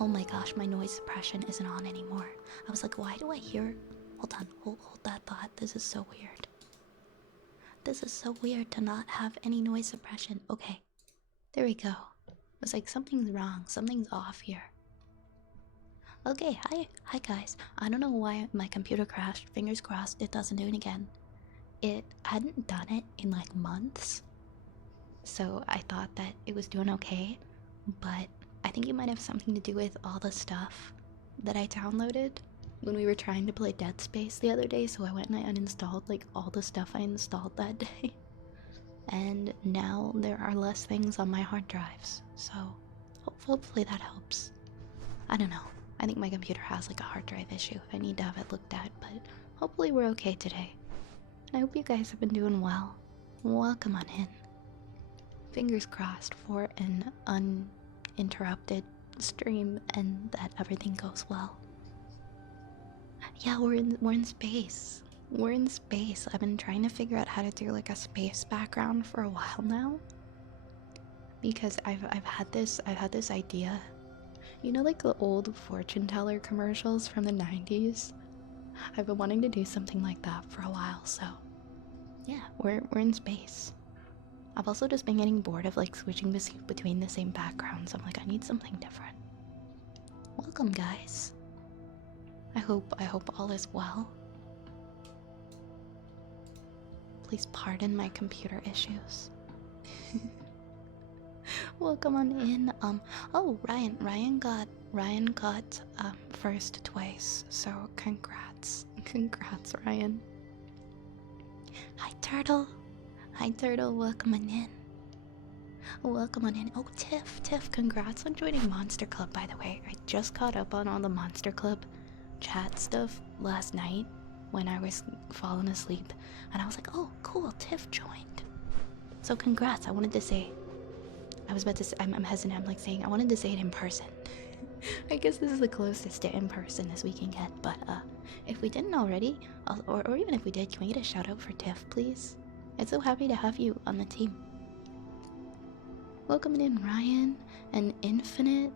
Oh my gosh, my noise suppression isn't on anymore. I was like, why do I hear? Hold on, hold that thought. This is so weird. This is so weird to not have any noise suppression. Okay, there we go. It's like something's wrong, something's off here. Okay, hi guys. I don't know why my computer crashed. Fingers crossed it doesn't do it again. It hadn't done it in like months, so I thought that it was doing okay, but I think it might have something to do with all the stuff that I downloaded when we were trying to play Dead Space the other day, so I went and I uninstalled like all the stuff I installed that day. And now there are less things on my hard drives, so hopefully that helps. I don't know. I think my computer has like a hard drive issue. I need to have it looked at, but hopefully we're okay today. And I hope you guys have been doing well. Welcome on in. Fingers crossed for an uninterrupted stream and that everything goes well. Yeah, we're in space. We're in space. I've been trying to figure out how to do like a space background for a while now. Because I've had this idea. You know, like the old fortune teller commercials from the 90s? I've been wanting to do something like that for a while, so yeah, we're in space. I've also just been getting bored of like switching between the same backgrounds. I'm like, I need something different. Welcome, guys. I hope all is well. Please pardon my computer issues. Welcome on in. Oh, Ryan got first twice, so congrats. Congrats, Ryan. Hi Turtle. Hi Turtle, welcome on in. Welcome on in. Oh, Tiff, congrats on joining Monster Club, by the way. I just caught up on all the Monster Club chat stuff last night when I was falling asleep, and I was like, oh, cool, Tiff joined. So congrats. I wanted to say, I was about to say, I'm hesitant. I'm like saying, I wanted to say it in person. I guess this is the closest to in person as we can get, but if we didn't already, or even if we did, can we get a shout out for Tiff, please? I'm so happy to have you on the team. Welcome in, Ryan and Infinite.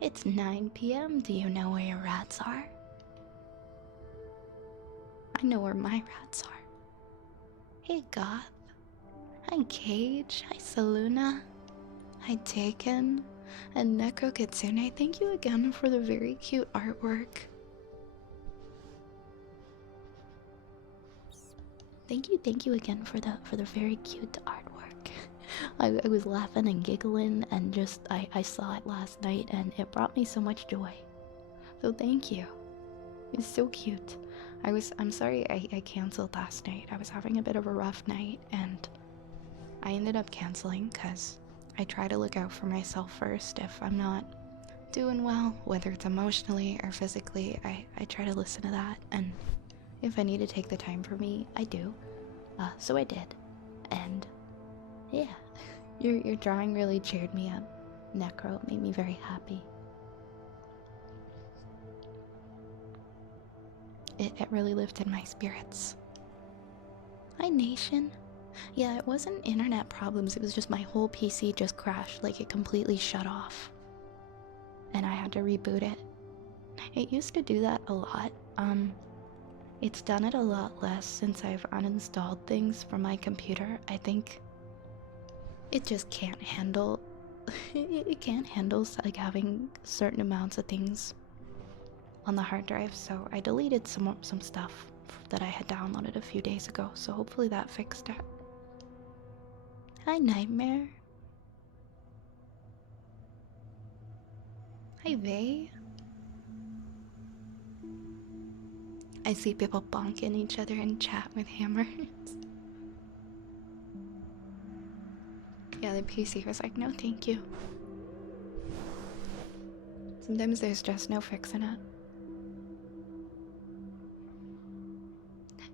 It's 9 p.m. Do you know where your rats are? I know where my rats are. Hey, Goth. Hi, Cage. Hi, Saluna. Hi, Taken. And Necro Kitsune, thank you again for the very cute artwork. Thank you again for the very cute artwork. I was laughing and giggling and just I saw it last night and it brought me so much joy. So thank you. It's so cute. I'm sorry I canceled last night. I was having a bit of a rough night and I ended up canceling because I try to look out for myself first. If I'm not doing well, whether it's emotionally or physically, I try to listen to that, and if I need to take the time for me, I do. So I did. And yeah, your drawing really cheered me up. Necro, it made me very happy. It really lifted my spirits. Hi, Nation. Yeah, it wasn't internet problems, it was just my whole PC just crashed, like it completely shut off. And I had to reboot it. It used to do that a lot. It's done it a lot less since I've uninstalled things from my computer. I think it just can't handle it can't handle like having certain amounts of things on the hard drive, so I deleted some stuff that I had downloaded a few days ago, so hopefully that fixed it. Hi, Nightmare. Hi, Vay. I see people bonking each other in chat with hammers. Yeah, the PC was like, no thank you. Sometimes there's just no fixing it.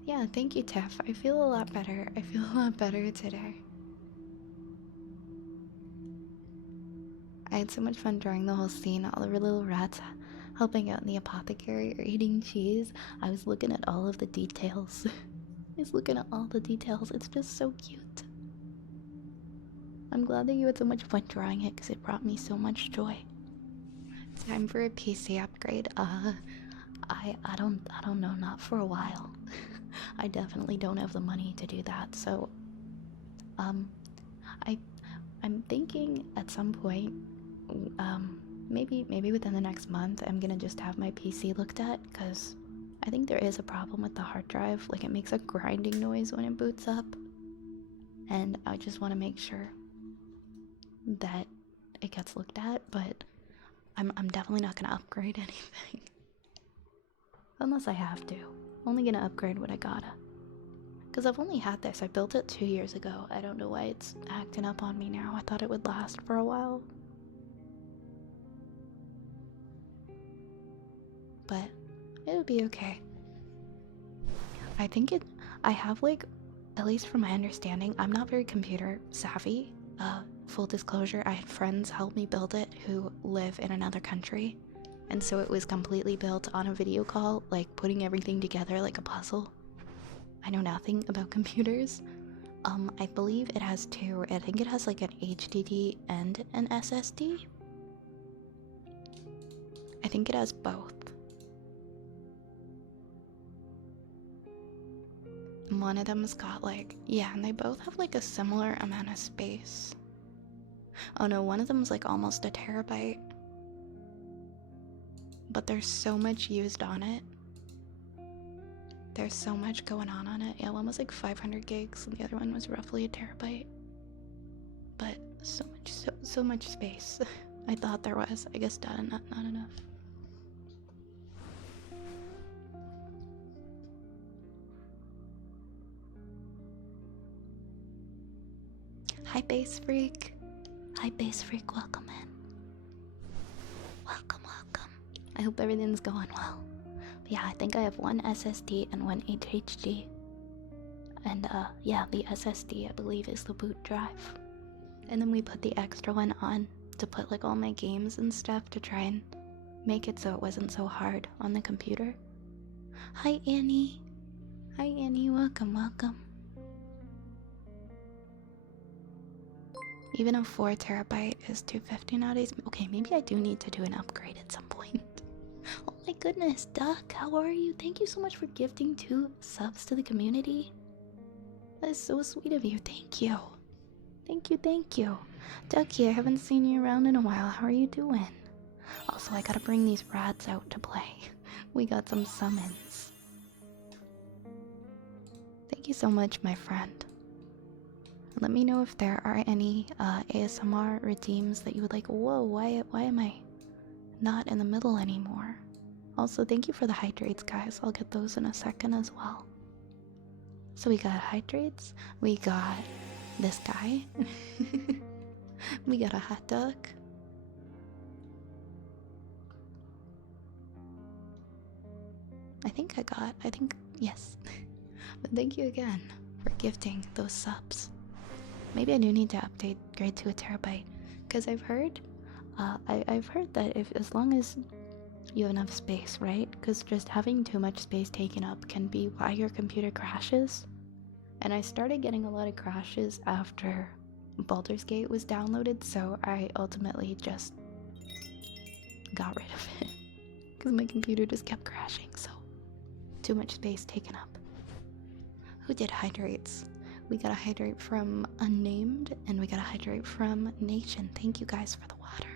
Yeah, thank you, Tiff. I feel a lot better. I feel a lot better today. I had so much fun drawing the whole scene, all the little rats helping out in the apothecary or eating cheese. I was looking at all of the details. I was looking at all the details. It's just so cute. I'm glad that you had so much fun drawing it because it brought me so much joy. Time for a PC upgrade. I don't know, not for a while. I definitely don't have the money to do that, so um I I'm thinking at some point, maybe within the next month, I'm gonna just have my PC looked at, because I think there is a problem with the hard drive. Like, it makes a grinding noise when it boots up, and I just want to make sure that it gets looked at. But I'm definitely not gonna upgrade anything unless I have to. Only gonna upgrade what I gotta. Because I've only had this. I built it 2 years ago. I don't know why it's acting up on me now. I thought it would last for a while. But it'll be okay. I have, like, at least from my understanding, I'm not very computer savvy. Full disclosure, I had friends help me build it who live in another country. And so it was completely built on a video call, like putting everything together like a puzzle. I know nothing about computers. I believe it has two. I think it has like an HDD and an SSD. I think it has both. And one of them's got like, yeah, and they both have like a similar amount of space. Oh no, one of them's like almost a terabyte. But there's so much used on it. There's so much going on it. Yeah, one was like 500 gigs and the other one was roughly a terabyte. But so much space. I thought there was. I guess not enough. Hi, Base Freak. Hi, Base Freak. Welcome in. Welcome. I hope everything's going well. But yeah, I think I have one SSD and one HHD. And yeah, the SSD I believe is the boot drive. And then we put the extra one on to put like all my games and stuff to try and make it so it wasn't so hard on the computer. Hi, Annie. Hi, Annie. Welcome. Even a 4 terabyte is $250 nowadays. Okay, maybe I do need to do an upgrade at some point. Oh my goodness, Duck, how are you? Thank you so much for gifting 2 subs to the community. That is so sweet of you. Thank you. Thank you. Ducky, I haven't seen you around in a while. How are you doing? Also, I gotta bring these rats out to play. We got some summons. Thank you so much, my friend. Let me know if there are any ASMR redeems that you would like. Whoa, why am I not in the middle anymore? Also, thank you for the hydrates, guys. I'll get those in a second as well. So we got hydrates, we got this guy, we got a hot dog. Yes. But thank you again for gifting those subs. Maybe I do need to upgrade to a terabyte, because I've heard that as long as you have enough space, right? Because just having too much space taken up can be why your computer crashes. And I started getting a lot of crashes after Baldur's Gate was downloaded, so I ultimately just got rid of it because my computer just kept crashing. So too much space taken up. Who did hydrates? We got a hydrate from Unnamed, and we got a hydrate from Nation. Thank you guys for the water.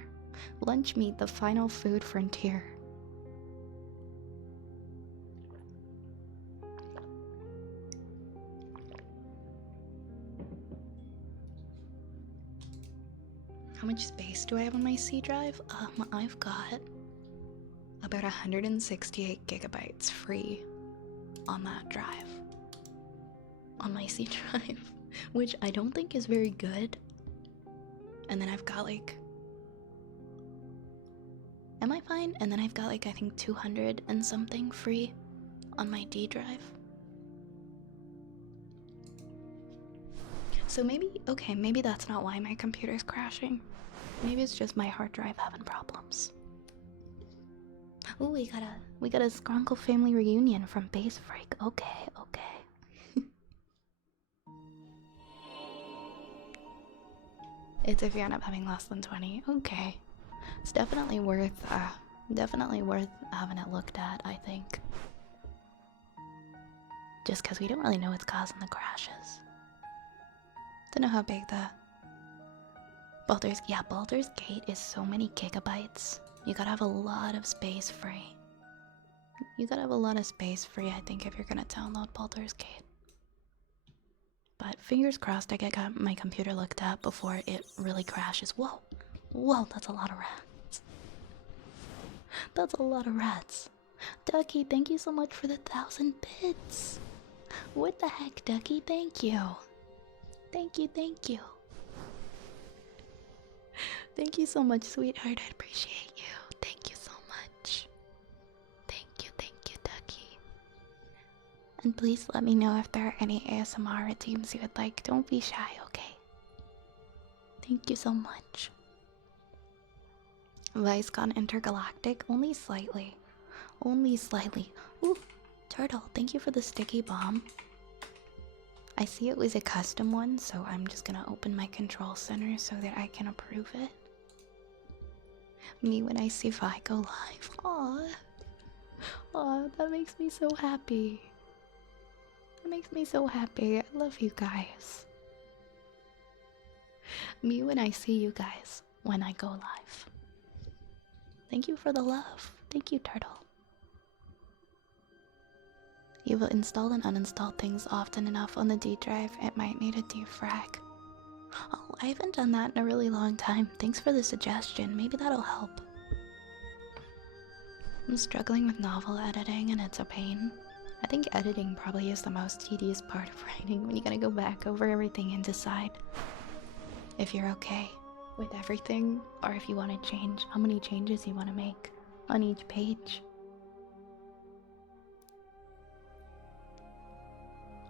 Lunch meat, the final food frontier. How much space do I have on my C drive? I've got about 168 gigabytes free on that drive. On my C drive, which I don't think is very good. And then I've got like, am I fine? And then I've got like, I think 200 and something free on my D drive. So maybe that's not why my computer's crashing. Maybe it's just my hard drive having problems. Oh, we got a Skrunkle family reunion from Base Freak. Okay. It's if you end up having less than 20. Okay. It's definitely worth Definitely worth having it looked at, I think. Just because we don't really know what's causing the crashes. Don't know how big the Baldur's Gate is so many gigabytes. You gotta have a lot of space free. You gotta have a lot of space free, I think, if you're gonna download Baldur's Gate. But fingers crossed I get my computer looked at before it really crashes. Whoa! Whoa, that's a lot of rats. That's a lot of rats. Ducky, thank you so much for the 1,000 bits. What the heck, Ducky? Thank you. Thank you, thank you. Thank you so much, sweetheart. I appreciate you. Thank you so much. Thank you, Ducky. And please let me know if there are any ASMR redeems you would like. Don't be shy, okay? Thank you so much. Vice gone intergalactic? Only slightly. Only slightly. Ooh, Turtle, thank you for the sticky bomb. I see it was a custom one, so I'm just gonna open my control center so that I can approve it. Me when I see Vi go live. Aww. Aw, that makes me so happy. That makes me so happy. I love you guys. Me when I see you guys when I go live. Thank you for the love. Thank you, Turtle. You've installed and uninstalled things often enough on the D drive, it might need a defrag. Oh, I haven't done that in a really long time. Thanks for the suggestion. Maybe that'll help. I'm struggling with novel editing and it's a pain. I think editing probably is the most tedious part of writing when you gotta go back over everything and decide if you're okay with everything or if you want to change how many changes you want to make on each page.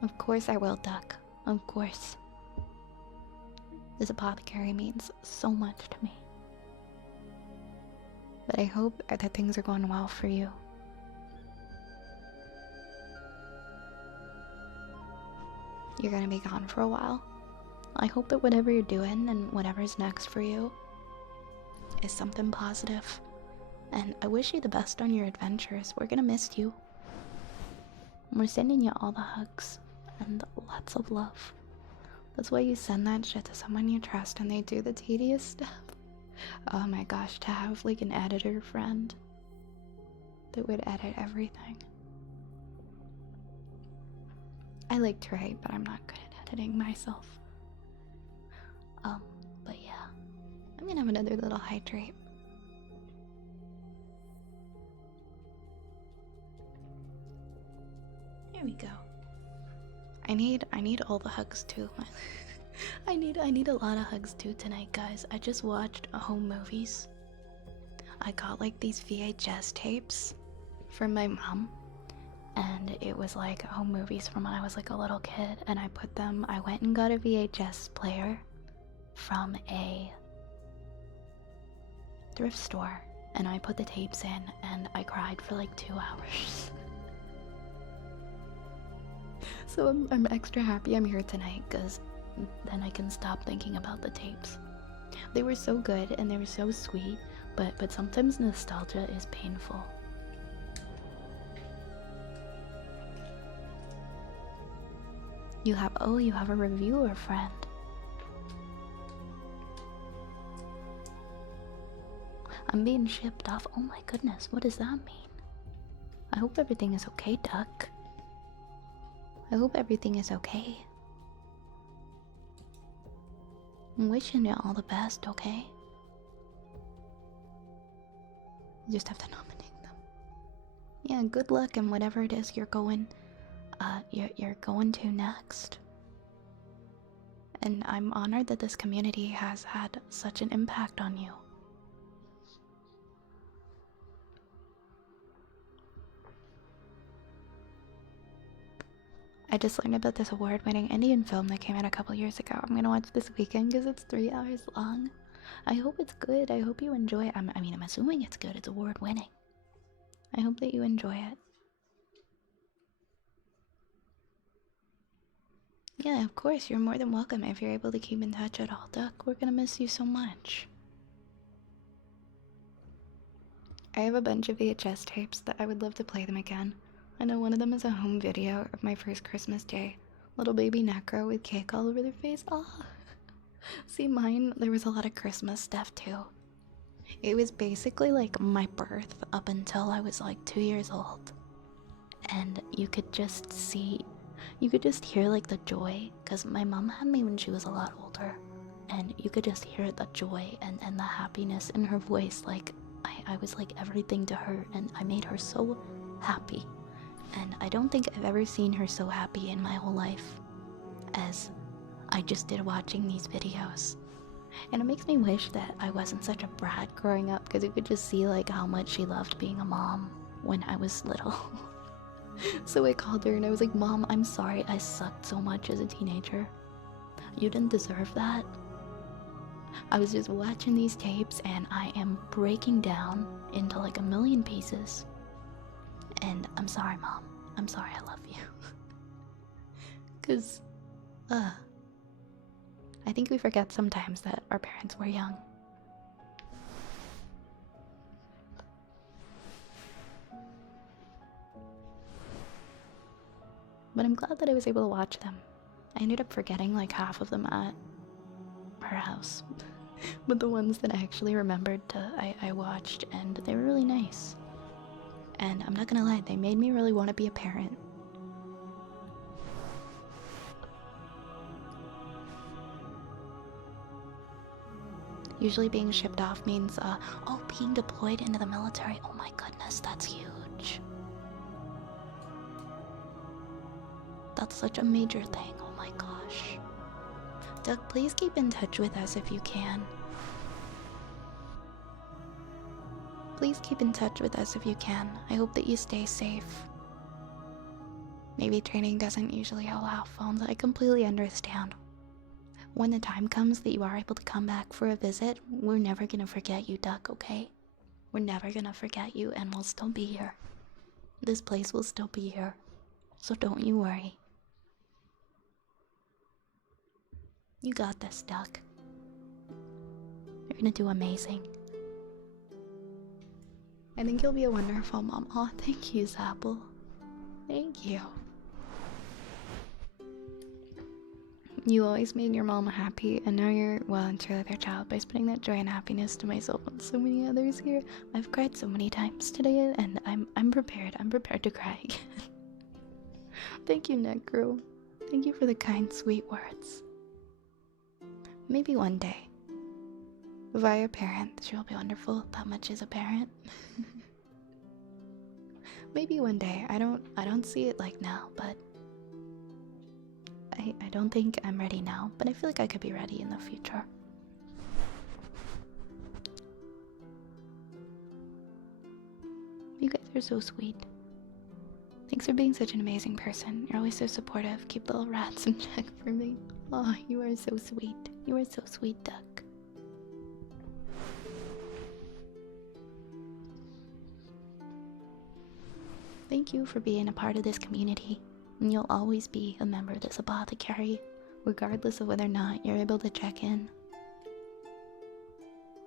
Of course I will, Duck. Of course. This apothecary means so much to me. But I hope that things are going well for you. You're gonna be gone for a while. I hope that whatever you're doing and whatever's next for you is something positive. And I wish you the best on your adventures. We're gonna miss you. We're sending you all the hugs and lots of love. That's why you send that shit to someone you trust and they do the tedious stuff. Oh my gosh, to have like an editor friend that would edit everything. I like to write, but I'm not good at editing myself. But yeah. I'm gonna have another little hydrate. There we go. I need all the hugs too. I need a lot of hugs too tonight, guys. I just watched home movies. I got like these VHS tapes from my mom, and it was like home movies from when I was like a little kid, and I went and got a VHS player from a thrift store, and I put the tapes in, and I cried for like 2 hours. So I'm extra happy I'm here tonight, because then I can stop thinking about the tapes. They were so good and they were so sweet, but sometimes nostalgia is painful. You have a reviewer friend. I'm being shipped off. Oh my goodness, what does that mean? I hope everything is okay, Duck. I hope everything is okay. I'm wishing you all the best, okay? You just have to nominate them. Yeah, good luck in whatever it is you're going to next. And I'm honored that this community has had such an impact on you. I just learned about this award-winning Indian film that came out a couple years ago. I'm gonna watch this weekend because it's 3 hours long. I hope it's good. I hope you enjoy it. I'm assuming it's good. It's award-winning. I hope that you enjoy it. Yeah, of course. You're more than welcome if you're able to keep in touch at all, Duck. We're gonna miss you so much. I have a bunch of VHS tapes that I would love to play them again. I know one of them is a home video of my first Christmas day. Little baby Necro with cake all over their face. Oh, see mine, there was a lot of Christmas stuff too. It was basically like my birth up until I was like 2 years old. And you could just hear like the joy, because my mom had me when she was a lot older. And you could just hear the joy and the happiness in her voice. Like, I was like everything to her, and I made her so happy. And I don't think I've ever seen her so happy in my whole life as I just did watching these videos. And it makes me wish that I wasn't such a brat growing up, because you could just see like how much she loved being a mom when I was little. So I called her and I was like, Mom, I'm sorry I sucked so much as a teenager. You didn't deserve that. I was just watching these tapes and I am breaking down into like a million pieces. And I'm sorry, Mom. I'm sorry, I love you. Cause, I think we forget sometimes that our parents were young. But I'm glad that I was able to watch them. I ended up forgetting like half of them at her house. But the ones that I actually remembered I watched, and they were really nice. And I'm not gonna lie, they made me really want to be a parent. Usually being shipped off means, oh, being deployed into the military. Oh my goodness, that's huge. That's such a major thing, oh my gosh. Doug, please keep in touch with us if you can. Please keep in touch with us if you can. I hope that you stay safe. Maybe training doesn't usually allow phones. I completely understand. When the time comes that you are able to come back for a visit, we're never gonna forget you, Duck, okay? We're never gonna forget you, and we'll still be here. This place will still be here. So don't you worry. You got this, Duck. You're gonna do amazing. I think you'll be a wonderful mom. Oh, thank you, Zapple. Thank you. You always made your mom happy, and now you're well and truly their child by spreading that joy and happiness to myself and so many others here. I've cried so many times today, and I'm prepared. I'm prepared to cry again. Thank you, Necro. Thank you for the kind, sweet words. Maybe one day, via parent, she'll be wonderful. That much is a parent. Maybe one day. I don't see it like now, but I don't think I'm ready now, but I feel like I could be ready in the future. You guys are so sweet. Thanks for being such an amazing person. You're always so supportive. Keep the little rats in check for me. Oh, you are so sweet. You are so sweet, Duck. Thank you for being a part of this community. And you'll always be a member of this apothecary, regardless of whether or not you're able to check in.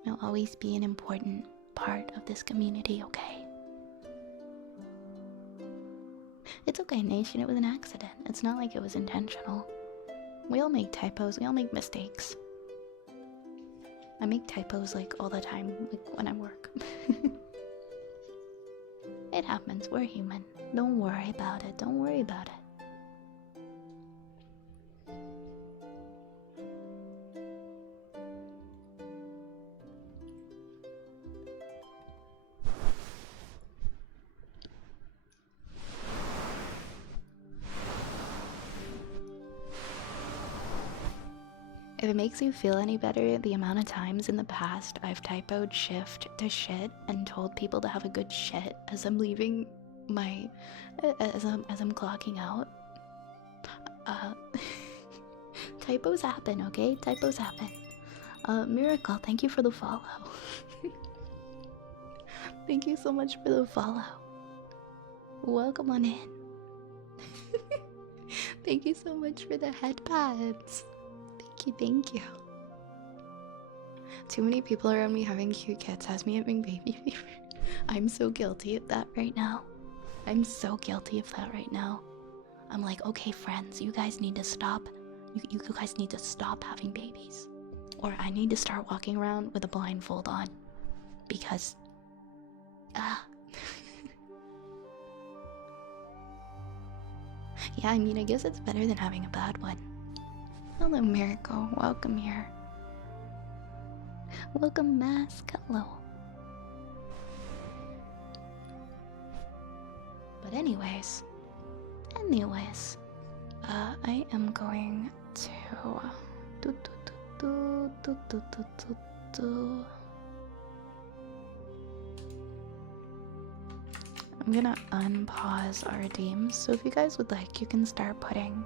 You'll always be an important part of this community, okay? It's okay, Nation, it was an accident. It's not like it was intentional. We all make typos, we all make mistakes. I make typos like all the time, like when I work. It happens, we're human. Don't worry about it, don't worry about it. If it makes you feel any better, the amount of times in the past I've typoed shift to shit and told people to have a good shit as I'm leaving my... as I'm clocking out. Typos happen, okay? Typos happen. Miracle, thank you for the follow. Thank you so much for the follow. Welcome on in. Thank you so much for the headpads. Thank you. Too many people around me having cute kids has me having baby fever. I'm so guilty of that right now. I'm so guilty of that right now. I'm like, okay, friends, you guys need to stop. You guys need to stop having babies. Or I need to start walking around with a blindfold on. Because... yeah, I mean, I guess it's better than having a bad one. Hello, Miracle. Welcome here. Welcome, Mask. Hello. But anyways, I am going to I'm gonna unpause our redeems. So if you guys would like, you can start putting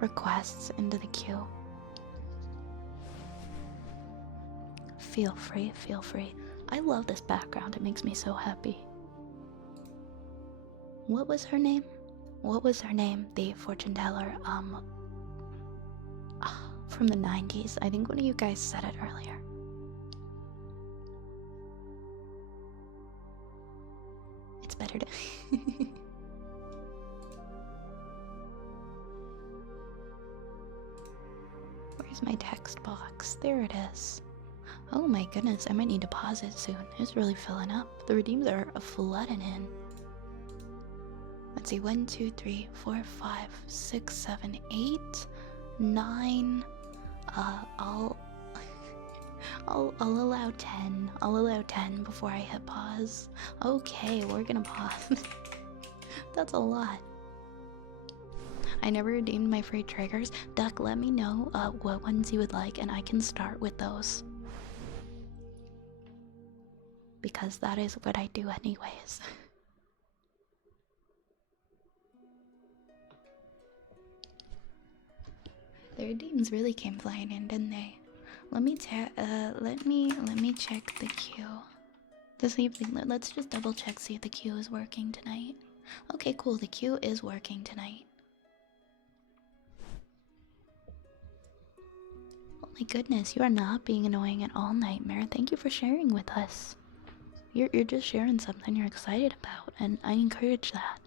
requests into the queue. Feel free, feel free. I love this background. It makes me so happy. What was her name? What was her name? The fortune teller, from the 90s. I think one of you guys said it earlier. It's better to... Where's my text box? There it is. Oh my goodness, I might need to pause it soon. It's really filling up. The redeems are flooding in. Let's see, 1, 2, 3, 4, 5, 6, 7, 8, 9. I'll allow 10. I'll allow 10 before I hit pause. Okay, we're gonna pause. That's a lot. I never redeemed my free triggers. Duck, let me know what ones you would like, and I can start with those. Because that is what I do anyways. The redeems really came flying in, didn't they? Let me check the queue. To see if let's just double check, see if the queue is working tonight. Okay, cool, the queue is working tonight. Oh my goodness, you are not being annoying at all, Nightmare. Thank you for sharing with us. You're just sharing something you're excited about, and I encourage that.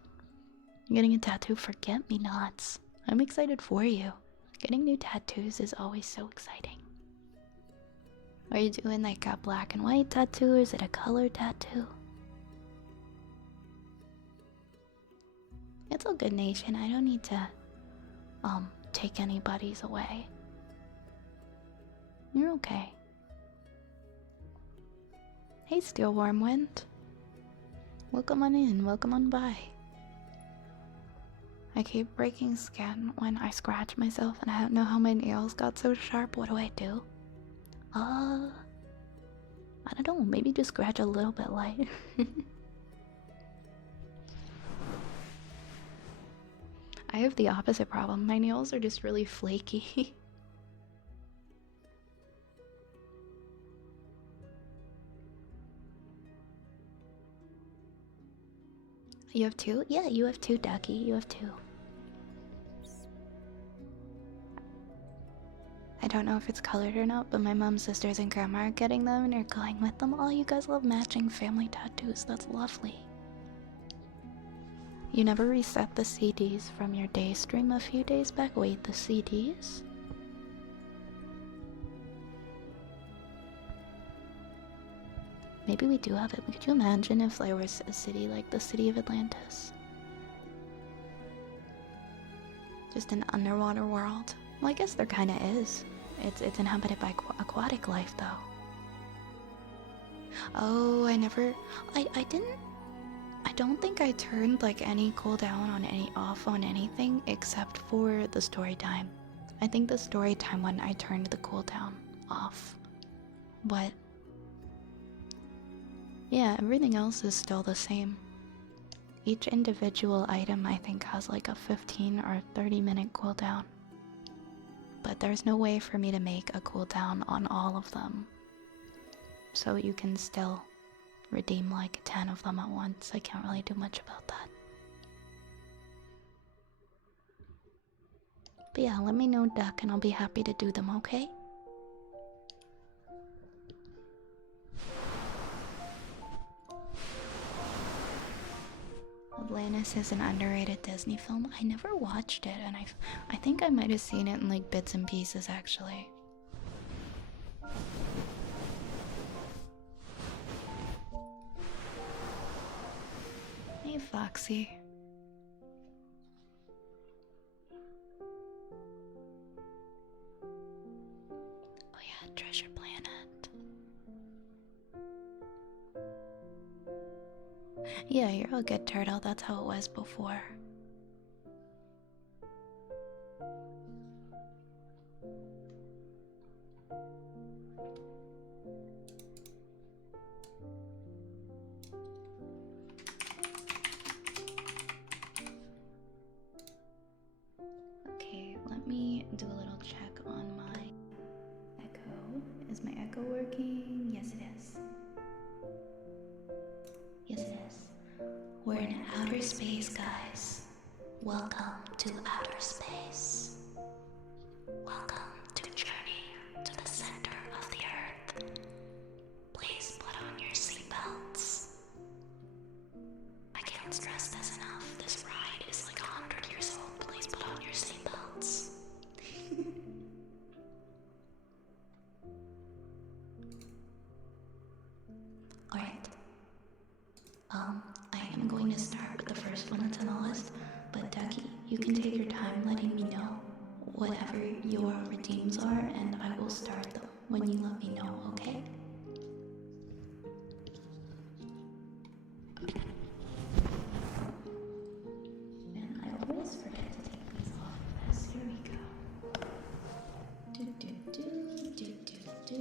You're getting a tattoo, forget-me-nots. I'm excited for you. Getting new tattoos is always so exciting. Are you doing like a black and white tattoo, or is it a color tattoo? It's all good, Nation. I don't need to take anybody's away. You're okay. Hey, Steel Warm Wind. Welcome on in, welcome on by. I keep breaking skin when I scratch myself, and I don't know how my nails got so sharp. What do I do? I don't know, maybe just scratch a little bit light. I have the opposite problem. My nails are just really flaky. You have 2? Yeah, you have 2, Ducky. You have 2. I don't know if it's colored or not, but my mom, sisters, and grandma are getting them and are going with them. Oh, you guys love matching family tattoos. That's lovely. You never reset the CDs from your day stream a few days back? Wait, the CDs? Maybe we do have it. Could you imagine if there was a city like the city of Atlantis? Just an underwater world? Well, I guess there kinda is. It's inhabited by aquatic life, though. Oh, I don't think I turned like any cooldown on off on anything except for the story time. I think the story time one I turned the cooldown off. But yeah, everything else is still the same. Each individual item I think has like a 15 or 30-minute cooldown. But there's no way for me to make a cooldown on all of them. So you can still redeem like 10 of them at once. I can't really do much about that. But yeah, let me know, Duck, and I'll be happy to do them, okay? Atlantis is an underrated Disney film. I never watched it, and I think I might have seen it in like bits and pieces actually. Hey, Foxy. Oh yeah, Treasure Planet. Yeah, you're all good, Turtle. That's how it was before. Okay, let me do a little check on my echo. Is my echo working? Yes, it is. Yes, it is. We're in outer space, guys. Welcome to outer space. Welcome to journey to the center of the earth. Please put on your seatbelts. I can't stress this enough. This ride is like 100 years old. Please put on your seatbelts. Alright. I am going to start with the first one that's on the list, but Ducky, you can take your time letting me know whatever your redeems are, and I will start them when you let me know, okay? And I always forget to take these off of this. Here we go. Do do do do do do.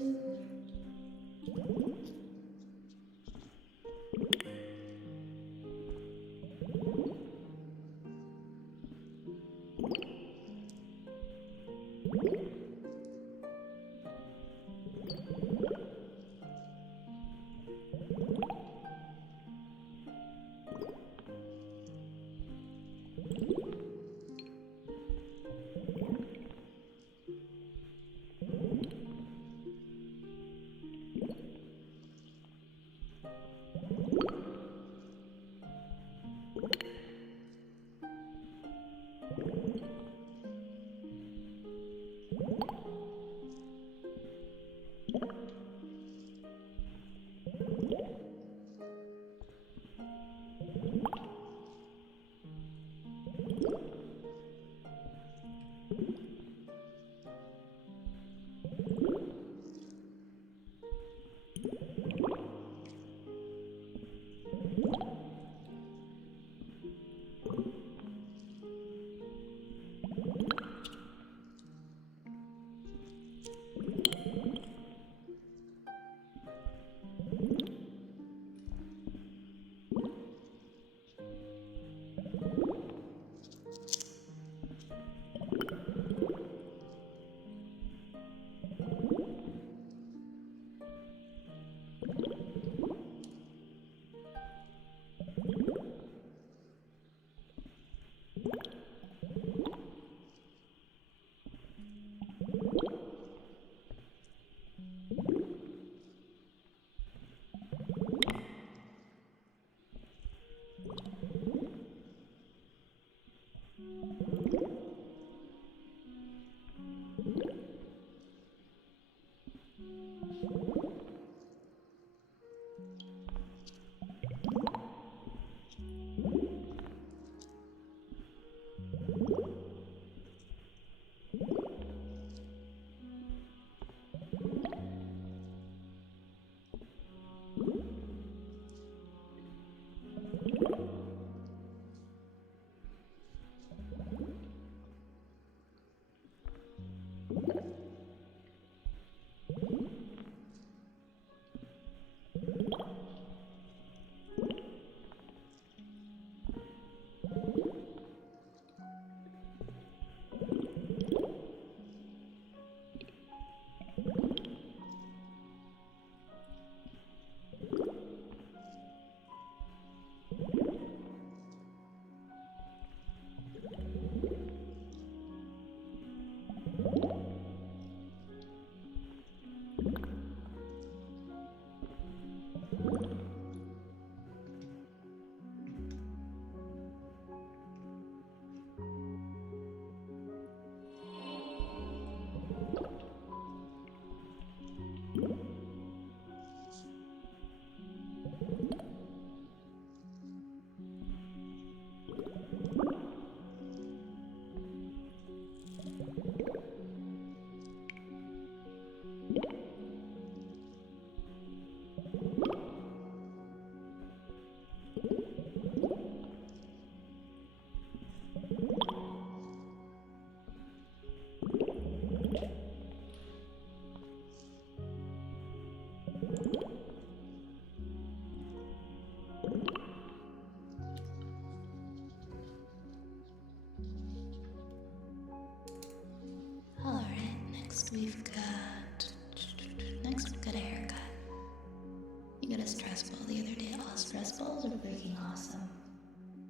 balls are freaking awesome.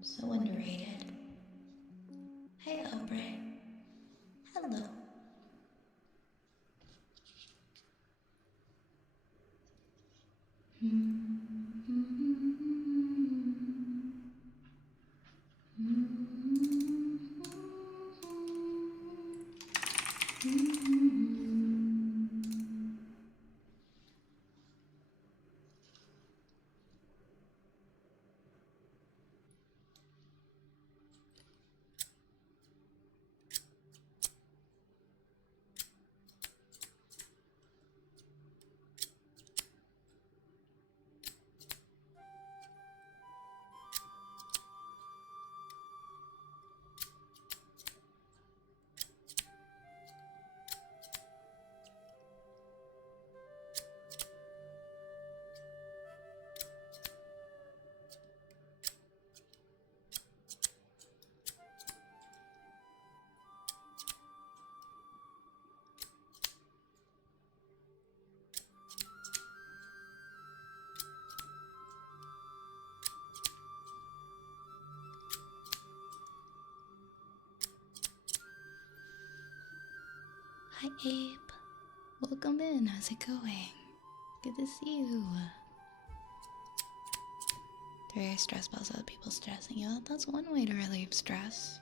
So underrated. Hey, Aubrey. Hello. Hi, Abe. Welcome in. How's it going? Good to see you. Very stressed about other people stressing you out. That's one way to relieve stress.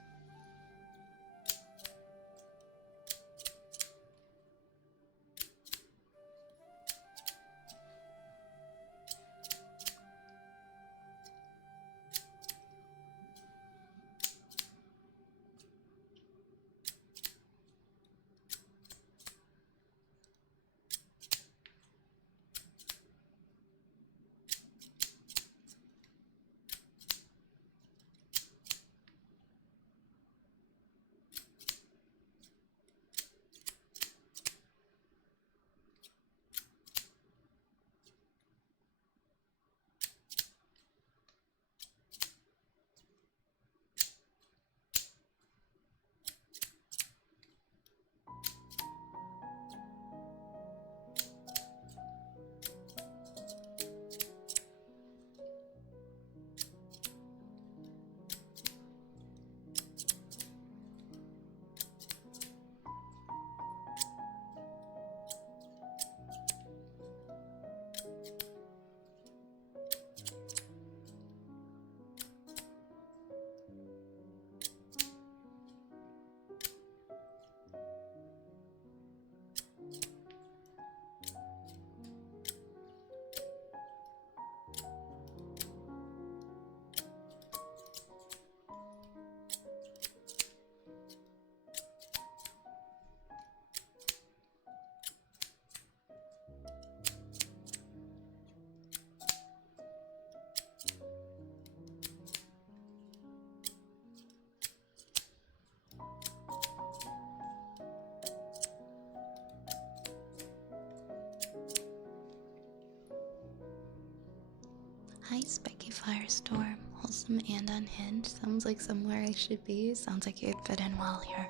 Hi, Spiky Firestorm. Wholesome and unhinged. Sounds like somewhere I should be. Sounds like you'd fit in well here.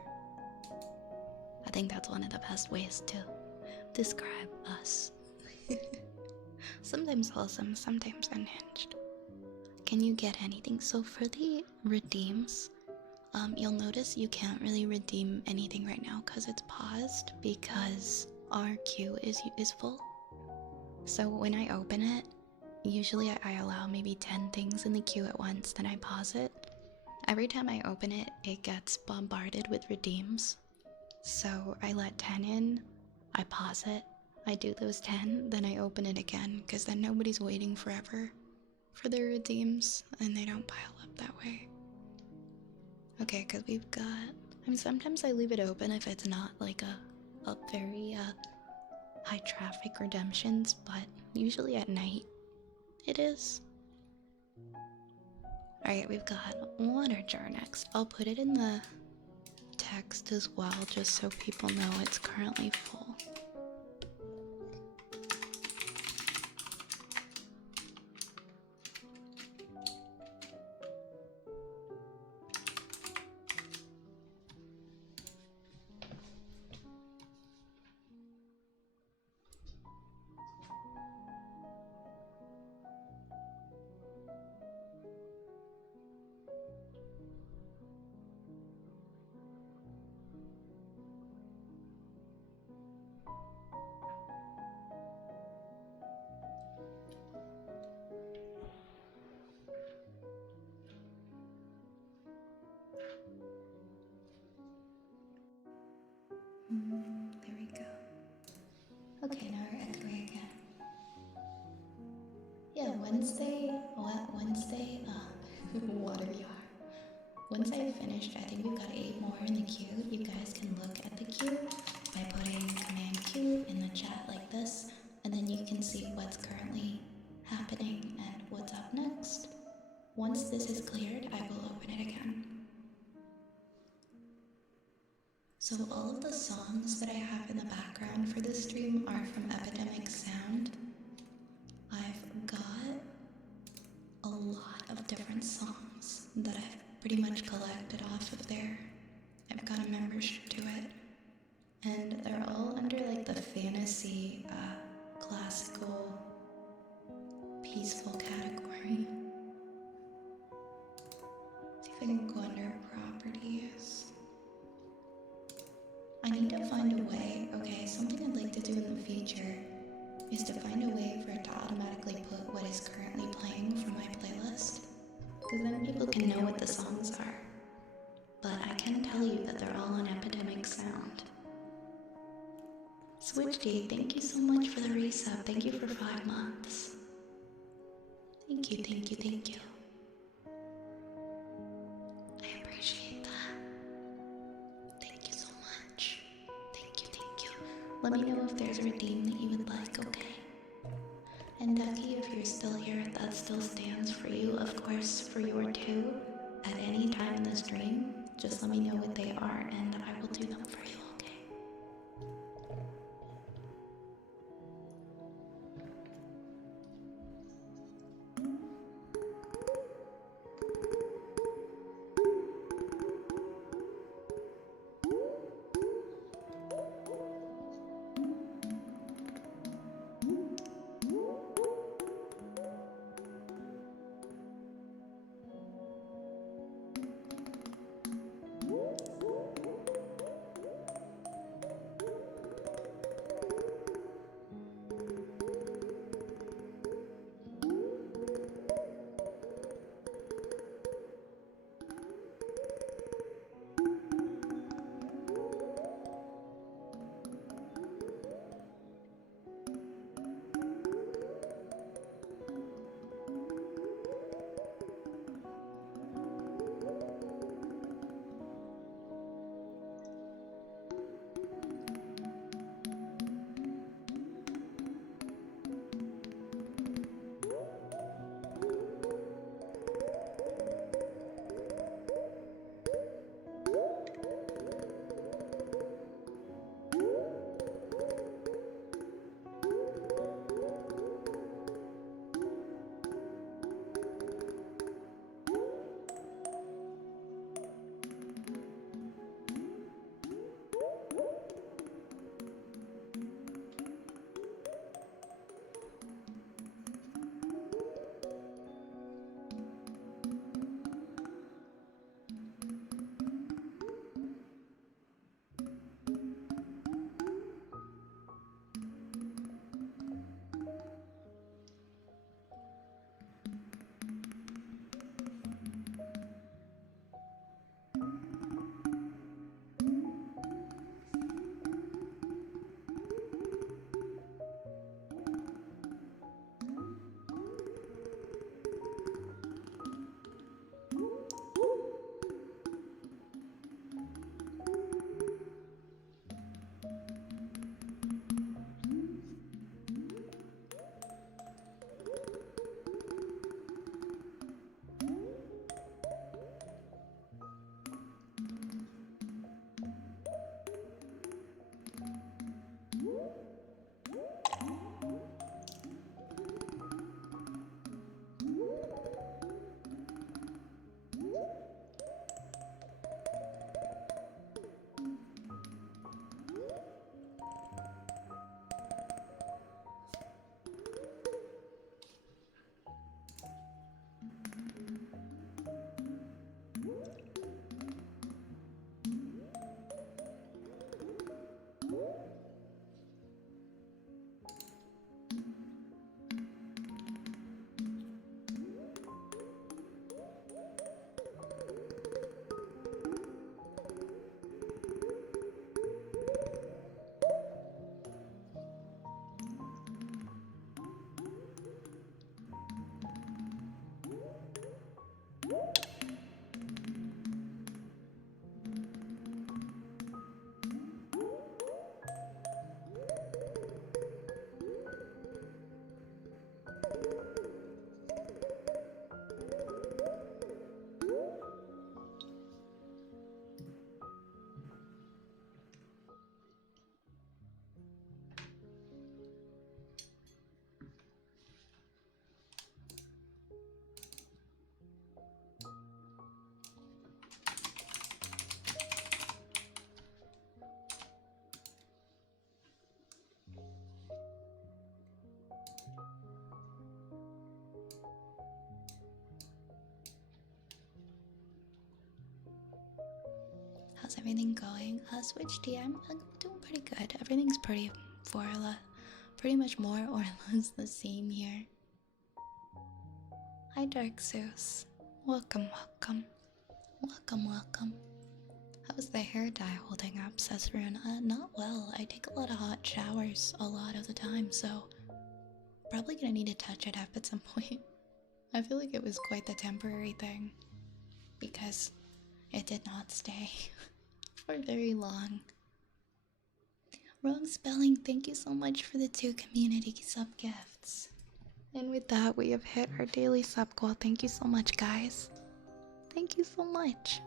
I think that's one of the best ways to describe us. Sometimes wholesome, sometimes unhinged. Can you get anything? So for the redeems, you'll notice you can't really redeem anything right now because it's paused because our queue is full. So when I open it, usually I allow maybe 10 things in the queue at once, then I pause it. Every time I open it, it gets bombarded with redeems. So I let 10 in, I pause it, I do those 10, then I open it again, because then nobody's waiting forever for their redeems, and they don't pile up that way. Okay, because we've got... I mean, sometimes I leave it open if it's not like a very high traffic redemptions, but usually at night it is. Alright, we've got water jar next. I'll put it in the text as well, just so people know it's currently full. Wednesday, whatever you are. Once I've finished, I think we've got 8 more in the queue. You guys can look at the queue by putting command Q in the chat like this, and then you can see what's currently happening and what's up next. Once this is cleared, I will open it again. So all of the songs that I have in the background for this stream are from Epidemic Sound. I've got a lot of different songs that I've pretty much collected off of there. I've got a membership to it. And they're all under like the fantasy, classical, peaceful category. See if I can go under properties. I need to find a way, okay, something I'd like to do in the future is to find a way for it to automatically put what is currently playing from my playlist. Because then people can know what the songs are. But I can tell you that they're all on Epidemic Sound. SwitchD, thank you so much for the resub. Thank you for 5 months. Thank you, thank you, thank you. I appreciate that. Thank you so much. Thank you, thank you. Let me know if there's a redeem that you would like, okay? And Ducky, if you're still here, that still stands for you, of course, for your 2 at any time in the stream. Just let me know what they are and I will do them for you, okay? everything going? Switch D, I'm doing pretty good. Everything's pretty much more or less the same here. Hi, Dark Zeus. Welcome, welcome. Welcome, welcome. How's the hair dye holding up, says Rune? Not well. I take a lot of hot showers a lot of the time, so probably gonna need to touch it up at some point. I feel like it was quite the temporary thing because it did not stay for very long. Wrong spelling, thank you so much for the 2 community sub gifts. And with that, we have hit our daily sub goal. Thank you so much, guys. Thank you so much.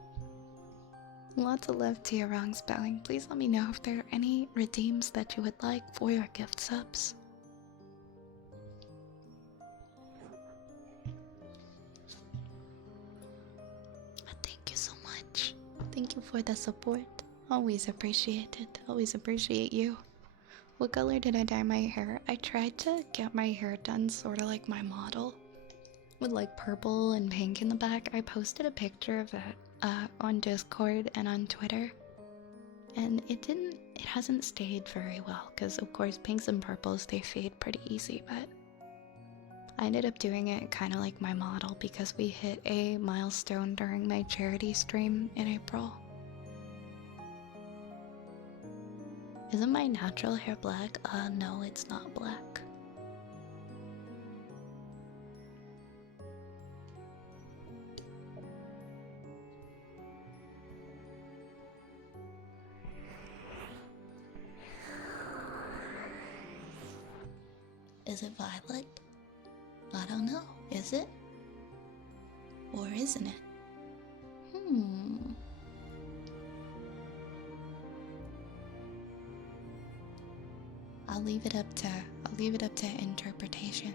Lots of love to your wrong spelling. Please let me know if there are any redeems that you would like for your gift subs. Thank you so much. Thank you for the support. Always appreciate it. Always appreciate you. What color did I dye my hair? I tried to get my hair done sort of like my model, with like purple and pink in the back. I posted a picture of it on Discord and on Twitter, and it hasn't stayed very well because of course pinks and purples, they fade pretty easy, but I ended up doing it kind of like my model because we hit a milestone during my charity stream in April. Isn't my natural hair black? No, it's not black. Is it violet? I don't know. Is it? Or isn't it? I'll leave it up to interpretation.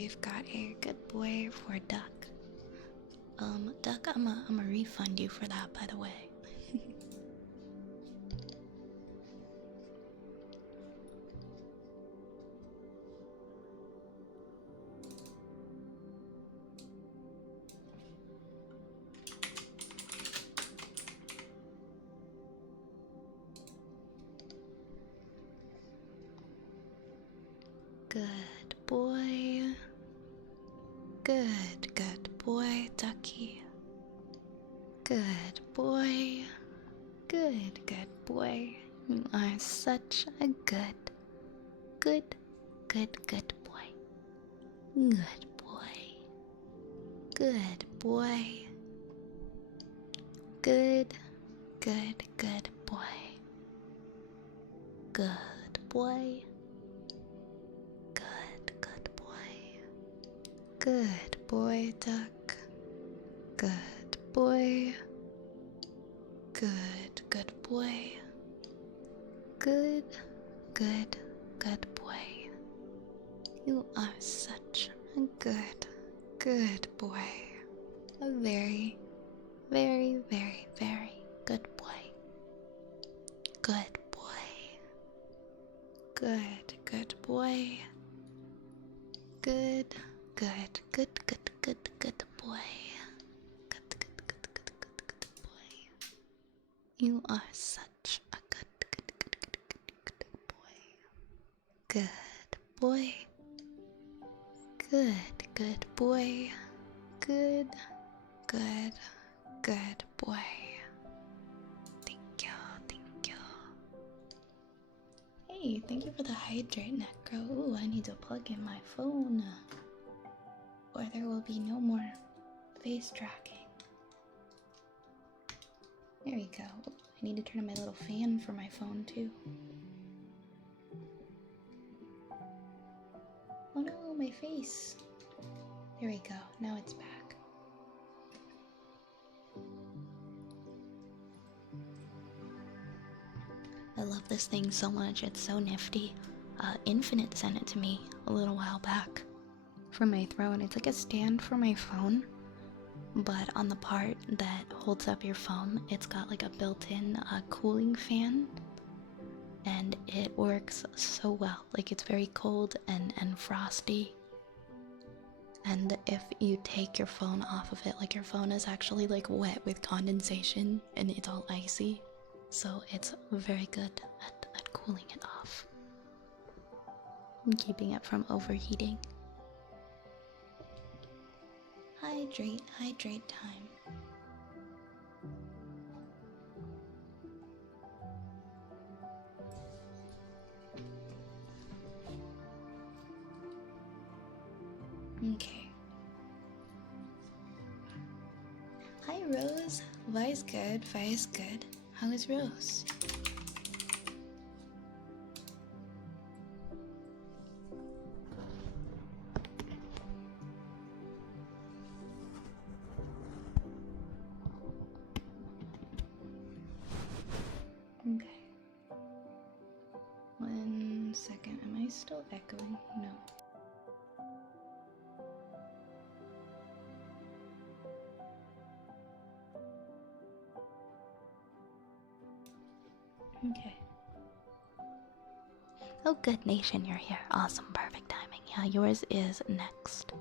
we've got a good boy for Duck. Duck, I'ma refund you for that, by the way. Good boy. Good boy, Ducky. Good boy. Good boy. You are such a good boy. Good boy. Good boy. Good boy. Good boy. Good boy. Good boy, Duck. Good boy. Good boy. Good boy. You are such a good boy. A very good boy. Good boy. Good boy. Good boy. Good boy. You are such a good boy. Good boy. Good boy. Good boy. Thank you. Hey, thank you for the hydrate, Necro. Ooh, I need to plug in my phone, or there will be no more face tracking. There we go. I need to turn on my little fan for my phone too. Oh no, my face. There we go. Now it's back. I love this thing so much, it's so nifty. Infinite sent it to me a little while back. For my throne, it's like a stand for my phone. But on the part that holds up your phone, it's got like a built-in cooling fan. And it works so well. Like it's very cold and frosty. And if you take your phone off of it, like your phone is actually like wet with condensation and it's all icy. So it's very good at cooling it off and keeping it from overheating. Hydrate time. Okay. Hi, Rose. Vi's good. How is Rose? Okay. 1 second. Am I still echoing? No. Okay. Oh, good nation, you're here. Awesome, perfect timing. Yeah, yours is next.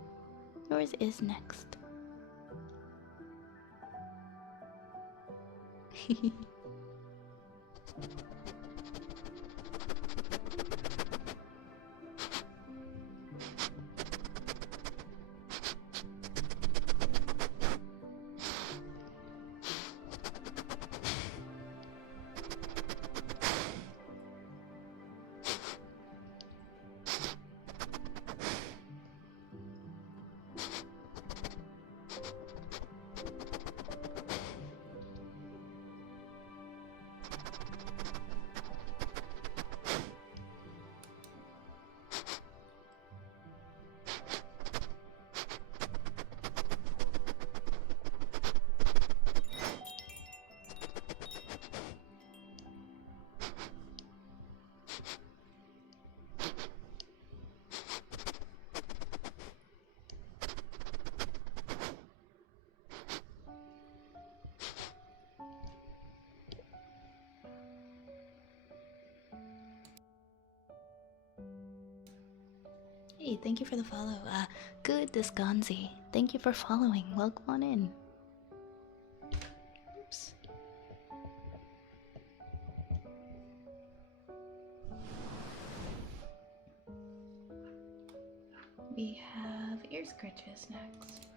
Hey, thank you for the follow. Good Disgonzi. Thank you for following. Welcome on in. Oops. We have ear scratches next.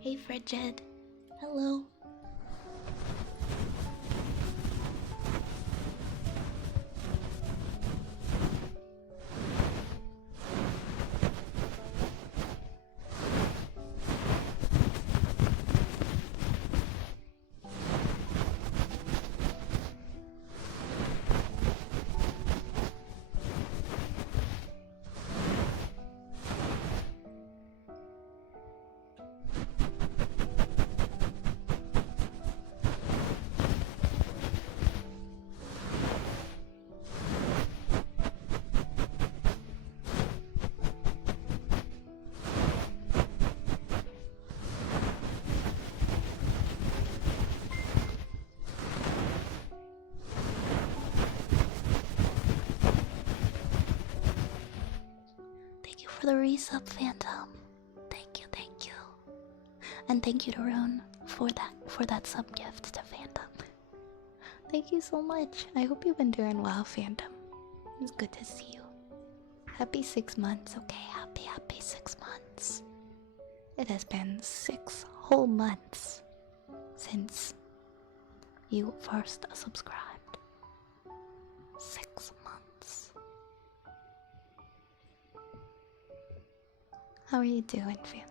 Hey, Frigid. Hello. Thank you for the resub, Phantom. Thank you, thank you. And thank you to Rune for that sub gift to Phantom. Thank you so much. I hope you've been doing well, Phantom. It's good to see you. Happy 6 months, okay? Happy 6 months. It has been 6 whole months since you first subscribed. 6 months. How are you doing, Phantom?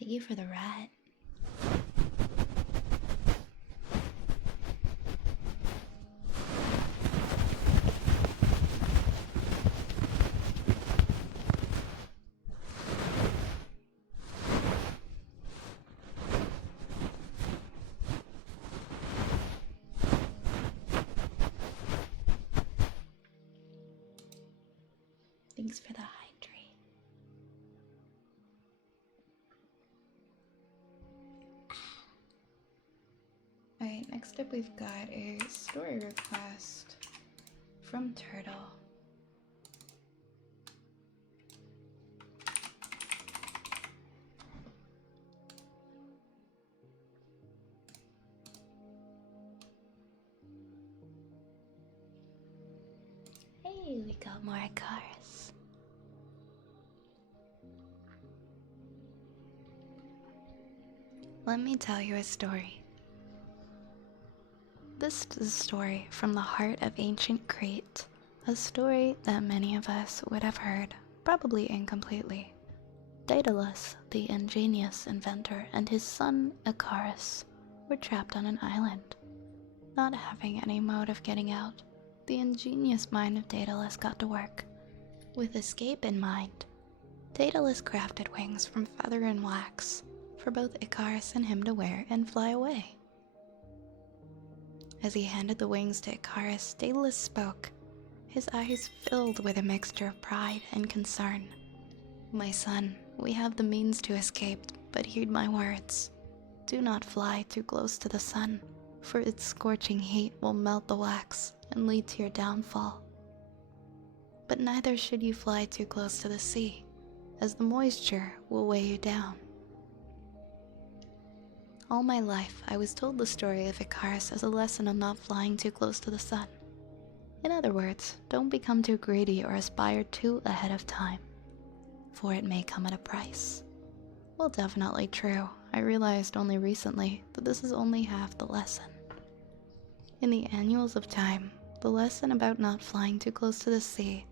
Thank you for the rat. Thanks for the hydrate. Alright, next up we've got a story request from Turtle. Yay, we got more cars. Let me tell you a story. This is a story from the heart of ancient Crete, a story that many of us would have heard, probably incompletely. Daedalus, the ingenious inventor, and his son Icarus were trapped on an island. Not having any mode of getting out, the ingenious mind of Daedalus got to work. With escape in mind, Daedalus crafted wings from feather and wax for both Icarus and him to wear and fly away. As he handed the wings to Icarus, Daedalus spoke, his eyes filled with a mixture of pride and concern. "My son, we have the means to escape, but heed my words. Do not fly too close to the sun, for its scorching heat will melt the wax and lead to your downfall. But neither should you fly too close to the sea, as the moisture will weigh you down." All my life, I was told the story of Icarus as a lesson on not flying too close to the sun. In other words, don't become too greedy or aspire too ahead of time, for it may come at a price. Well, definitely true. I realized only recently that this is only half the lesson. In the annals of time, the lesson about not flying too close to the sea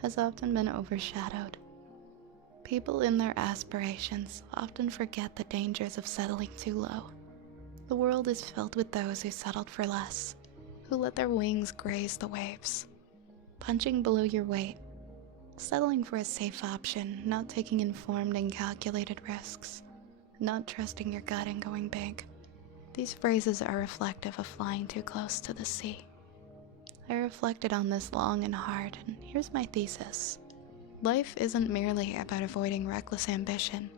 has often been overshadowed. People in their aspirations often forget the dangers of settling too low. The world is filled with those who settled for less, who let their wings graze the waves, punching below your weight, settling for a safe option, not taking informed and calculated risks, not trusting your gut and going big. These phrases are reflective of flying too close to the sea. I reflected on this long and hard, and here's my thesis. Life isn't merely about avoiding reckless ambition.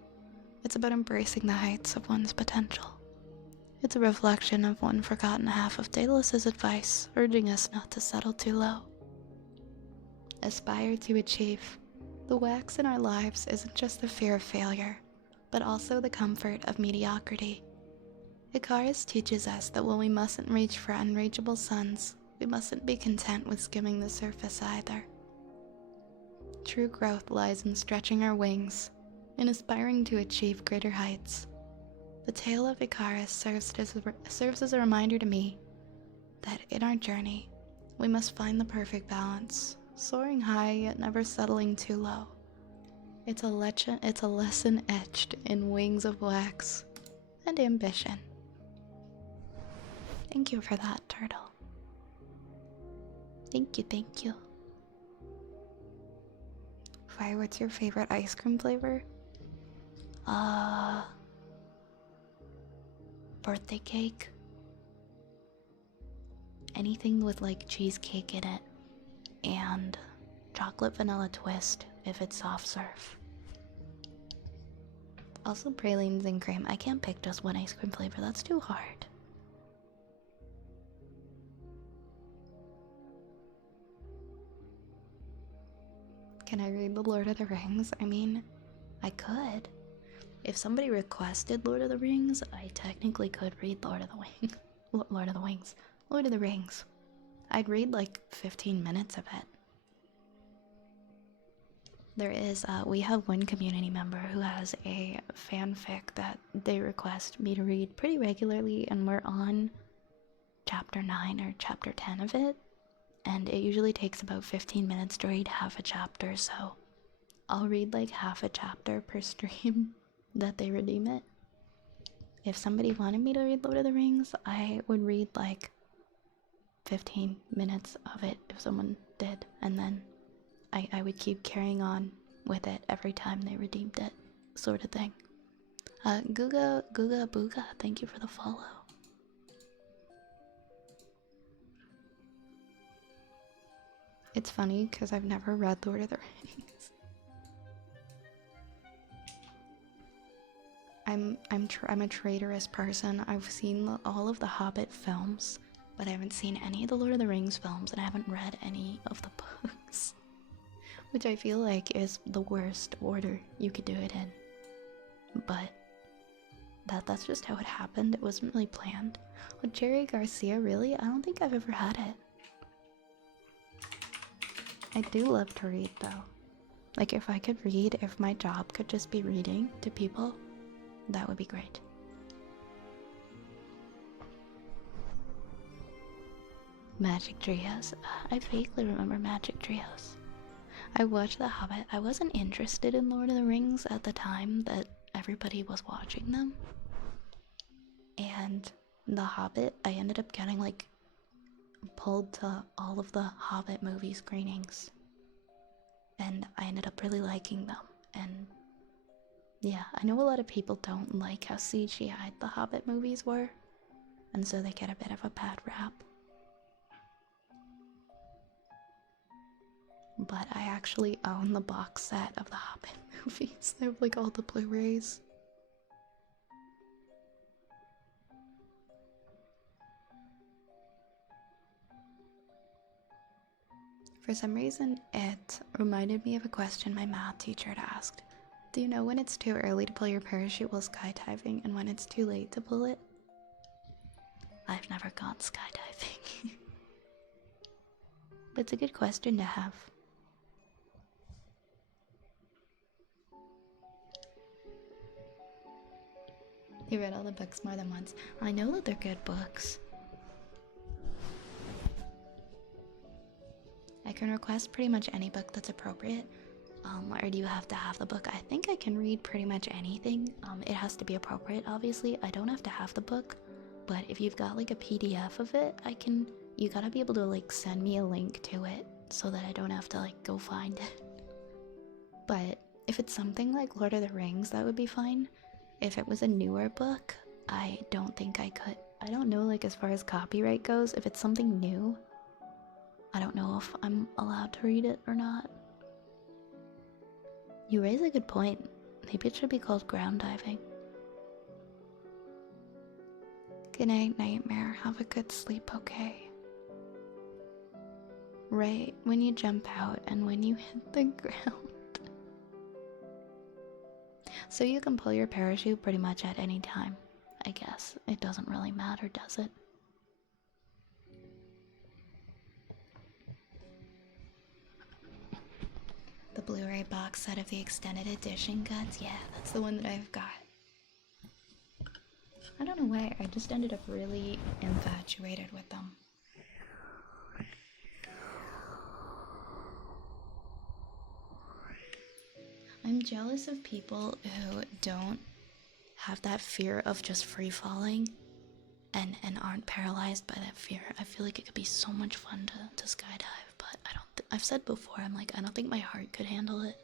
It's about embracing the heights of one's potential. It's a reflection of one forgotten half of Daedalus's advice, urging us not to settle too low. Aspire to achieve. The wax in our lives isn't just the fear of failure, but also the comfort of mediocrity. Icarus teaches us that while we mustn't reach for unreachable suns, we mustn't be content with skimming the surface either. True growth lies in stretching our wings, in aspiring to achieve greater heights. The tale of Icarus serves as a reminder to me that in our journey, we must find the perfect balance, soaring high yet never settling too low. It's a lesson etched in wings of wax and ambition. Thank you for that, Turtle. Thank you, thank you. Fire, what's your favorite ice cream flavor? Birthday cake. Anything with like cheesecake in it, and chocolate vanilla twist if it's soft serve. Also pralines and cream. I can't pick just one ice cream flavor, that's too hard. Can I read The Lord of the Rings? I mean, I could. If somebody requested Lord of the Rings, I technically could read Lord of the Rings. I'd read like 15 minutes of it. There is, we have one community member who has a fanfic that they request me to read pretty regularly, and we're on chapter 9 or chapter 10 of it. And it usually takes about 15 minutes to read half a chapter, so I'll read like half a chapter per stream that they redeem it. If somebody wanted me to read Lord of the Rings, I would read like 15 minutes of it if someone did, and then I would keep carrying on with it every time they redeemed it, sort of thing. Guga Booga, thank you for the follow. it's funny because I've never read Lord of the Rings. I'm a traitorous person. I've seen all of the Hobbit films, but I haven't seen any of the Lord of the Rings films, and I haven't read any of the books. Which I feel like is the worst order you could do it in. But that's just how it happened. It wasn't really planned. With Jerry Garcia, really? I don't think I've ever had it. I do love to read though. Like, if I could read, if my job could just be reading to people, that would be great. Magic Trios. I vaguely remember Magic Trios. I watched The Hobbit. I wasn't interested in Lord of the Rings at the time that everybody was watching them. And The Hobbit, I ended up getting like pulled to all of the Hobbit movie screenings. And I ended up really liking them. And yeah, I know a lot of people don't like how CGI the Hobbit movies were. And so they get a bit of a bad rap. But I actually own the box set of the Hobbit movies. They have like all the Blu-rays. For some reason, it reminded me of a question my math teacher had asked. Do you know when it's too early to pull your parachute while skydiving and when it's too late to pull it? I've never gone skydiving. But it's a good question to have. You read all the books more than once. I know that they're good books. I can request pretty much any book that's appropriate. Or do you have to have the book? I think I can read pretty much anything. It has to be appropriate, obviously. I don't have to have the book, but if you've got like a PDF of it, you gotta be able to like send me a link to it so that I don't have to like go find it. But if it's something like Lord of the Rings, that would be fine. If it was a newer book, I don't think I could. I don't know, like, as far as copyright goes, if it's something new, I don't know if I'm allowed to read it or not. You raise a good point. Maybe it should be called ground diving. Good night, Nightmare. Have a good sleep, okay? Right when you jump out and when you hit the ground. So you can pull your parachute pretty much at any time, I guess. It doesn't really matter, does it? The Blu-ray box set of the extended edition guts? Yeah, that's the one that I've got. I don't know why, I just ended up really infatuated with them. I'm jealous of people who don't have that fear of just free falling and aren't paralyzed by that fear. I feel like it could be so much fun to skydive, but I've said before, I'm like, I don't think my heart could handle it.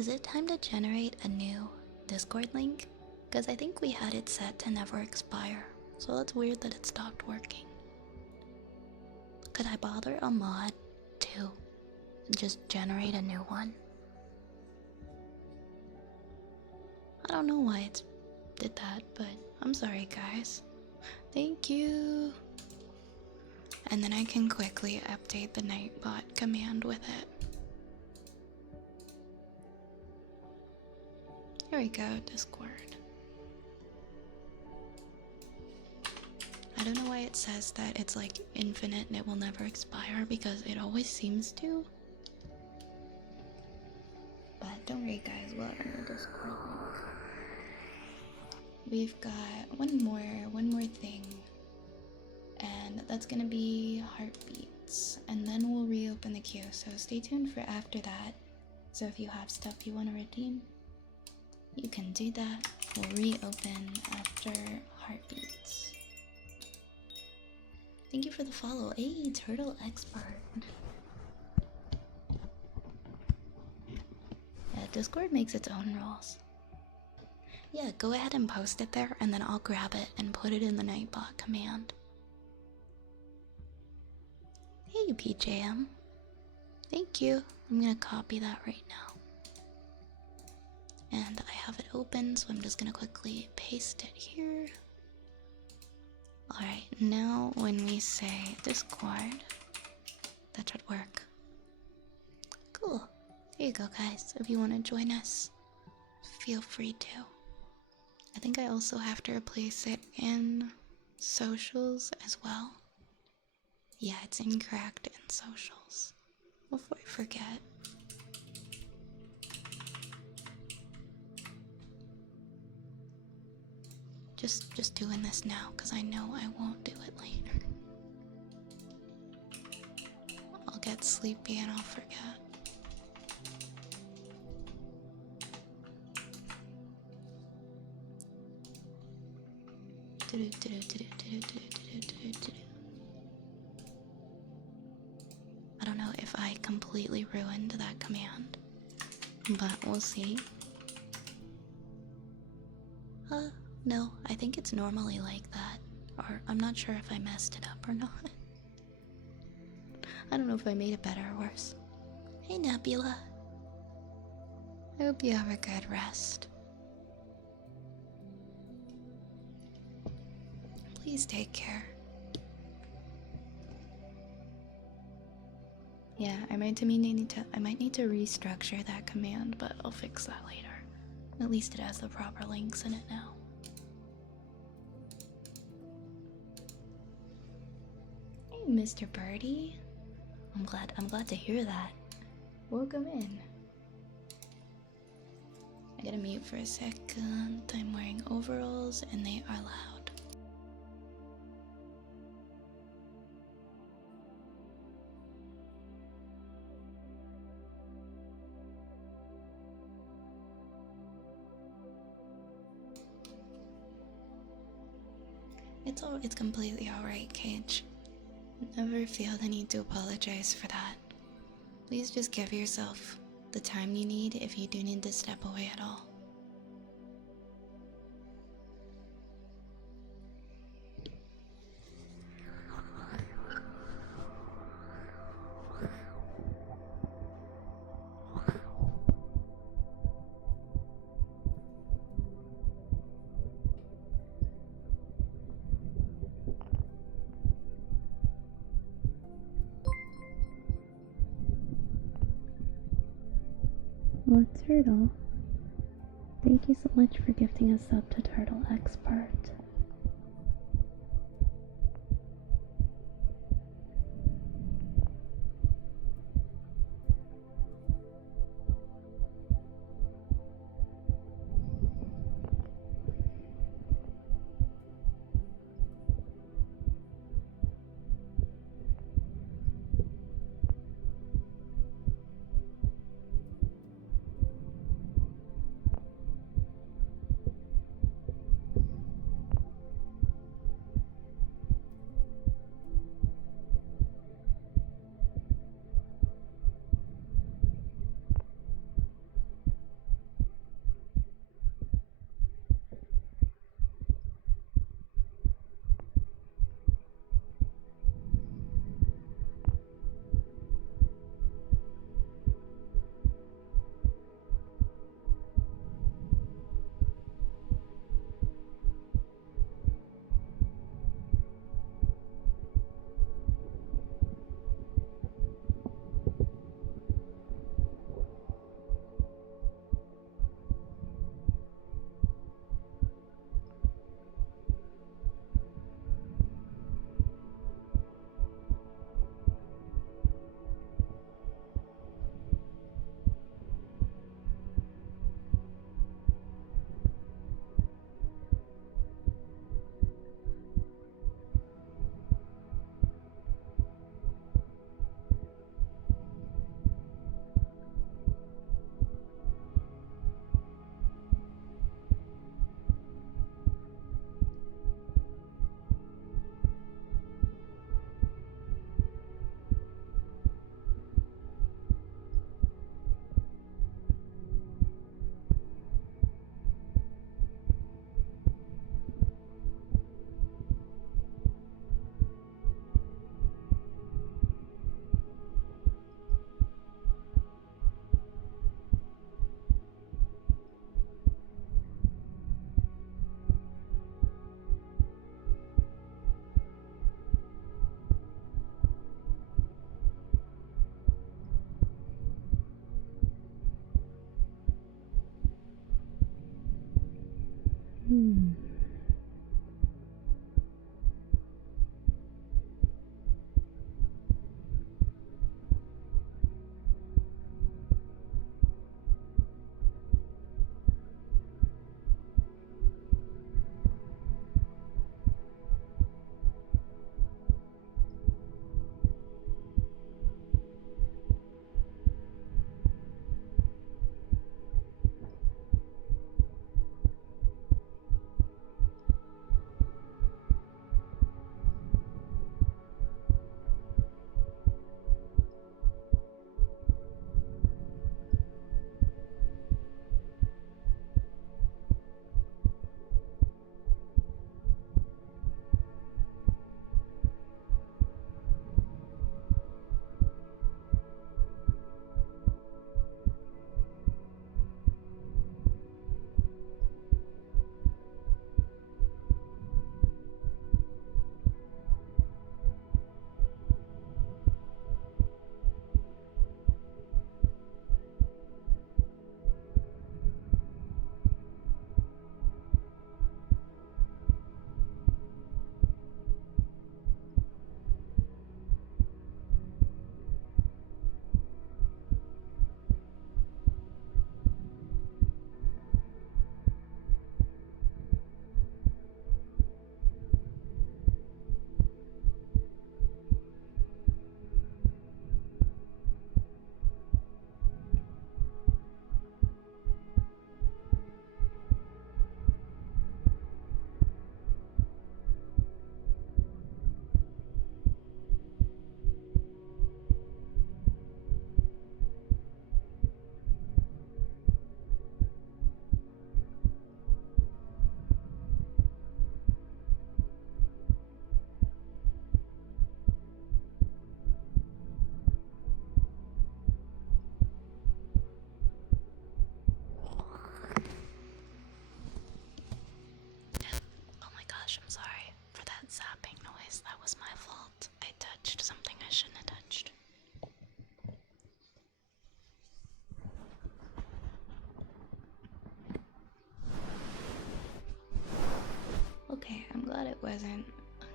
Is it time to generate a new Discord link? Because I think we had it set to never expire, so that's weird that it stopped working. Could I bother a mod to just generate a new one? I don't know why it did that, but I'm sorry, guys. Thank you. And then I can quickly update the Nightbot command with it. Here we go, Discord. I don't know why it says that it's like infinite and it will never expire, because it always seems to. But don't worry, guys, we're in the Discord link. We've got one more thing. And that's gonna be heartbeats. And then we'll reopen the queue. So stay tuned for after that. So if you have stuff you want to redeem, you can do that. We'll reopen after heartbeats. Thank you for the follow. Hey, Turtle Expert. Yeah, Discord makes its own rules. Yeah, go ahead and post it there, and then I'll grab it and put it in the Nightbot command. Hey, PJM. Thank you. I'm gonna copy that right now. And I have it open, so I'm just gonna quickly paste it here. Alright, now when we say Discord, that should work. Cool. There you go, guys. If you want to join us, feel free to. I think I also have to replace it in socials as well. Yeah, it's incorrect in socials. Before I forget. Just doing this now, because I know I won't do it later. I'll get sleepy and I'll forget. I don't know if I completely ruined that command, but we'll see. No, I think it's normally like that. Or I'm not sure if I messed it up or not. I don't know if I made it better or worse. Hey, Nebula. I hope you have a good rest. Please take care. Yeah, I might need to restructure that command, but I'll fix that later. At least it has the proper links in it now. Hey, Mr. Birdie. I'm glad to hear that. Welcome in. I gotta mute for a second. I'm wearing overalls and they are loud. It's completely alright, Cage. Never feel the need to apologize for that. Please just give yourself the time you need if you do need to step away at all. Well, Turtle, thank you so much for gifting us up to Turtle Expert.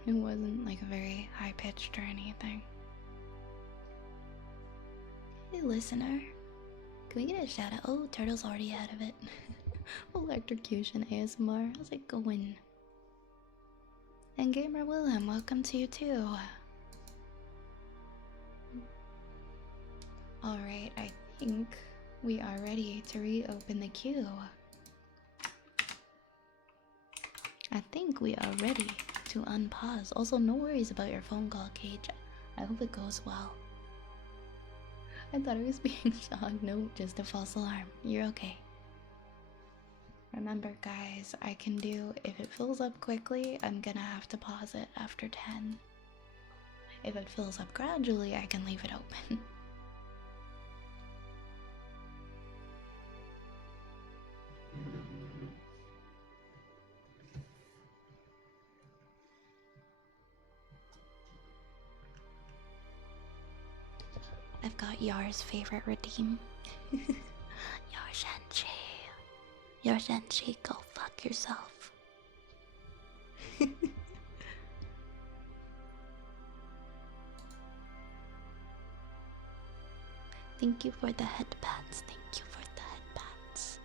It wasn't like very high pitched or anything. Hey, listener. Can we get a shout out? Oh, Turtle's already out of it. Electrocution ASMR. How's it going? And Gamer Willem, welcome to you too. Alright, I think we are ready to reopen the queue. I think we are ready to unpause. Also, no worries about your phone call, Cage. I hope it goes well. I thought I was being shocked. No, just a false alarm. You're okay. Remember, guys, I can do, if it fills up quickly, I'm gonna have to pause it after 10. If it fills up gradually, I can leave it open. I've got Yar's favorite redeem. Yar Shenchi. Yar Shenchi, go fuck yourself. Thank you for the headbands. Thank you for the headbands.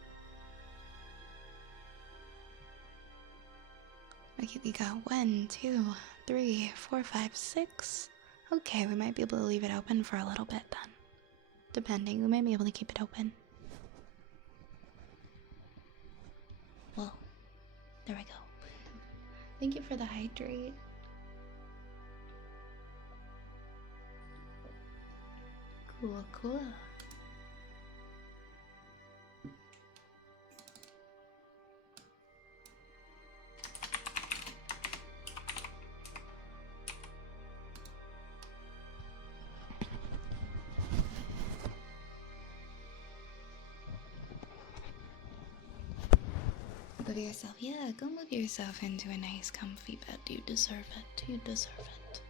Okay, we got 1, 2, 3, 4, 5, 6. Okay, we might be able to leave it open for a little bit then. Depending, we might be able to keep it open. Well, there we go. Thank you for the hydrate. Cool, cool. Move yourself, yeah, go move yourself into a nice comfy bed. You deserve it, you deserve it.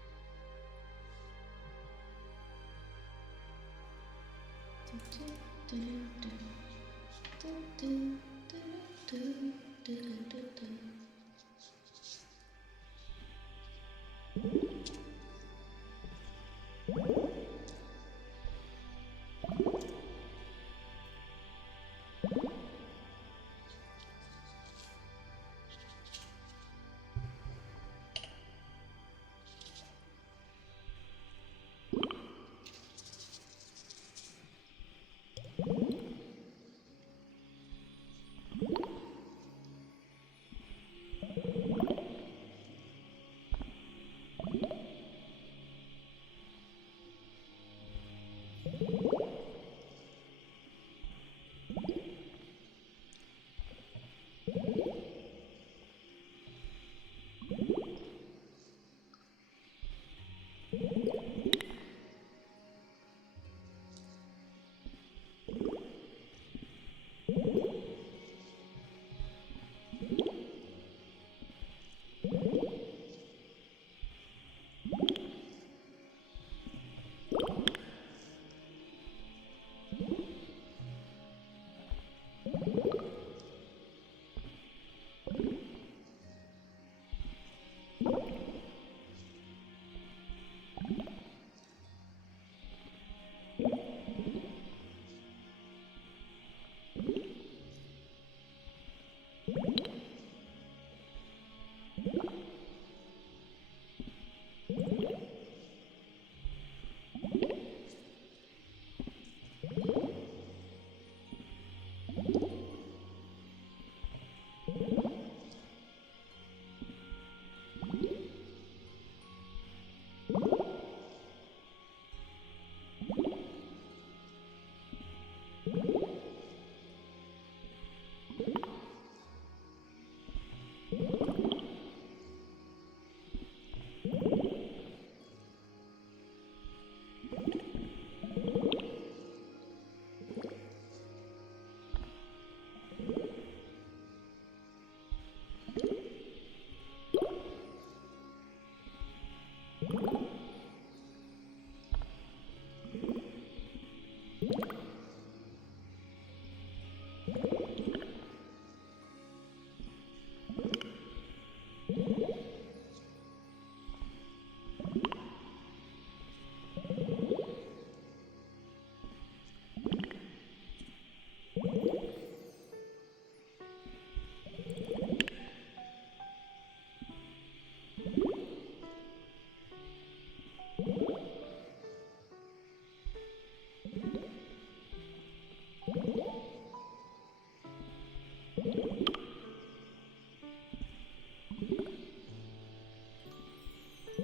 How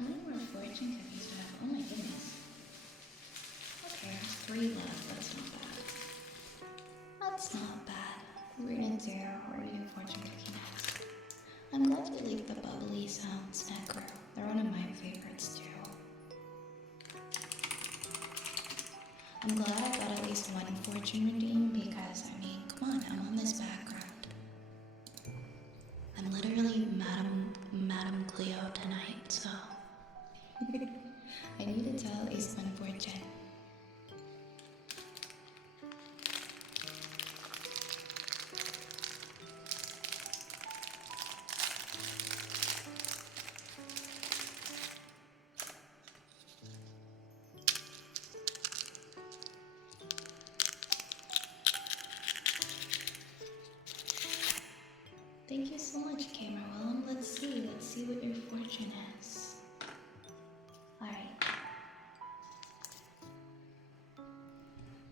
many more fortune cookies do I have? Oh my goodness. Okay, there's 3 left. That's not bad. That's not bad. We're in 0. We're eating fortune cookie next. I'm glad you like the bubbly sounds, Necro. They're one of my favorites too. I'm glad I got at least one fortune redeem because, I mean, come on, I'm on this background. I'm literally Madam Cleo tonight, so I need to tell at least one fortune. Thank you so much, Gamer Willem. Let's see what your fortune is. Alright.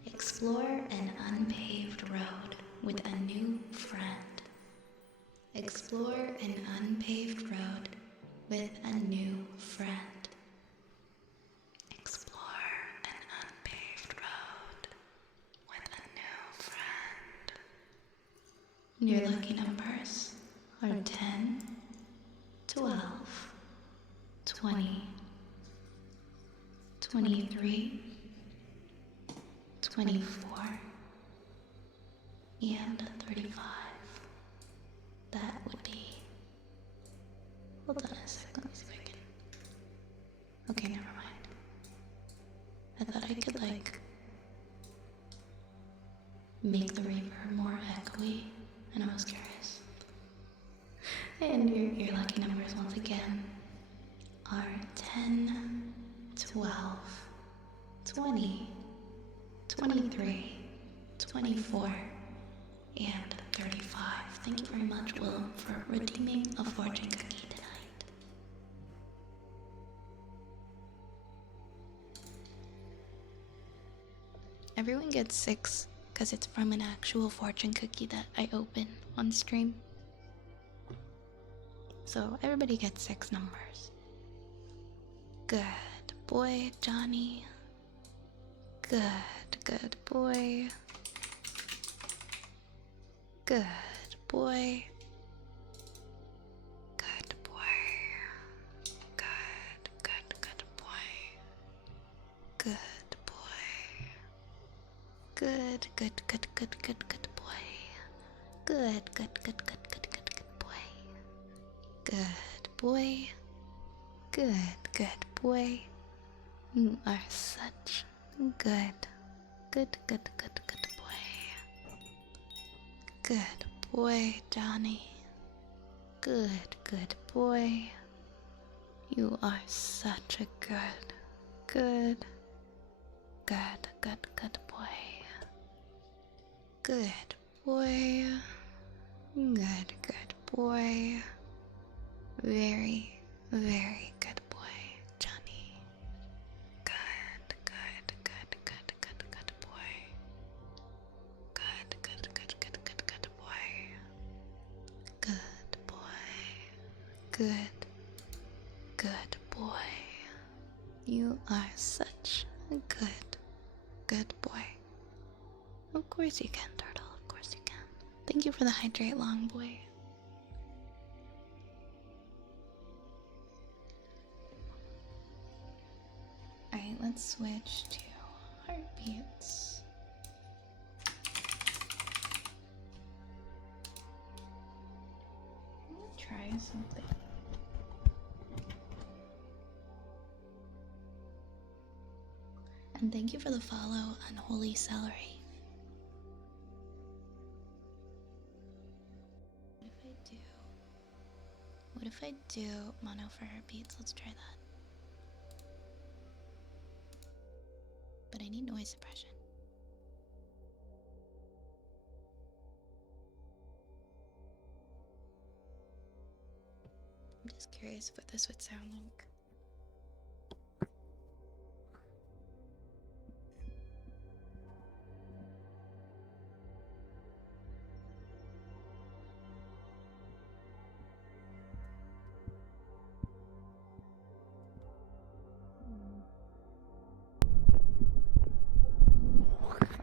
Explore an unpaved road with a new friend. Explore an unpaved road with a new friend. Explore an unpaved road with a new friend. Your lucky numbers are 10, 12, 20, 23, 24, and 35. That would be... Hold on a sec, let me see if I can... Okay, never mind. I thought I could, like, make the reverb more echoey, and I was curious. And your lucky numbers once again are 10, 12, 20, 23, 24, and 35. Thank you very much, Willem, for redeeming a fortune cookie tonight. Everyone gets 6 because it's from an actual fortune cookie that I open on stream. So everybody gets 6 numbers. Good boy, Johnny. Good boy. Good boy. Good boy. Good boy. Good boy. Good boy. Good boy. Good boy. Good boy. You are such good boy. Good boy, Johnny. Good boy. You are such a good boy. Good boy. Good boy. Very good boy, Johnny. Good boy. Good boy. Good boy. Good boy. You are such a good boy. Of course you can, Turtle. Of course you can. Thank you for the hydrate, long boy. Alright, let's switch to heartbeats. I'm gonna try something. And thank you for the follow, Unholy Celery. What if I do mono for heartbeats? Let's try that. But I need noise suppression. I'm just curious what this would sound like.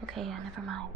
Okay, yeah, never mind.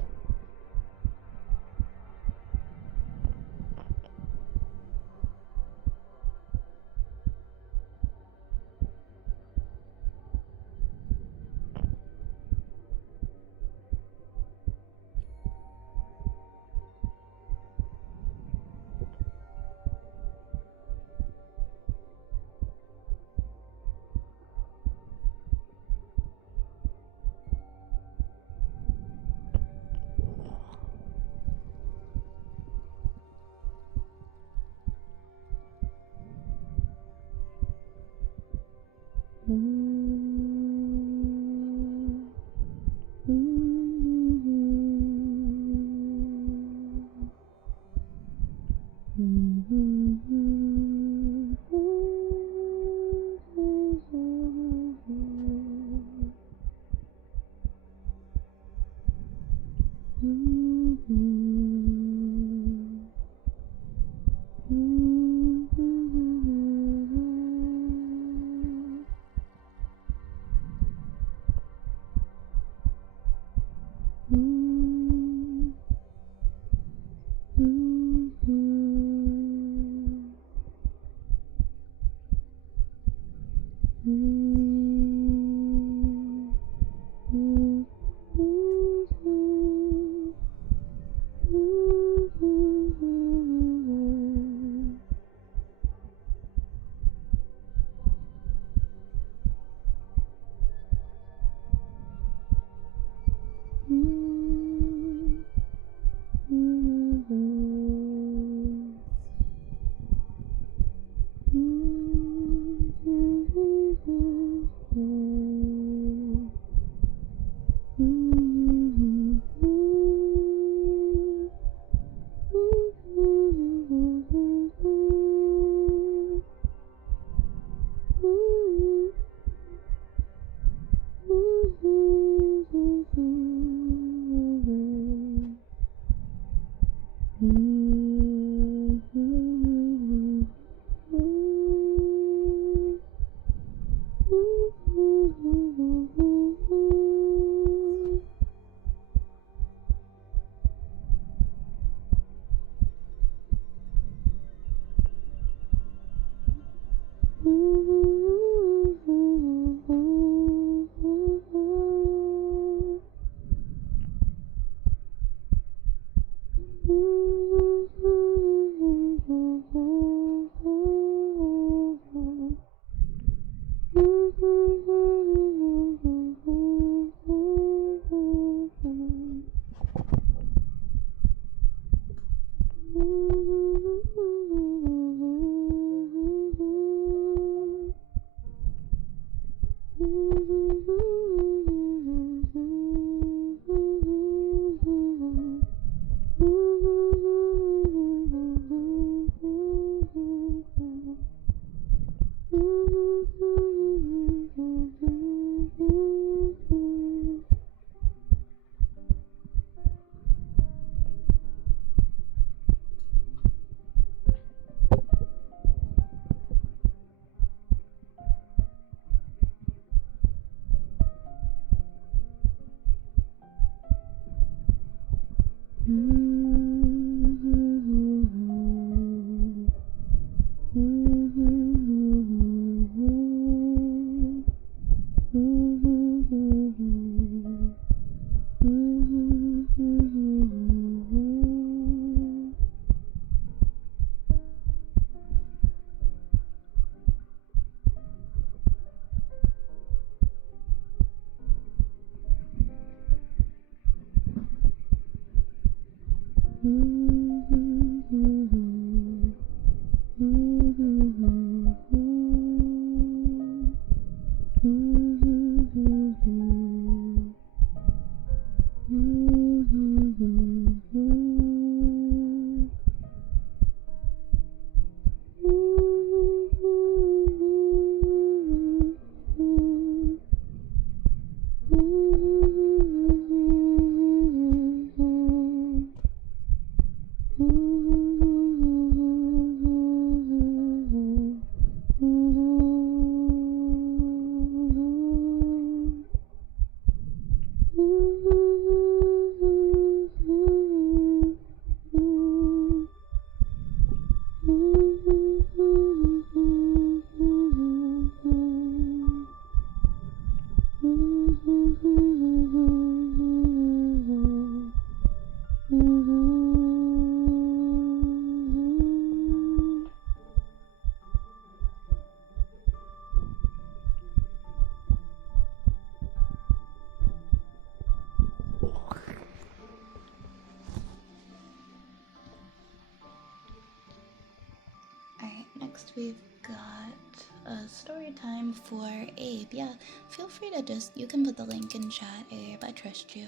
next we've got a story time for Abe. Yeah, feel free to you can put the link in chat, Abe. I trust you.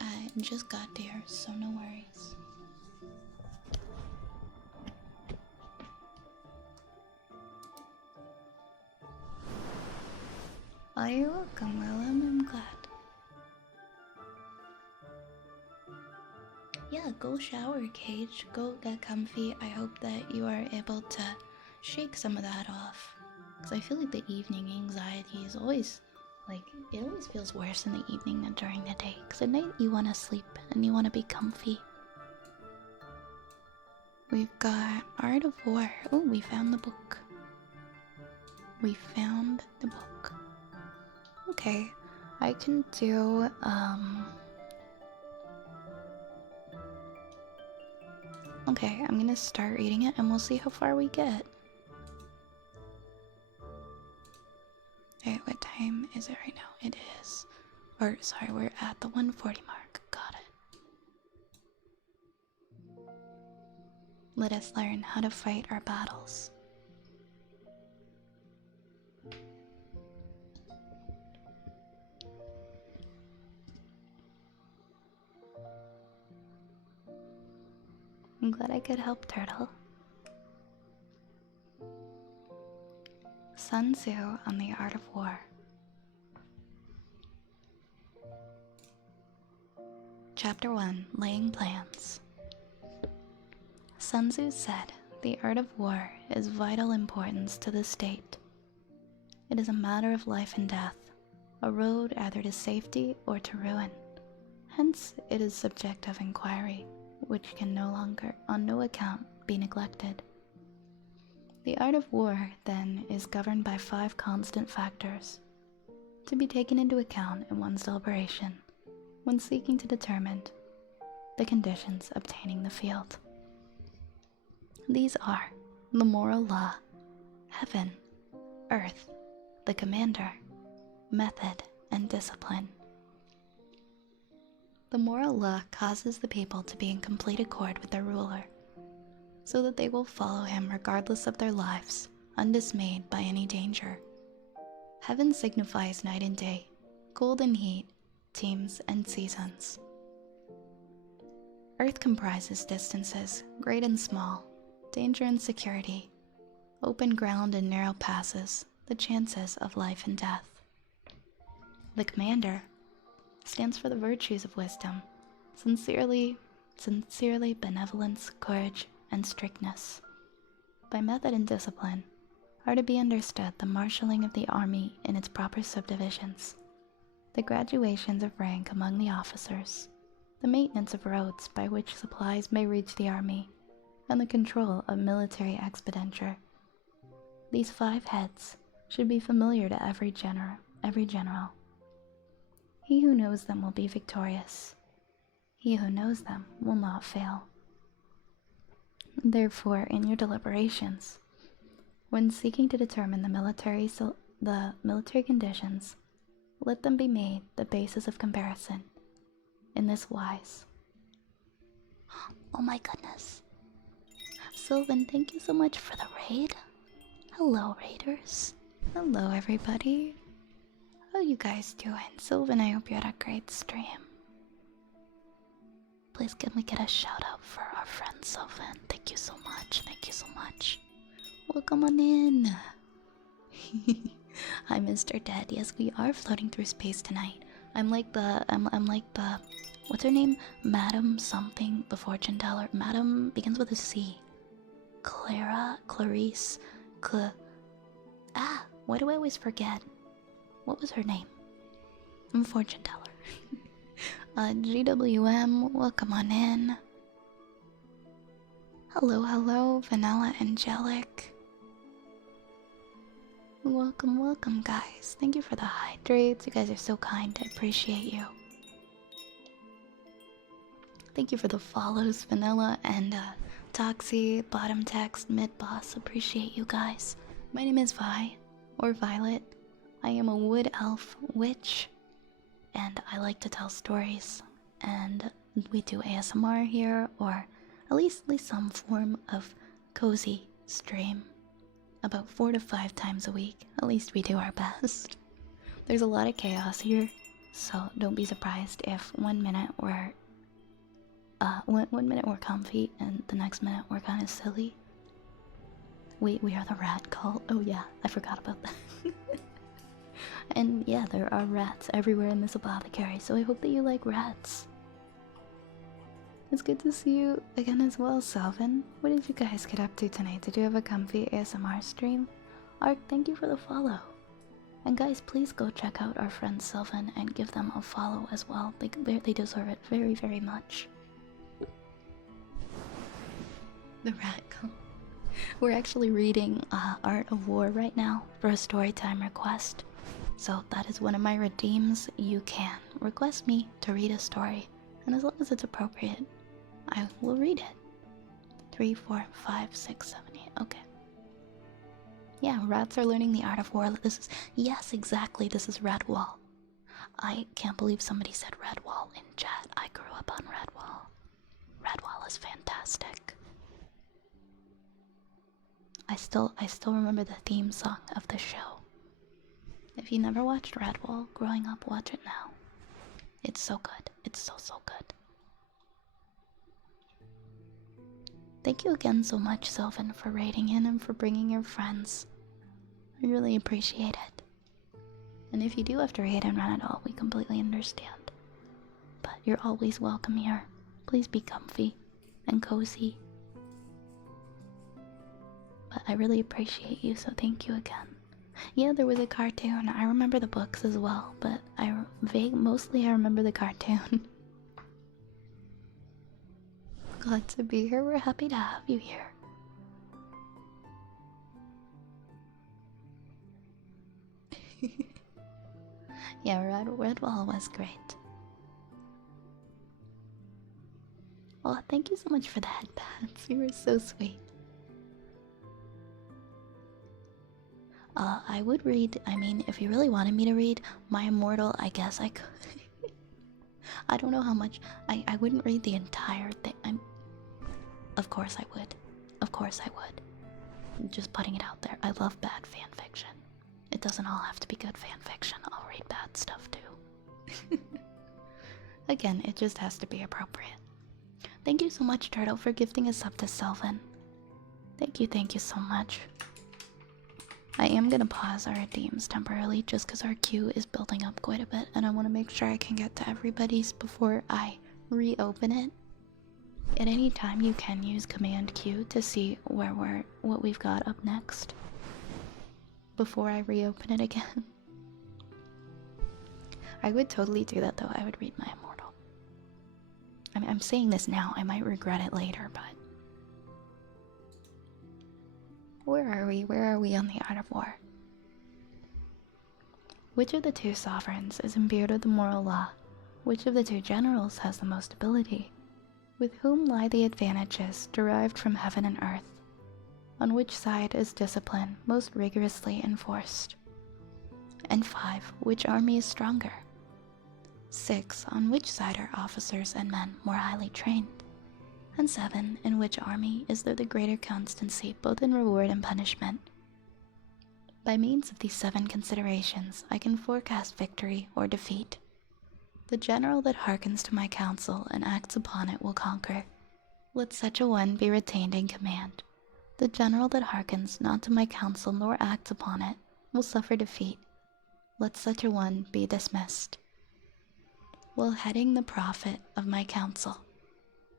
I just got there, so no worries. Oh, you're welcome, Willem. I'm glad. Yeah, go shower, Cage. Go get comfy. I hope that you are able to shake some of that off. Because I feel like the evening anxiety is always, like, it always feels worse in the evening than during the day. Because at night you want to sleep and you want to be comfy. We've got Art of War. Oh, we found the book. We found the book. Okay, I can do, okay, I'm gonna start reading it and we'll see how far we get. Alright, what time is it right now? It is. Or, sorry, we're at the 1:40 mark. Got it. Let us learn how to fight our battles. I'm glad I could help, Turtle. Sun Tzu on the Art of War. Chapter 1, Laying Plans. Sun Tzu said, "The art of war is vital importance to the state. It is a matter of life and death, a road either to safety or to ruin. Hence, it is subject of inquiry, which can no longer, on no account, be neglected. The art of war, then, is governed by 5 constant factors, to be taken into account in one's deliberation, when seeking to determine the conditions obtaining the field. These are the moral law, heaven, earth, the commander, method, and discipline. The moral law causes the people to be in complete accord with their ruler, so that they will follow him regardless of their lives, undismayed by any danger. Heaven signifies night and day, cold and heat, teams and seasons. Earth comprises distances, great and small, danger and security, open ground and narrow passes, the chances of life and death. The commander stands for the virtues of wisdom, sincerely benevolence, courage, and strictness. By method and discipline are to be understood the marshalling of the army in its proper subdivisions, the graduations of rank among the officers, the maintenance of roads by which supplies may reach the army, and the control of military expenditure. These 5 heads should be familiar to every general. He who knows them will be victorious. He who knows them will not fail. Therefore, in your deliberations, when seeking to determine the military conditions, let them be made the basis of comparison in this wise. Oh my goodness. Sylvan, thank you so much for the raid. Hello, raiders. Hello, everybody. How you guys doing? Sylvan, I hope you had a great stream. Please can we get a shout out for our friend Sylvan? Thank you so much. Thank you so much. Welcome on in. Hi, Mr. Dead. Yes, we are floating through space tonight. I'm like the what's her name? Madam something, the fortune teller. Madam begins with a C. Clarice, why do I always forget? What was her name? I'm fortune teller. GWM, welcome on in. Hello, Vanilla Angelic. Welcome, guys. Thank you for the hydrates. You guys are so kind. I appreciate you. Thank you for the follows, Vanilla and Toxie, Bottom Text, Mid Boss. Appreciate you guys. My name is Vi, or Violet. I am a wood elf witch, and I like to tell stories. And we do ASMR here, or at least some form of cozy stream about 4 to 5 times a week. At least we do our best. There's a lot of chaos here, so don't be surprised if one minute we're comfy and the next minute we're kind of silly. We are the rat cult. Oh yeah, I forgot about that. And yeah, there are rats everywhere in this apothecary, so I hope that you like rats. It's good to see you again as well, Selvin. What did you guys get up to tonight? Did you have a comfy ASMR stream? Ark, thank you for the follow. And guys, please go check out our friend Sylvan and give them a follow as well. They deserve it very, very much. The rat cult. We're actually reading Art of War right now for a storytime request. So that is one of my redeems. You can request me to read a story, and as long as it's appropriate, I will read it. 3, 4, 5, 6, 7, 8. Okay. Yeah, rats are learning the art of war. Yes, exactly. This is Redwall. I can't believe somebody said Redwall in chat. I grew up on Redwall. Redwall is fantastic. I still remember the theme song of the show. If you never watched Redwall growing up, watch it now. It's so good. It's so good. Thank you again so much, Sylvan, for raiding in and for bringing your friends. I really appreciate it. And if you do have to raid and run at all, we completely understand. But you're always welcome here. Please be comfy and cozy. But I really appreciate you, so thank you again. Yeah, there was a cartoon. I remember the books as well, but mostly I remember the cartoon. Glad to be here. We're happy to have you here. Yeah, Redwall was great. Oh, thank you so much for the headbands. You were so sweet. I would read, I mean, if you really wanted me to read My Immortal, I guess I could. I don't know how much. I wouldn't read the entire thing. Of course I would. Of course I would. I'm just putting it out there. I love bad fan fiction. It doesn't all have to be good fan fiction. I'll read bad stuff too. Again, it just has to be appropriate. Thank you so much, Turtle, for gifting a sub to Sylvan. Thank you so much. I am gonna pause our redeems temporarily just because our queue is building up quite a bit and I want to make sure I can get to everybody's before I reopen it. At any time you can use Command Q to see what we've got up next before I reopen it again. I would totally do that though. I would read My Immortal. I mean, I'm saying this now, I might regret it later, but where are we? Where are we on the art of war? Which of the two sovereigns is imbued with the moral law? Which of the two generals has the most ability? With whom lie the advantages derived from heaven and earth? On which side is discipline most rigorously enforced? And 5. Which army is stronger? 6. On which side are officers and men more highly trained? And 7. In which army is there the greater constancy both in reward and punishment? By means of these 7 considerations, I can forecast victory or defeat. The general that hearkens to my counsel and acts upon it will conquer. Let such a one be retained in command. The general that hearkens not to my counsel nor acts upon it will suffer defeat. Let such a one be dismissed. While heading the profit of my counsel,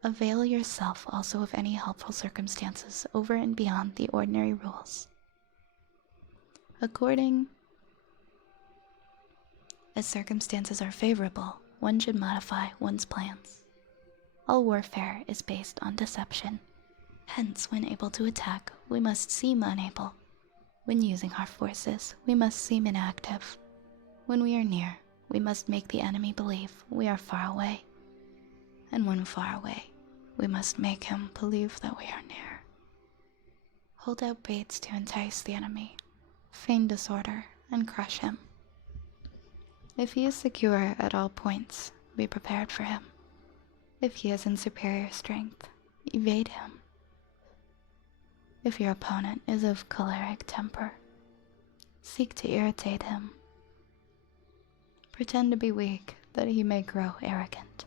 avail yourself also of any helpful circumstances over and beyond the ordinary rules. According as circumstances are favorable, one should modify one's plans. All warfare is based on deception. Hence, when able to attack, we must seem unable. When using our forces, we must seem inactive. When we are near, we must make the enemy believe we are far away. And when far away, we must make him believe that we are near. Hold out baits to entice the enemy, feign disorder, and crush him. If he is secure at all points, be prepared for him. If he is in superior strength, evade him. If your opponent is of choleric temper, seek to irritate him. Pretend to be weak, that he may grow arrogant.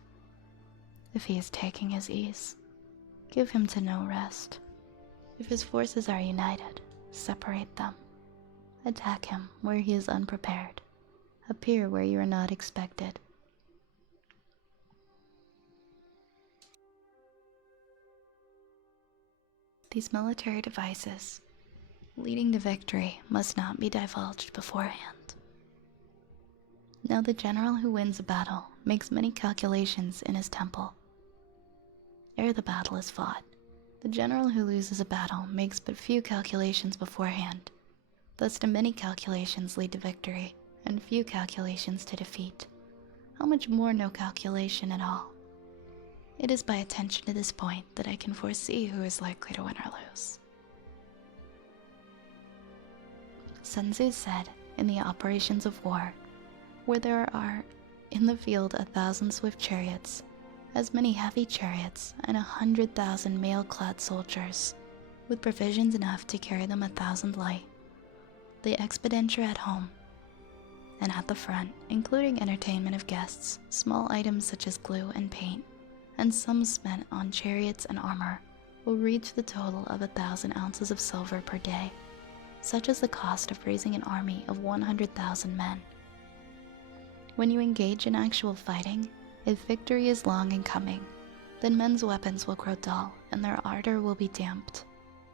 If he is taking his ease, give him to no rest. If his forces are united, separate them. Attack him where he is unprepared. Appear where you are not expected. These military devices, leading to victory, must not be divulged beforehand. Now the general who wins a battle makes many calculations in his temple. Ere the battle is fought, the general who loses a battle makes but few calculations beforehand. Thus do many calculations lead to victory, and few calculations to defeat. How much more no calculation at all? It is by attention to this point that I can foresee who is likely to win or lose. Sun Tzu said, in the operations of war, where there are in the field 1,000 swift chariots, as many heavy chariots, and 100,000 mail-clad soldiers, with provisions enough to carry them 1,000 light, the expenditure at home and at the front, including entertainment of guests, small items such as glue and paint, and sums spent on chariots and armor, will reach the total of 1,000 ounces of silver per day, such as the cost of raising an army of 100,000 men. When you engage in actual fighting, if victory is long in coming, then men's weapons will grow dull and their ardor will be damped.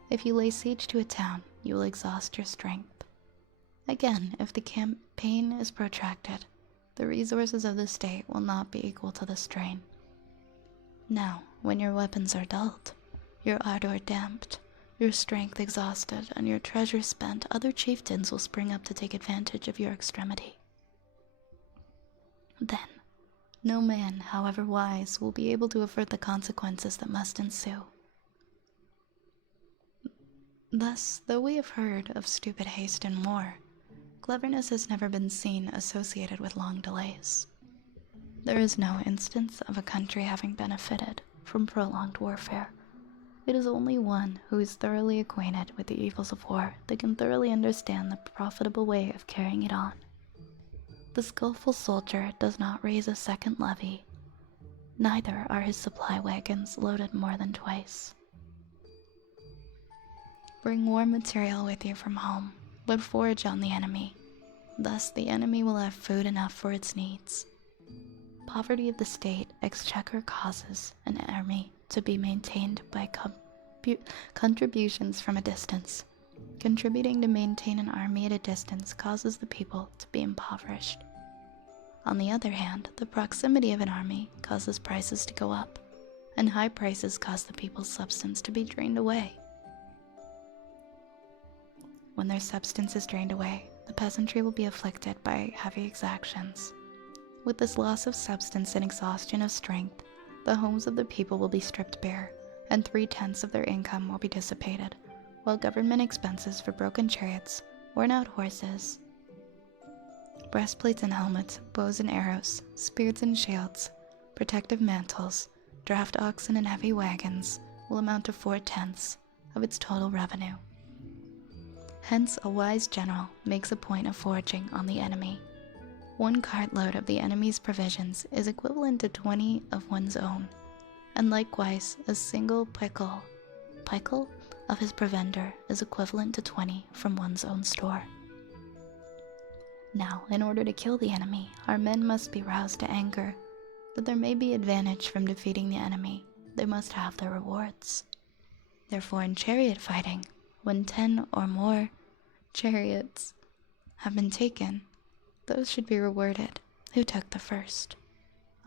If you lay siege to a town, you will exhaust your strength. Again, if the campaign is protracted, the resources of the state will not be equal to the strain. Now, when your weapons are dulled, your ardor damped, your strength exhausted, and your treasure spent, other chieftains will spring up to take advantage of your extremity. Then, no man, however wise, will be able to avert the consequences that must ensue. Thus, though we have heard of stupid haste in war, cleverness has never been seen associated with long delays. There is no instance of a country having benefited from prolonged warfare. It is only one who is thoroughly acquainted with the evils of war that can thoroughly understand the profitable way of carrying it on. The skillful soldier does not raise a second levy, neither are his supply wagons loaded more than twice. Bring war material with you from home, but forage on the enemy. Thus the enemy will have food enough for its needs. Poverty of the state exchequer causes an army to be maintained by contributions from a distance. Contributing to maintain an army at a distance causes the people to be impoverished. On the other hand, the proximity of an army causes prices to go up, and high prices cause the people's substance to be drained away. When their substance is drained away, the peasantry will be afflicted by heavy exactions. With this loss of substance and exhaustion of strength, the homes of the people will be stripped bare, and 3/10 of their income will be dissipated, while government expenses for broken chariots, worn-out horses, breastplates and helmets, bows and arrows, spears and shields, protective mantles, draft oxen and heavy wagons will amount to 4/10 of its total revenue. Hence, a wise general makes a point of foraging on the enemy. 1 cartload of the enemy's provisions is equivalent to 20 of one's own, and likewise a single pickle of his provender is equivalent to 20 from one's own store. Now, in order to kill the enemy, our men must be roused to anger. That there may be advantage from defeating the enemy, they must have their rewards. Therefore, in chariot fighting, when 10 or more chariots have been taken, those should be rewarded who took the first.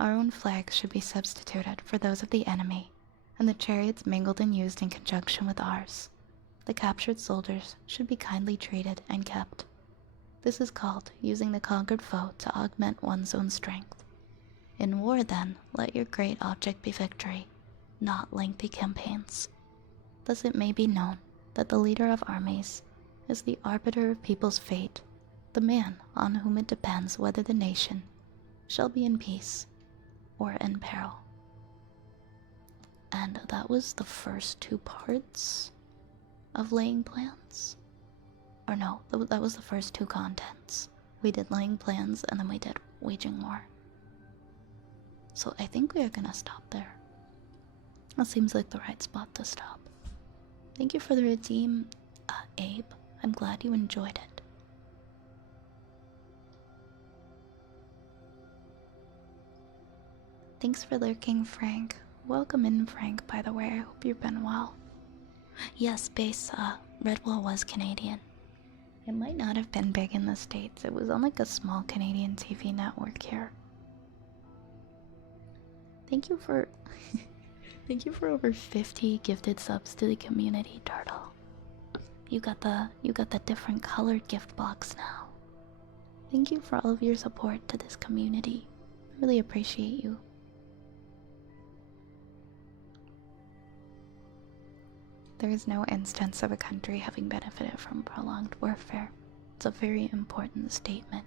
Our own flags should be substituted for those of the enemy, and the chariots mingled and used in conjunction with ours. The captured soldiers should be kindly treated and kept. This is called using the conquered foe to augment one's own strength. In war, then, let your great object be victory, not lengthy campaigns. Thus it may be known that the leader of armies is the arbiter of people's fate, the man on whom it depends whether the nation shall be in peace or in peril. and that was the first two parts of laying plans. Or no, that was the first two contents. We did laying plans and then we did waging war. So I think we are gonna stop there. That seems like the right spot to stop. Thank you for the redeem, Abe. I'm glad you enjoyed it. Thanks for lurking, Frank. Welcome in, Frank, by the way. I hope you've been well. Yes, base, Redwall was Canadian. It might not have been big in the States. It was on like a small Canadian TV network here. Thank you for thank you for over 50 gifted subs to the community, Turtle. You got the different colored gift box now. Thank you for all of your support to this community. I really appreciate you. There is no instance of a country having benefited from prolonged warfare. It's a very important statement.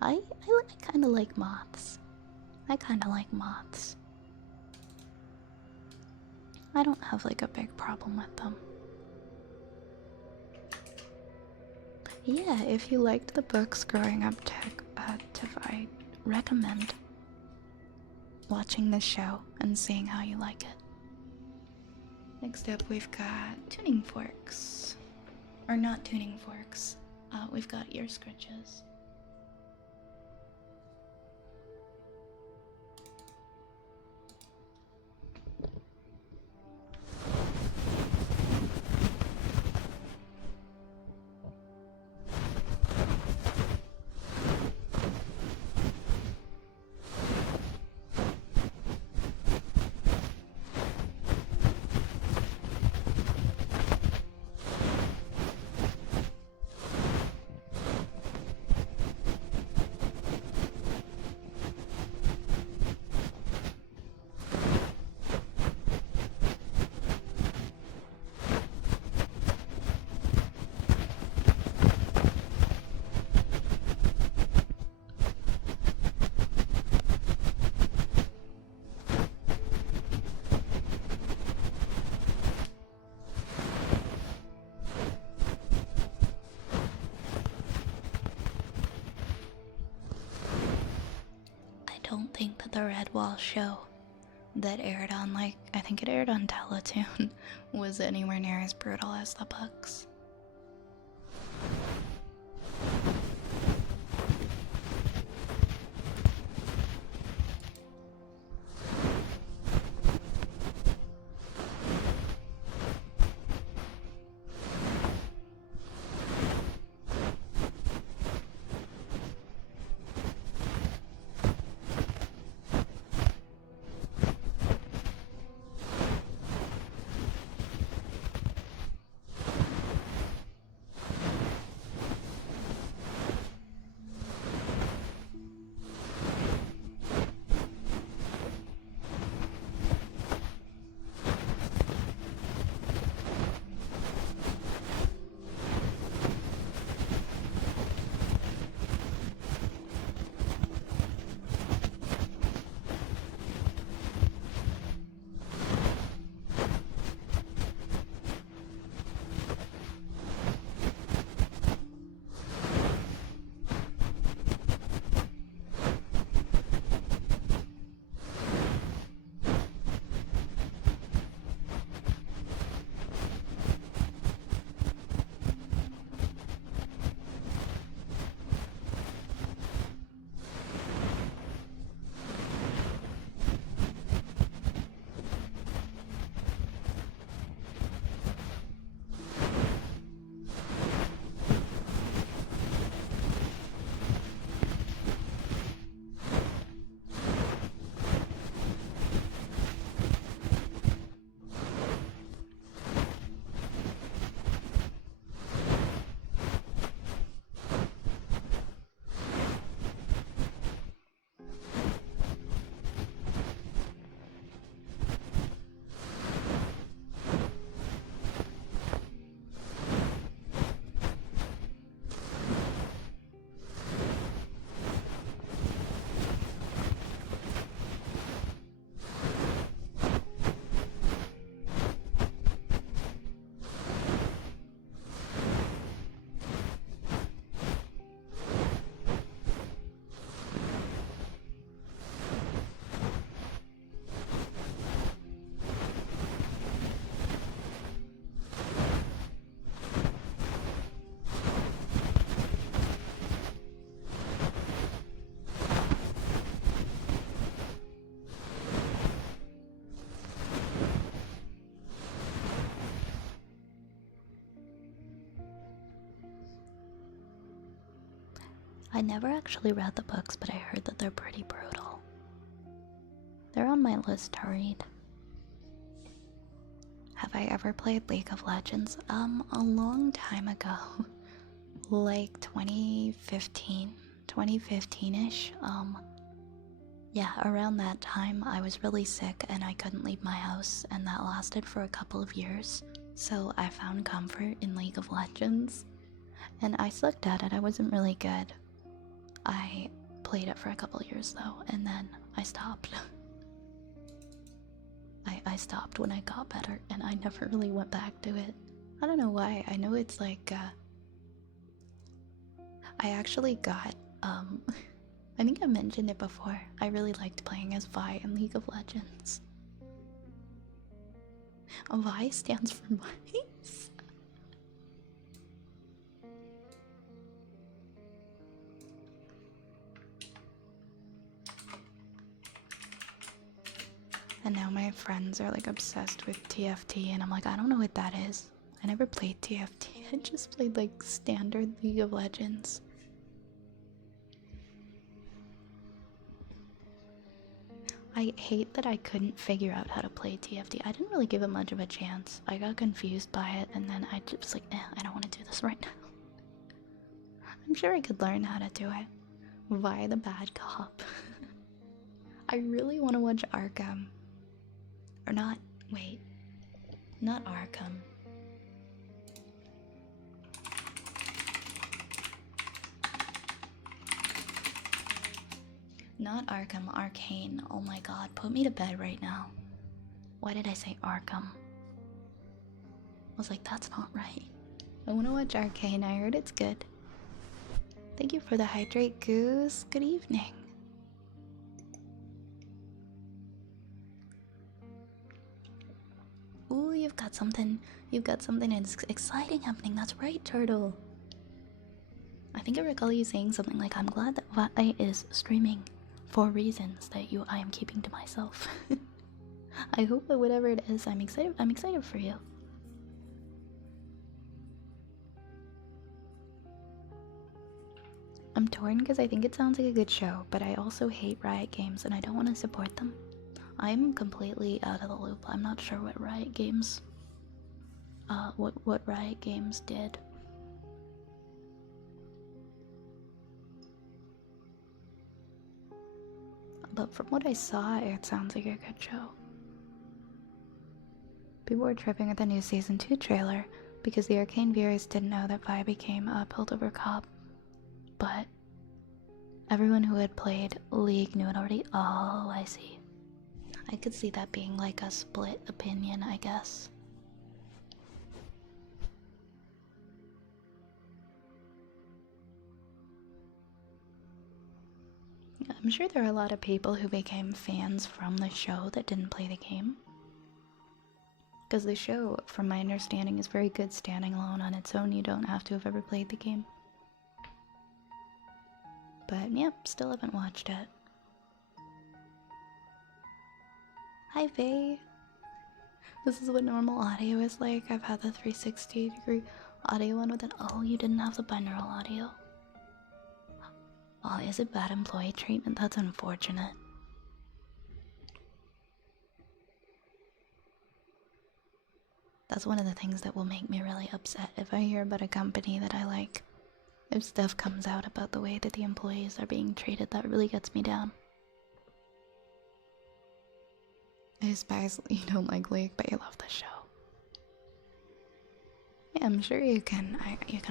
I kind of like moths. I kind of like moths. I don't have like a big problem with them. Yeah, if you liked the books growing up, Tiff, I recommend watching this show and seeing how you like it. Next up, we've got tuning forks. Or not tuning forks. We've got ear scritches. I don't think that the Redwall show that aired on, like, I think it aired on Teletoon, was anywhere near as brutal as the books. I never actually read the books, but I heard that they're pretty brutal. They're on my list to read. Have I ever played League of Legends? A long time ago. Like 2015-ish. Yeah, around that time I was really sick and I couldn't leave my house, and that lasted for a couple of years. So I found comfort in League of Legends. And I sucked at it, I wasn't really good. I played it for a couple of years though, and then I stopped. I stopped when I got better, and I never really went back to it. I don't know why. I know it's like, I actually got, I think I mentioned it before. I really liked playing as Vi in League of Legends. Vi stands for mice. And now my friends are like obsessed with TFT, and I'm like, I don't know what that is. I never played TFT. I just played like standard League of Legends. I hate that I couldn't figure out how to play TFT. I didn't really give it much of a chance. I got confused by it, and then I just was like, I don't want to do this right now. I'm sure I could learn how to do it. Vi the bad cop. I really want to watch Arkham. Or not, wait. Not Arkham. Not Arkham, Arcane. Oh my god, put me to bed right now. Why did I say Arkham? I was like, that's not right. I want to watch Arcane, I heard it's good. Thank you for the hydrate, Goose. Good evening. Ooh, you've got something exciting happening. That's right, Turtle. I think I recall you saying something like, I'm glad that Vi is streaming for reasons that I am keeping to myself. I hope that whatever it is, I'm excited for you. I'm torn because I think it sounds like a good show, but I also hate Riot Games and I don't want to support them. I'm completely out of the loop. I'm not sure what Riot Games did. But from what I saw, it sounds like a good show. People were tripping at the new Season 2 trailer because the Arcane viewers didn't know that Vi became a Piltover cop. But everyone who had played League knew it already. Oh, I see. I could see that being like a split opinion, I guess. I'm sure there are a lot of people who became fans from the show that didn't play the game. Because the show, from my understanding, is very good standing alone on its own. You don't have to have ever played the game. But, yep, still haven't watched it. Hi, Faye. This is what normal audio is like. I've had the 360-degree audio one with it. Oh, you didn't have the binaural audio. Oh, is it bad employee treatment? That's unfortunate. That's one of the things that will make me really upset if I hear about a company that I like. If stuff comes out about the way that the employees are being treated, that really gets me down. I despise you don't like League, but you love the show. Yeah, I'm sure you can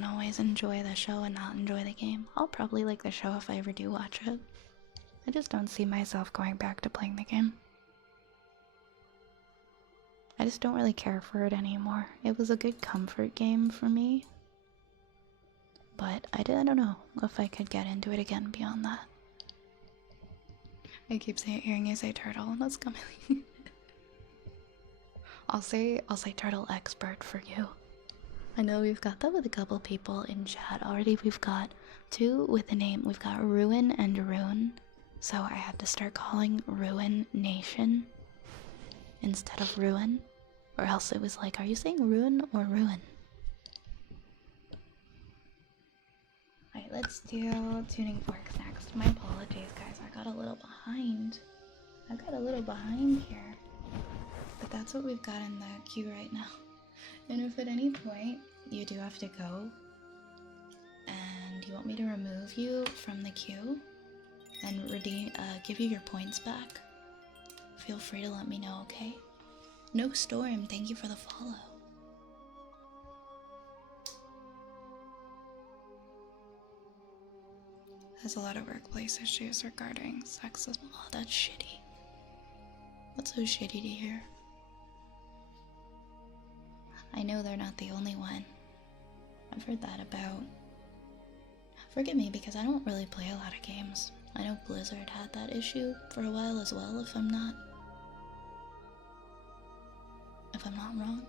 always enjoy the show and not enjoy the game. I'll probably like the show if I ever do watch it. I just don't see myself going back to playing the game. I just don't really care for it anymore. It was a good comfort game for me. But I don't know if I could get into it again beyond that. I keep hearing you say turtle, and that's coming. I'll say turtle expert for you. I know we've got that with a couple people in chat already. We've got two with the name. We've got Ruin and Rune. So I had to start calling Ruin Nation instead of Ruin. Or else it was like, are you saying Ruin or Ruin? let's do tuning forks next. My apologies, guys. I got a little behind. I got a little behind here. But that's what we've got in the queue right now. And if at any point you do have to go and you want me to remove you from the queue and give you your points back, feel free to let me know, okay? No Storm, thank you for the follow. There's a lot of workplace issues regarding sexism. Oh, that's shitty. That's so shitty to hear. I know they're not the only one. I've heard that about. Forgive me because I don't really play a lot of games. I know Blizzard had that issue for a while as well, if I'm not wrong.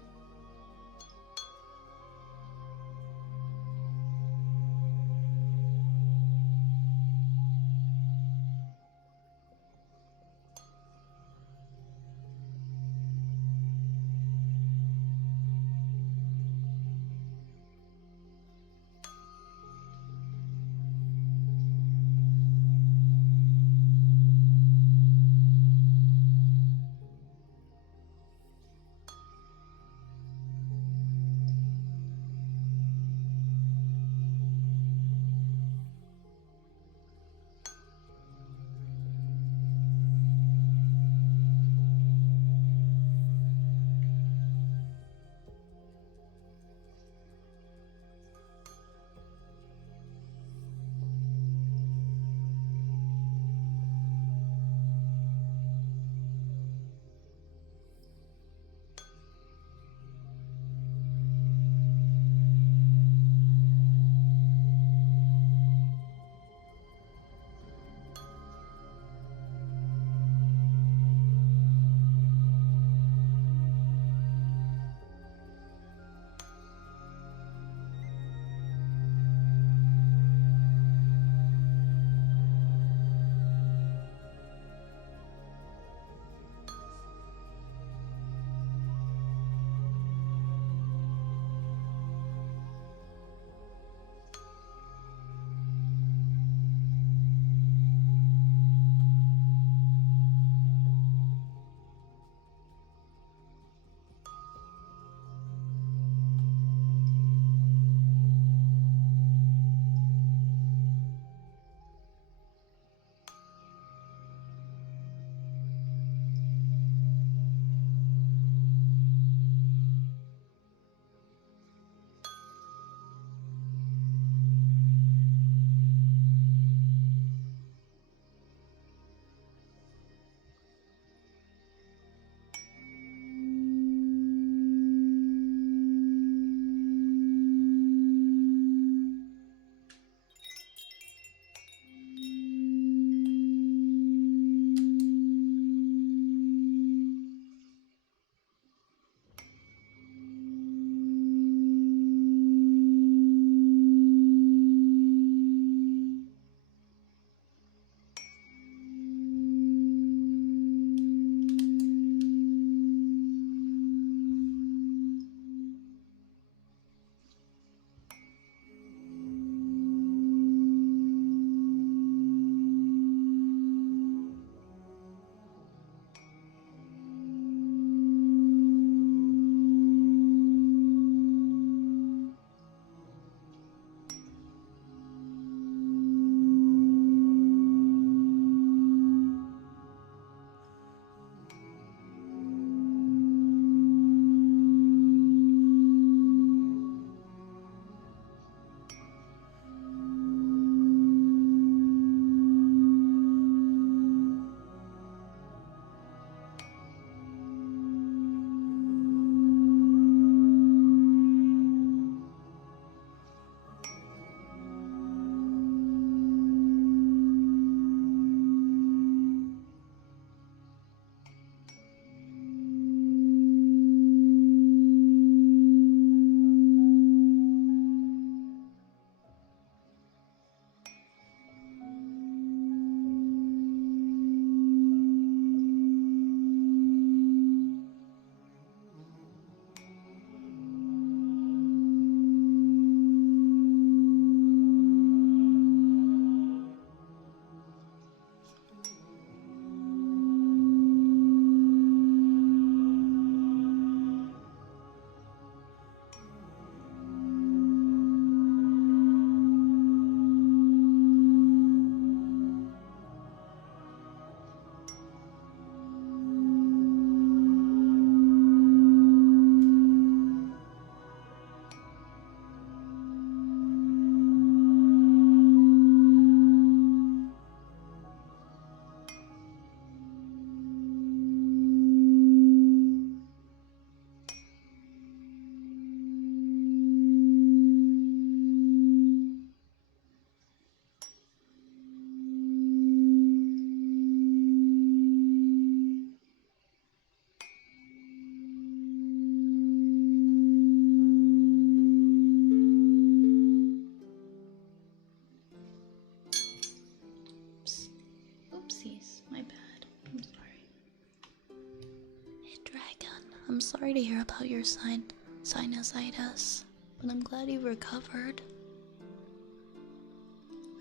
I'm sorry to hear about your sinusitis, but I'm glad you recovered.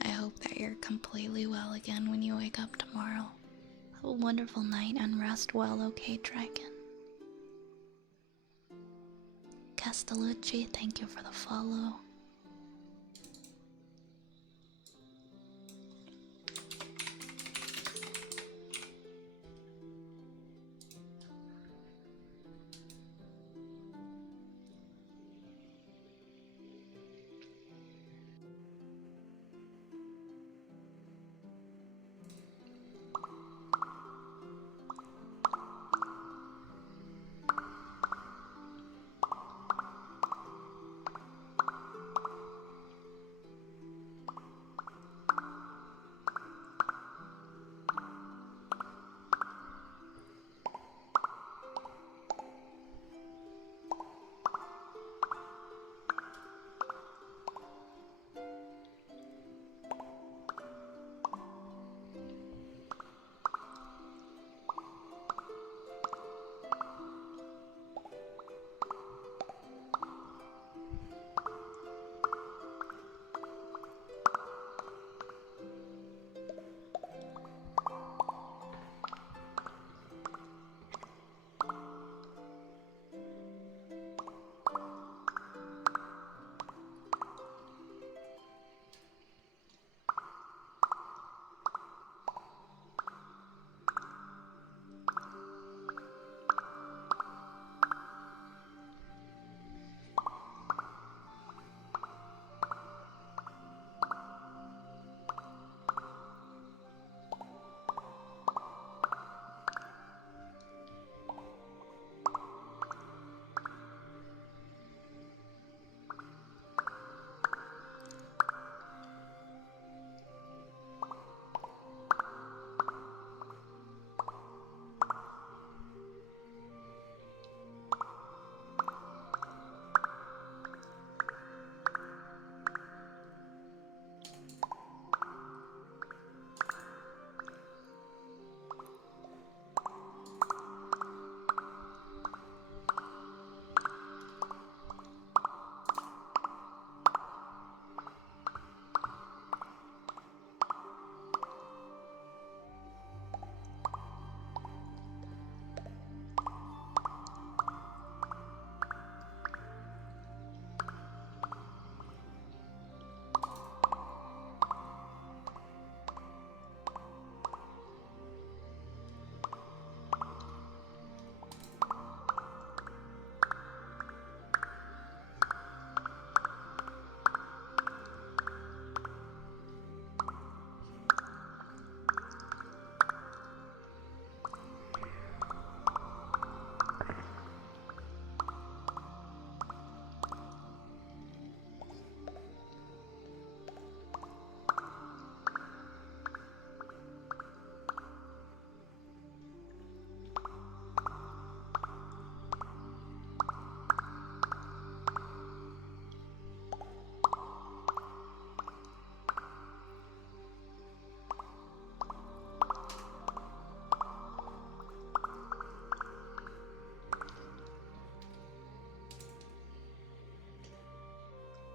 I hope that you're completely well again when you wake up tomorrow. Have a wonderful night and rest well, okay, Dragon? Castellucci, thank you for the follow.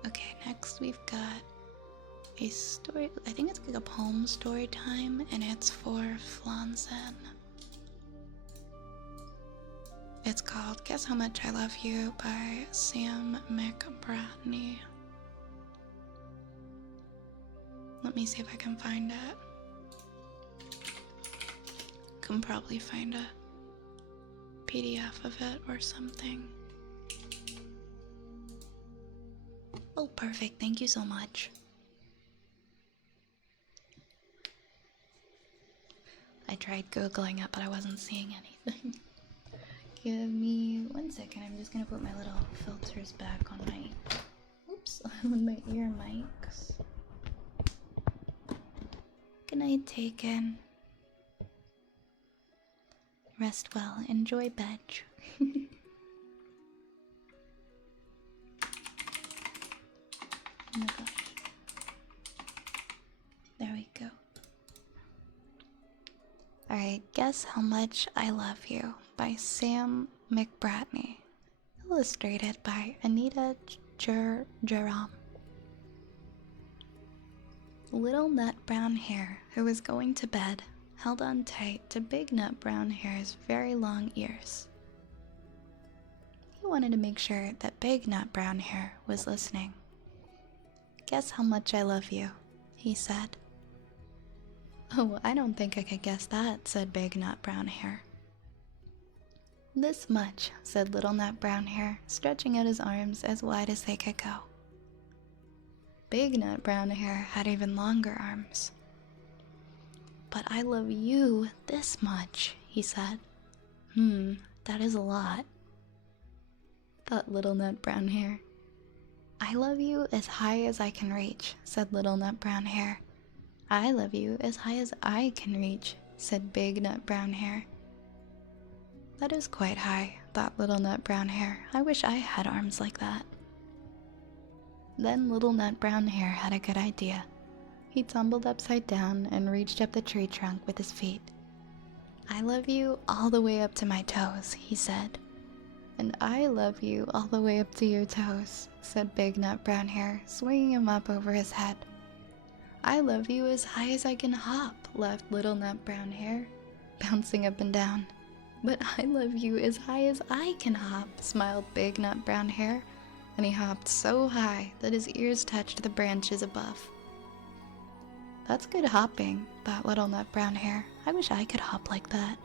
Okay, next we've got a story. I think it's like a poem story time, and it's for Flanzen. It's called Guess How Much I Love You by Sam McBratney. Let me see if I can find it. Can probably find a PDF of it or something. Oh, perfect. Thank you so much. I tried Googling it, but I wasn't seeing anything. Give me 1 second. I'm just gonna put my little filters back on my, oops, on my ear mics. Good night, Taken. Rest well. Enjoy bed. Oh my gosh. There we go. Alright, Guess How Much I Love You by Sam McBratney. Illustrated by Anita Jerome. Little Nut Brown Hare, who was going to bed, held on tight to Big Nut Brown Hare's very long ears. He wanted to make sure that Big Nut Brown Hare was listening. "Guess how much I love you," he said. "Oh, I don't think I could guess that," said Big Nut Brown Hare. "This much," said Little Nut Brown Hare, stretching out his arms as wide as they could go. Big Nut Brown Hare had even longer arms. "But I love you this much," he said. That is a lot," thought Little Nut Brown Hare. "I love you as high as I can reach," said Little Nut Brown Hare. "I love you as high as I can reach," said Big Nut Brown Hare. "That is quite high," thought Little Nut Brown Hare. "I wish I had arms like that." Then Little Nut Brown Hare had a good idea. He tumbled upside down and reached up the tree trunk with his feet. "I love you all the way up to my toes," he said. "And I love you all the way up to your toes," said Big Nut Brown Hare, swinging him up over his head. "I love you as high as I can hop," laughed Little Nut Brown Hare, bouncing up and down. "But I love you as high as I can hop," smiled Big Nut Brown Hare, and he hopped so high that his ears touched the branches above. "That's good hopping," thought Little Nut Brown Hare. "I wish I could hop like that."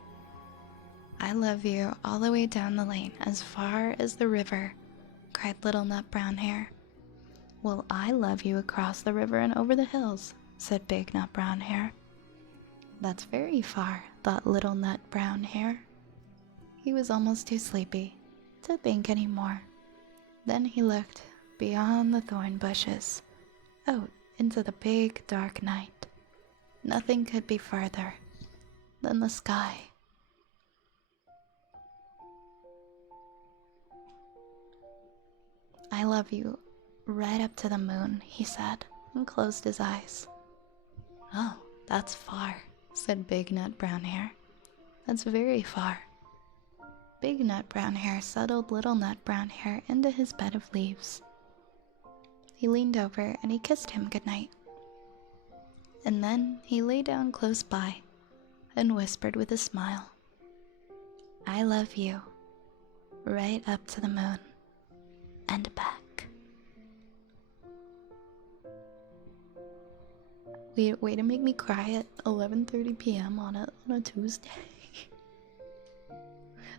"I love you all the way down the lane, as far as the river," cried Little Nut Brown Hare. "Well, I love you across the river and over the hills," said Big Nut Brown Hare. "That's very far," thought Little Nut Brown Hare. He was almost too sleepy to think any more. Then he looked beyond the thorn bushes, out into the big dark night. Nothing could be farther than the sky. "I love you right up to the moon," he said, and closed his eyes. "Oh, that's far," said Big Nut Brown Hare. "That's very far." Big Nut Brown Hare settled Little Nut Brown Hare into his bed of leaves. He leaned over and he kissed him goodnight. And then he lay down close by and whispered with a smile, "I love you right up to the moon and back." Way to make me cry at 11:30 p.m. on a Tuesday.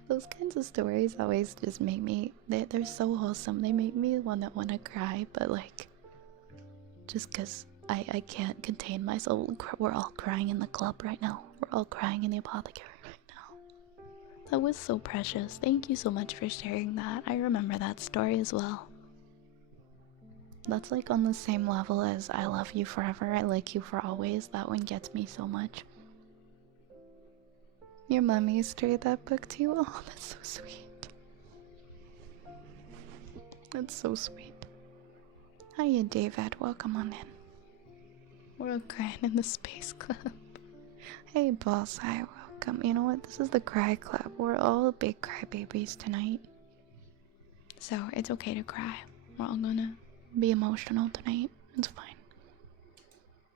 Those kinds of stories always just make me, they're so wholesome. They make me want to cry, but like, just because I can't contain myself. We're all crying in the club right now. We're all crying in the apothecary right now. That was so precious. Thank you so much for sharing that. I remember that story as well. That's like on the same level as "I love you forever, I like you for always." That one gets me so much. Your mom used to read that book to you? Oh, that's so sweet. That's so sweet. Hiya, David. Welcome on in. We're all crying in the Space Club. Hey, boss. Hi, welcome. You know what? This is the Cry Club. We're all big crybabies tonight. So it's okay to cry. We're all gonna be emotional tonight. It's fine.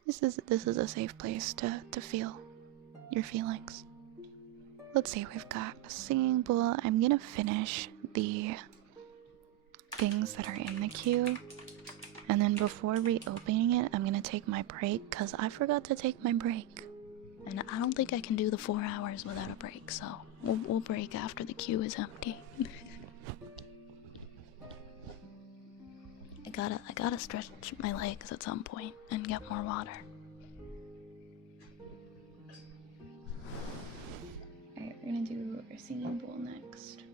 This is a safe place to feel your feelings. Let's see, we've got a singing bowl. I'm gonna finish the things that are in the queue, and then before reopening it, I'm gonna take my break because I forgot to take my break, and I don't think I can do the 4 hours without a break. So we'll break after the queue is empty. I gotta stretch my legs at some point and get more water. Alright, we're gonna do our singing bowl next.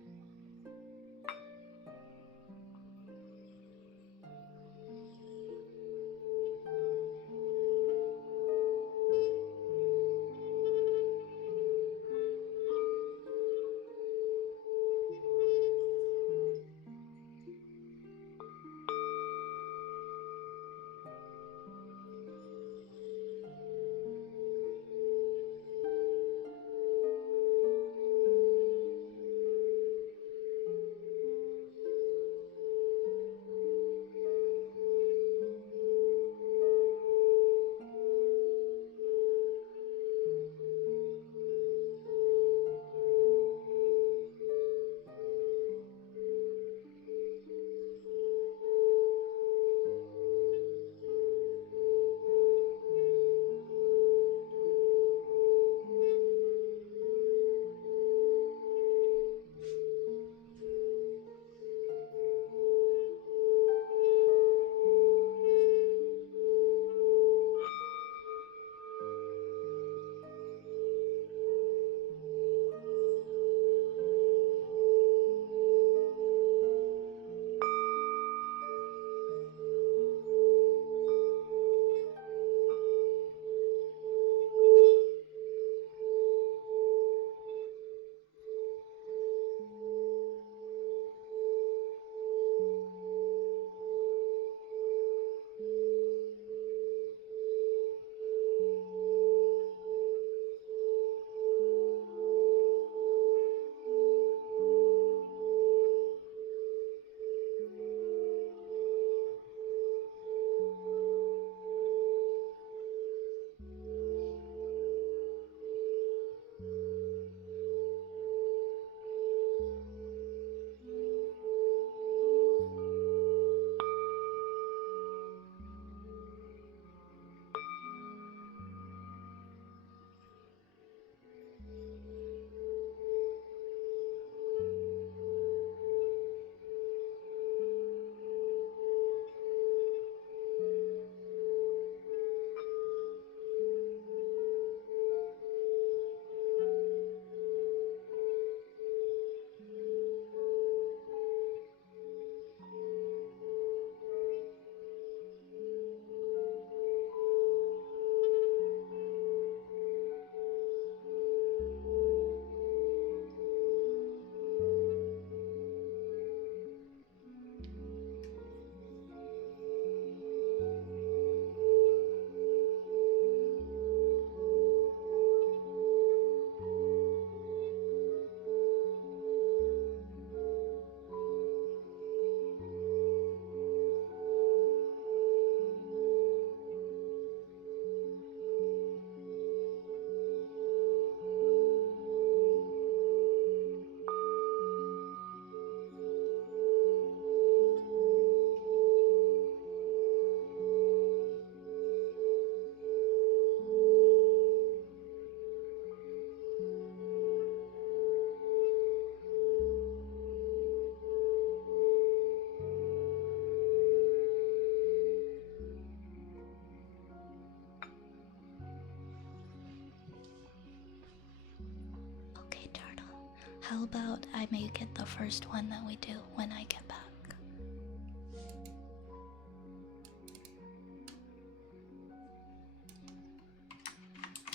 How about I make it the first one that we do when I get back?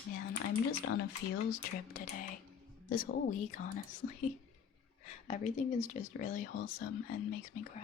Man, I'm just on a feels trip today. This whole week, honestly. Everything is just really wholesome and makes me cry.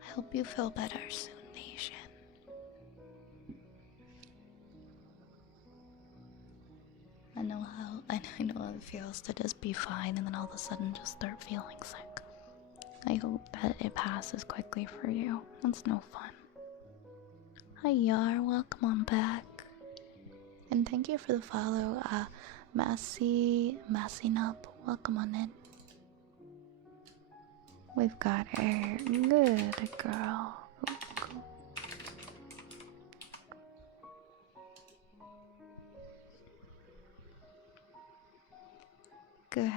I hope you feel better soon, Nation. I know how it feels to just be fine and then all of a sudden just start feeling sick. I hope that it passes quickly for you. That's no fun. Hi Yar, welcome on back. And thank you for the follow, Massing Up, welcome on in. We've got a good girl. Ooh, cool. Good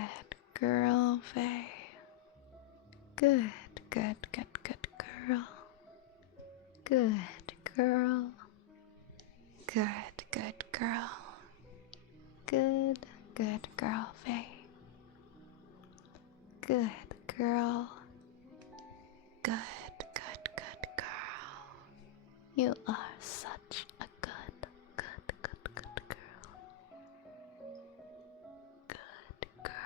girl, Faye. Good girl. Good girl. Good girl. Good girl, Faye. Good girl. Good girl. You are such a good girl. Good girl.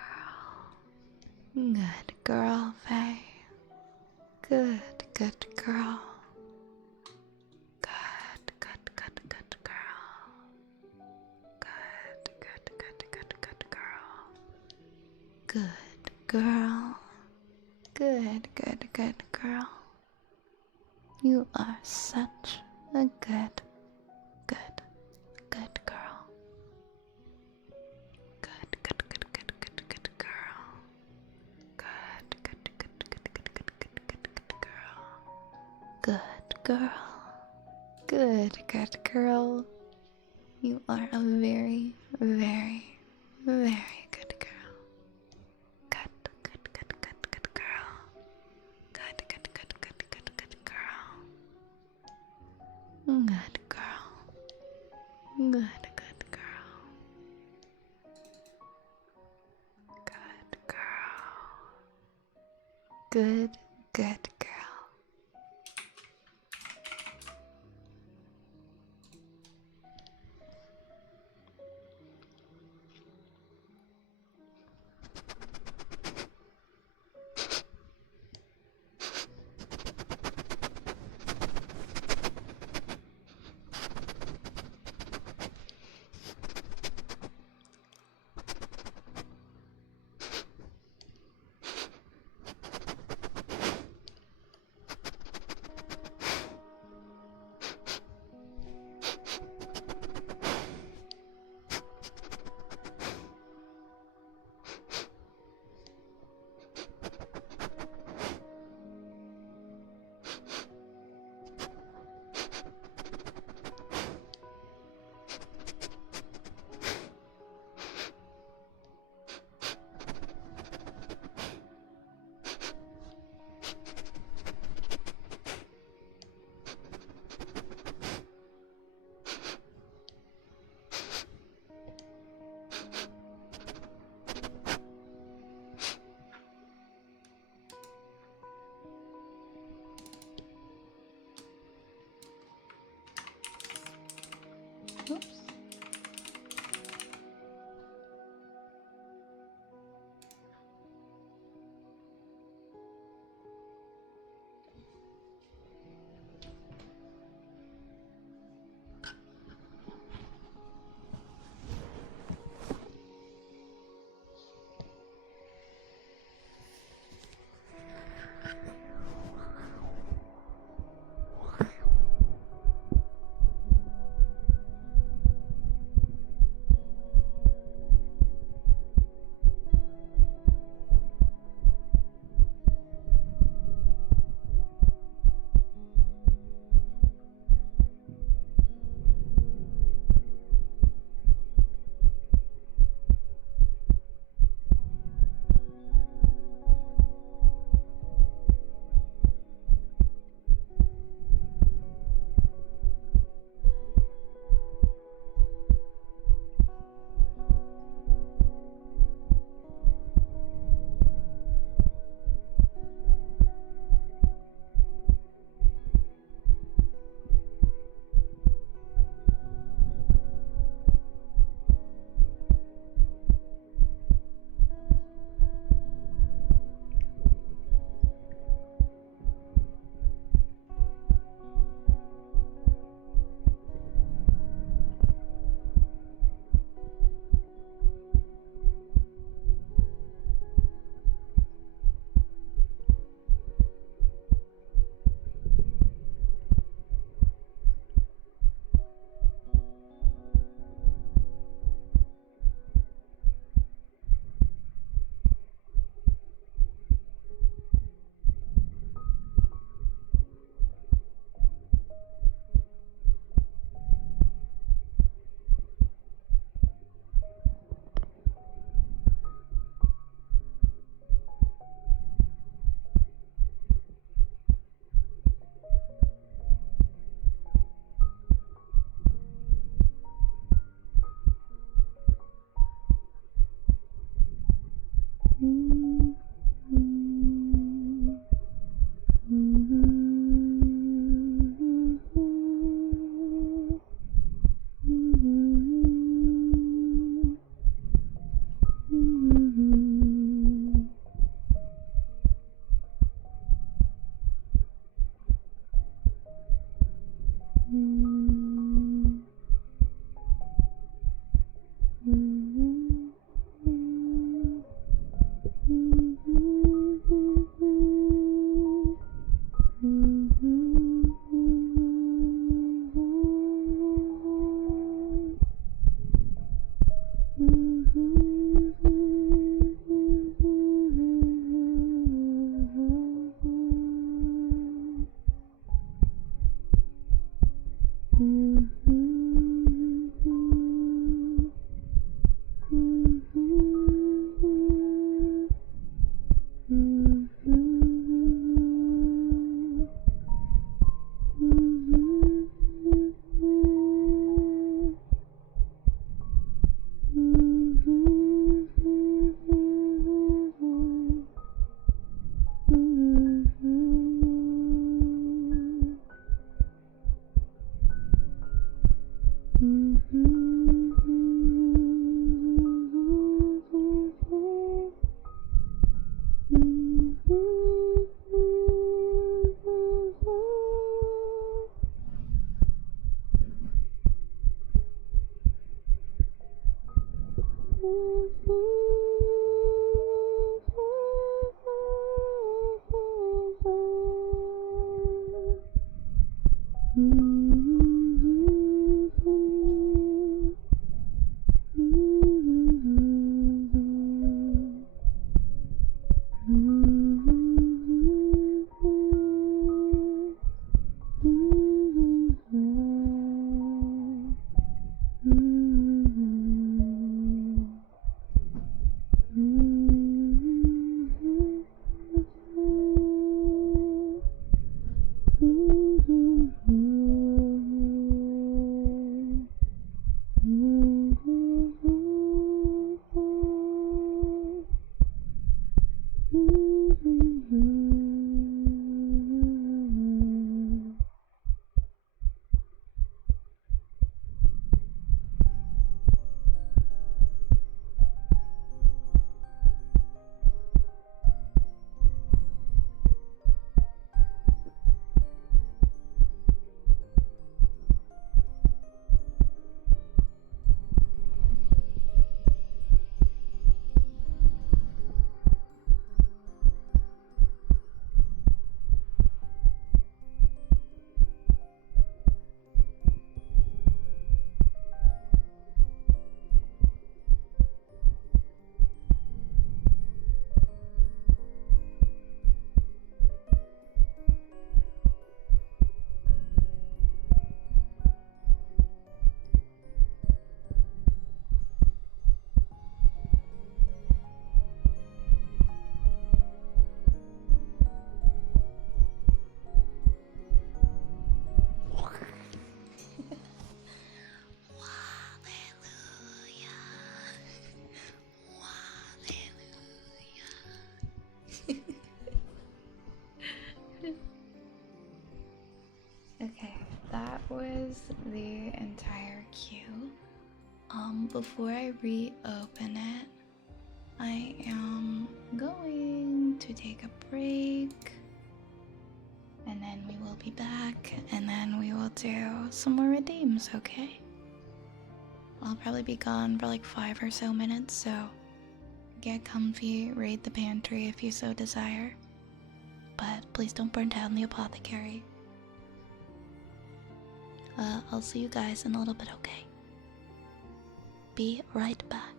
Good girl, Faye. Good girl. Good girl. Good girl. Good girl. good girl. You are such a good, good, good girl. Good, good, good, good, good, good girl. Good, good, good, good, good, good, good, good girl. Good girl. Good, good girl. You are a very, very, very good girl. Good, good, good, good, good girl. Good, good, good, good, good, good girl. Good girl. Good, good girl. Good girl. Good, good girl. Oops. was the entire queue. Before I reopen it, I am going to take a break. And then we will be back, and then we will do some more redeems, okay? I'll probably be gone for like 5 or so minutes, so get comfy, raid the pantry if you so desire. But please don't burn down the apothecary. I'll see you guys in a little bit, okay? Be right back.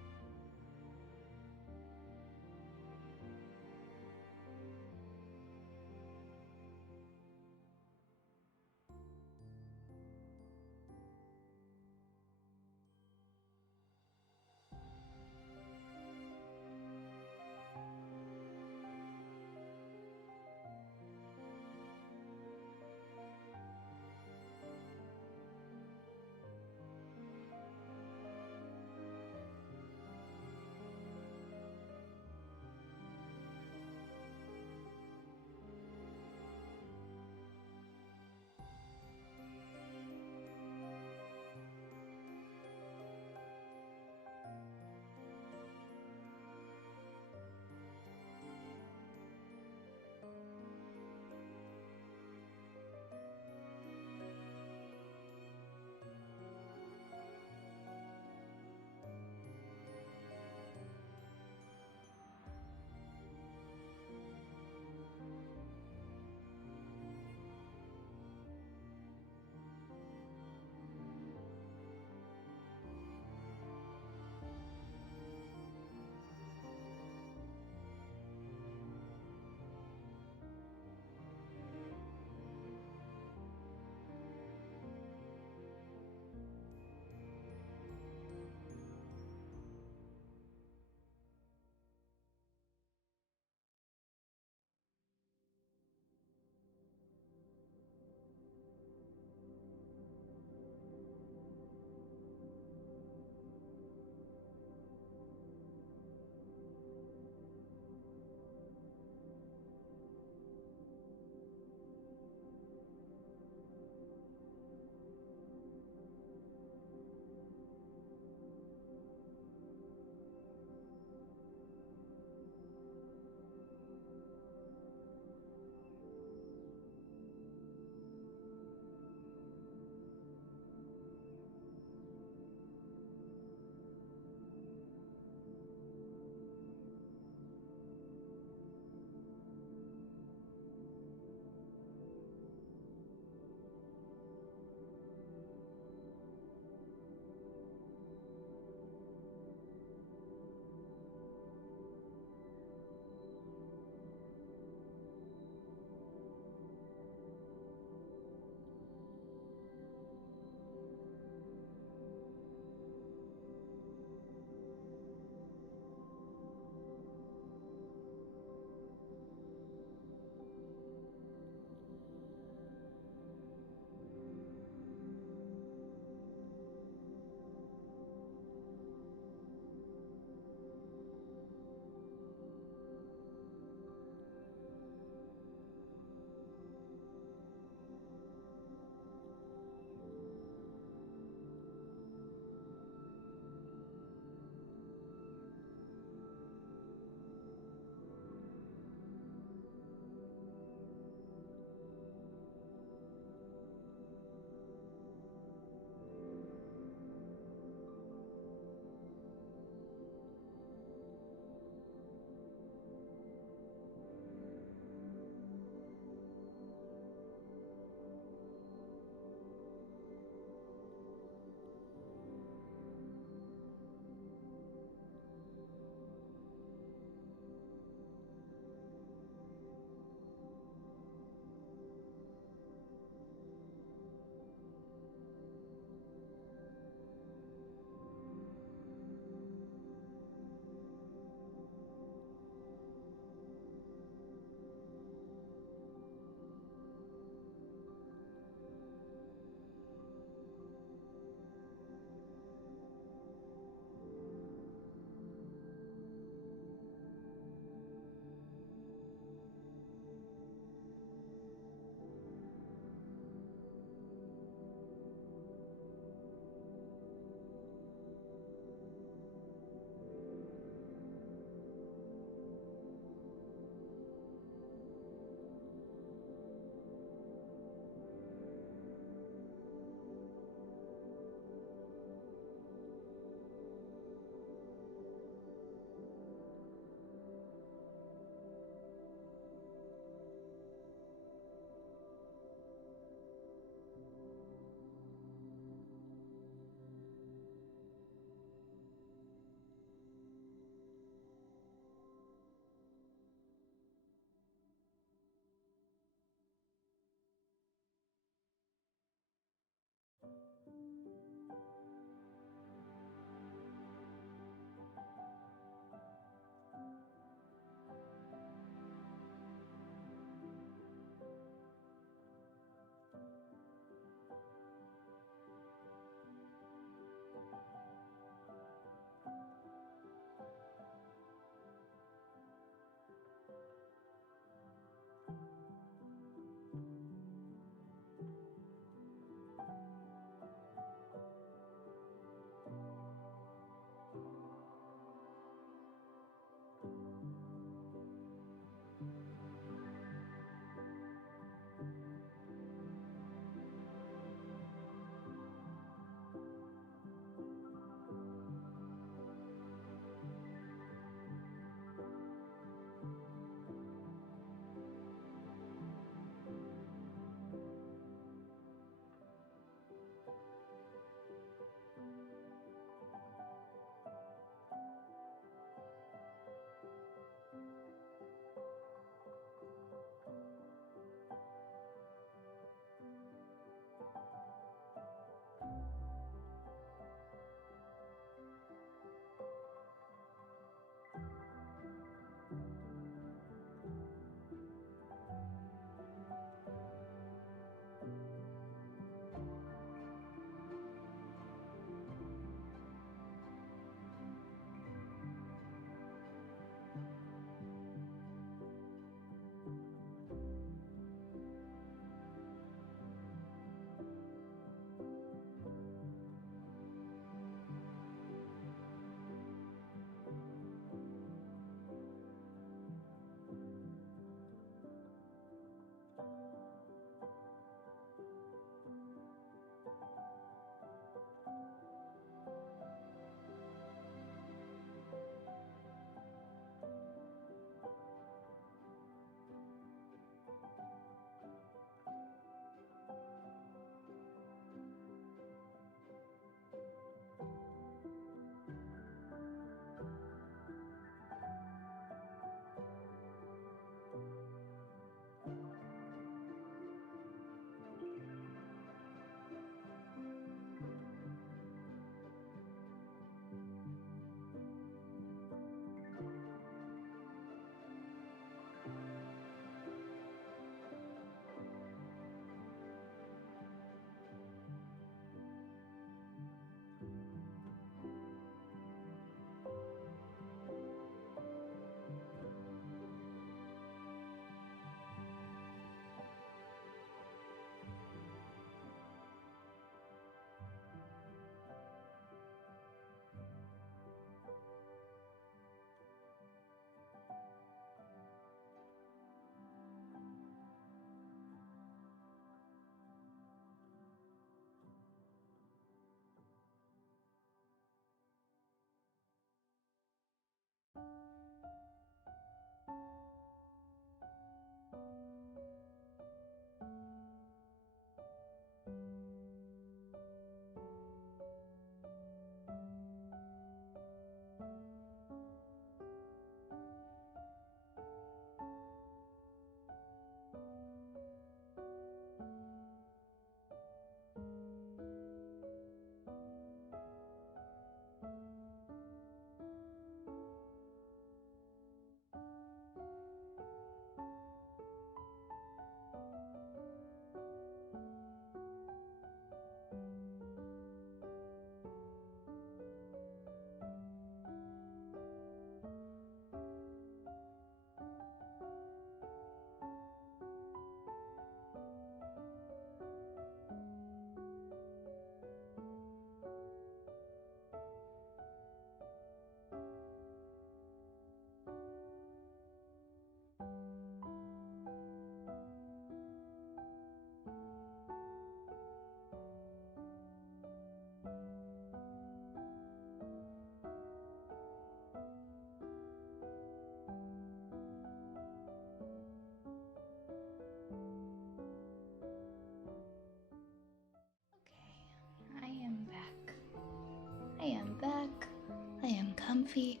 comfy.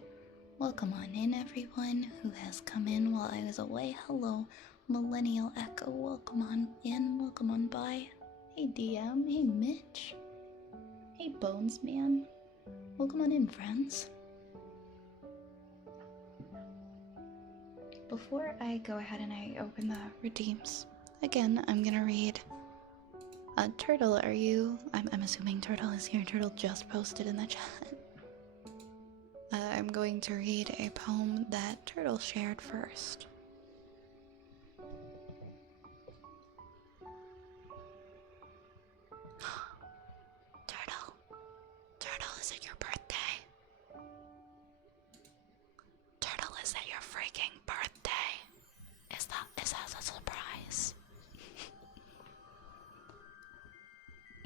Welcome on in, everyone who has come in while I was away. Hello, Millennial Echo. Welcome on in. Welcome on by. Hey, DM. Hey, Mitch. Hey, Bones Man. Welcome on in, friends. Before I go ahead and I open the redeems, again, I'm gonna read. Turtle, are you? I'm assuming Turtle is here. Turtle just posted in the chat. I'm going to read a poem that Turtle shared first. Turtle, Turtle, is it your birthday? Turtle, is it your freaking birthday? Is that a surprise?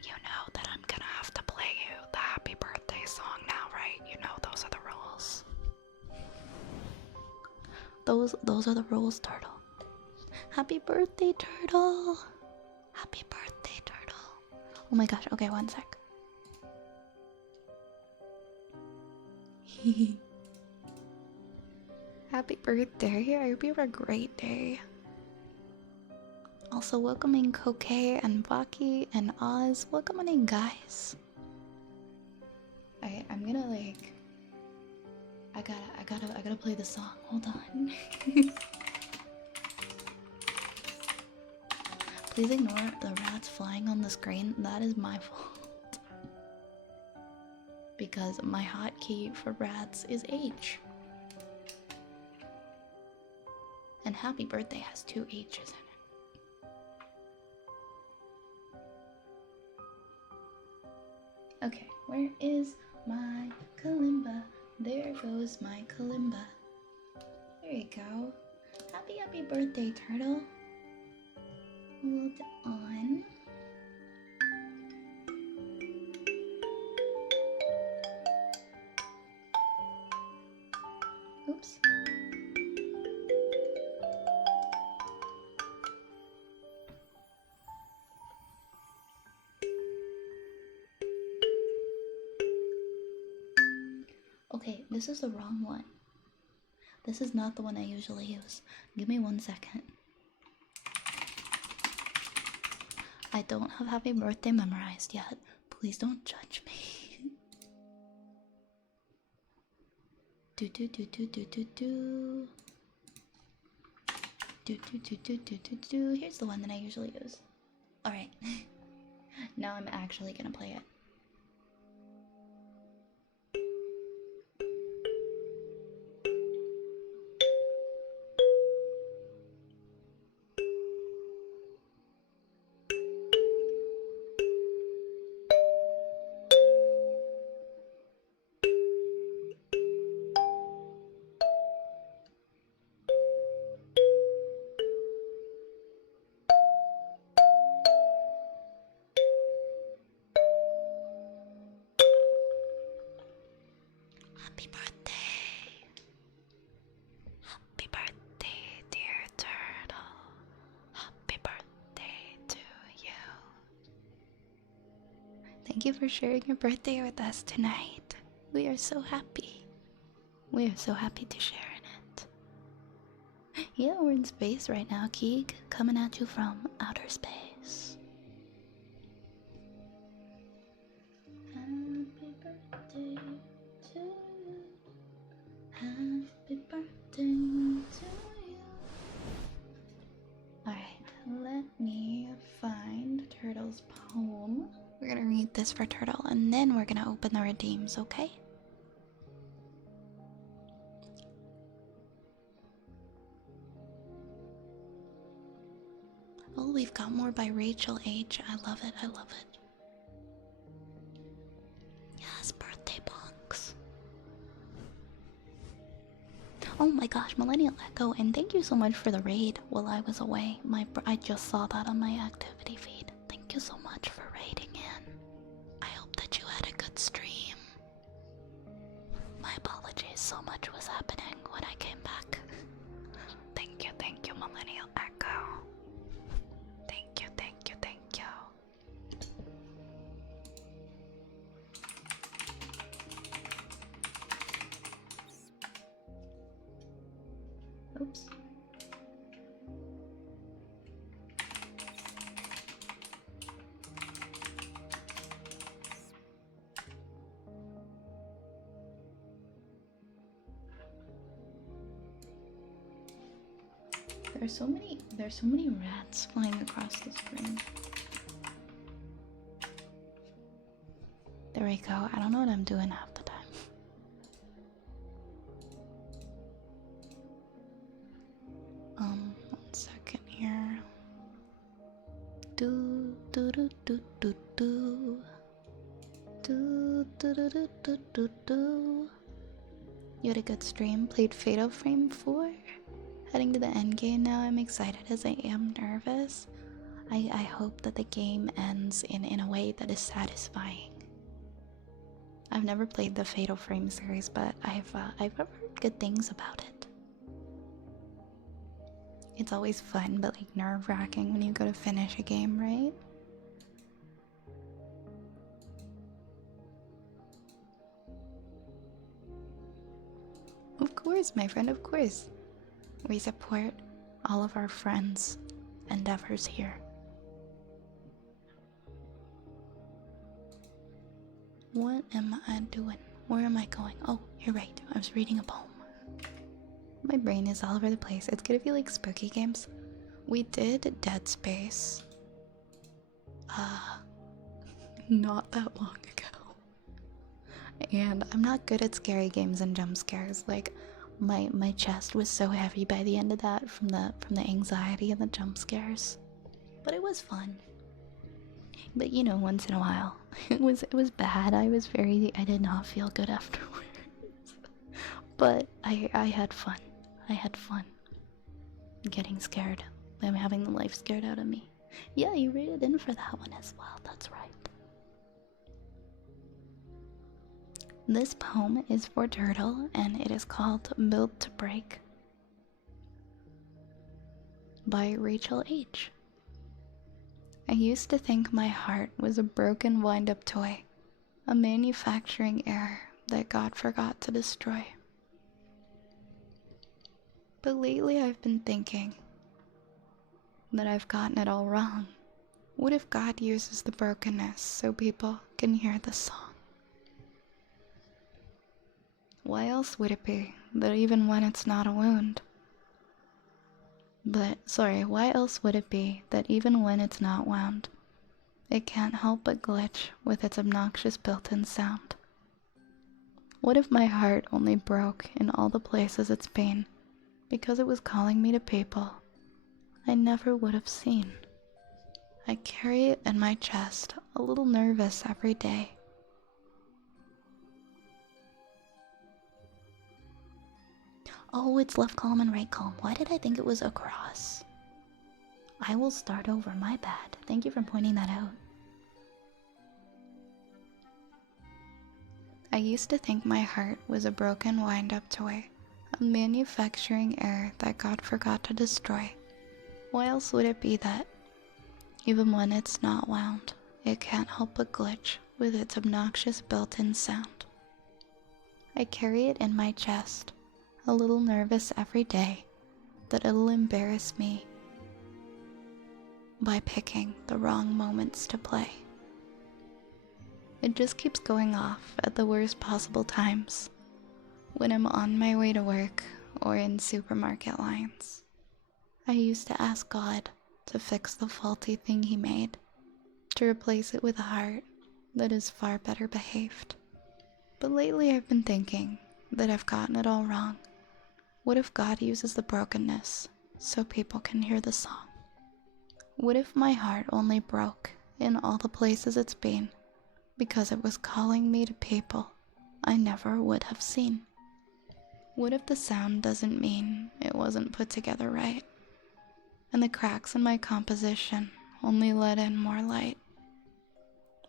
You know that I'm gonna have to play you the happy birthday song now, right? You know those are the rules. Those are the rules, Turtle. Happy birthday, Turtle. Happy birthday, Turtle. Oh my gosh, okay, one sec. Happy birthday. I hope you have a great day. Also welcoming Koke and Baki and Oz. Welcome on in, guys. I'm gonna like I gotta play the song. Hold on. Please ignore the rats flying on the screen. That is my fault. Because my hotkey for rats is H. And happy birthday has 2 H's in it. Okay, where is my kalimba? There goes my kalimba. There you go. Happy birthday, Turtle. Hold on. Oops. Okay, this is the wrong one. This is not the one I usually use. Give me 1 second. I don't have happy birthday memorized yet. Please don't judge me. Do do do do do do do. Do do do do do do do. Here's the one that I usually use. Alright. Now I'm actually gonna play it. Happy birthday. Happy birthday, dear Turtle. Happy birthday to you. Thank you for sharing your birthday with us tonight. We are so happy. We are so happy to share in it. Yeah, we're in space right now, Keeg. Coming at you from outer space. Happy birthday to you. Happy birthday to you. Alright, let me find Turtle's poem. We're gonna read this for Turtle and then we're gonna open the redeems, okay? Oh, we've got more by Rachel H. I love it, I love it. Yes, birthday bonks. Oh my gosh, Millennial Echo, and thank you so much for the raid while I was away. I just saw that on my activity feed. Thank you so much for raiding in. I hope that you had a good stream. My apologies, so much was happening when I came back. Thank you, Millennial Echo. Thank you, thank you, thank you. There's so many rats flying across the screen. There we go. I don't know what I'm doing half the time. One second here. Do do do do do do. Do do do do do do do. You had a good stream. Played Fatal Frame 4. Heading to the end game now. I'm excited as I am nervous. I hope that the game ends in a way that is satisfying. I've never played the Fatal Frame series, but I've heard good things about it. It's always fun, but like nerve-wracking when you go to finish a game, right? Of course, my friend, of course. We support all of our friends' endeavors here. What am I doing? Where am I going? Oh, you're right. I was reading a poem. My brain is all over the place. It's good if you like spooky games. We did Dead Space. Not that long ago. And I'm not good at scary games and jump scares. Like my chest was so heavy by the end of that from the anxiety and the jump scares. But it was fun. But you know, once in a while. It was bad. I did not feel good afterwards. But I had fun. I had fun. Getting scared. I'm having the life scared out of me. Yeah, you rated in for that one as well. That's right. This poem is for Turtle, and it is called Built to Break by Rachel H. I used to think my heart was a broken wind-up toy, a manufacturing error that God forgot to destroy. But lately I've been thinking that I've gotten it all wrong. What if God uses the brokenness so people can hear the song? Why else would it be that even when it's not a wound? Why else would it be that even when it's not wound, it can't help but glitch with its obnoxious built-in sound? What if my heart only broke in all the places it's been because it was calling me to people I never would have seen? I carry it in my chest, a little nervous every day. Oh, it's left column and right column. Why did I think it was across? I will start over, my bad. Thank you for pointing that out. I used to think my heart was a broken wind-up toy, a manufacturing error that God forgot to destroy. Why else would it be that, even when it's not wound, it can't help but glitch with its obnoxious built-in sound? I carry it in my chest, a little nervous every day that it'll embarrass me by picking the wrong moments to play. It just keeps going off at the worst possible times, when I'm on my way to work or in supermarket lines. I used to ask God to fix the faulty thing he made, to replace it with a heart that is far better behaved. But lately I've been thinking that I've gotten it all wrong. What if God uses the brokenness so people can hear the song? What if my heart only broke in all the places it's been because it was calling me to people I never would have seen? What if the sound doesn't mean it wasn't put together right, and the cracks in my composition only let in more light?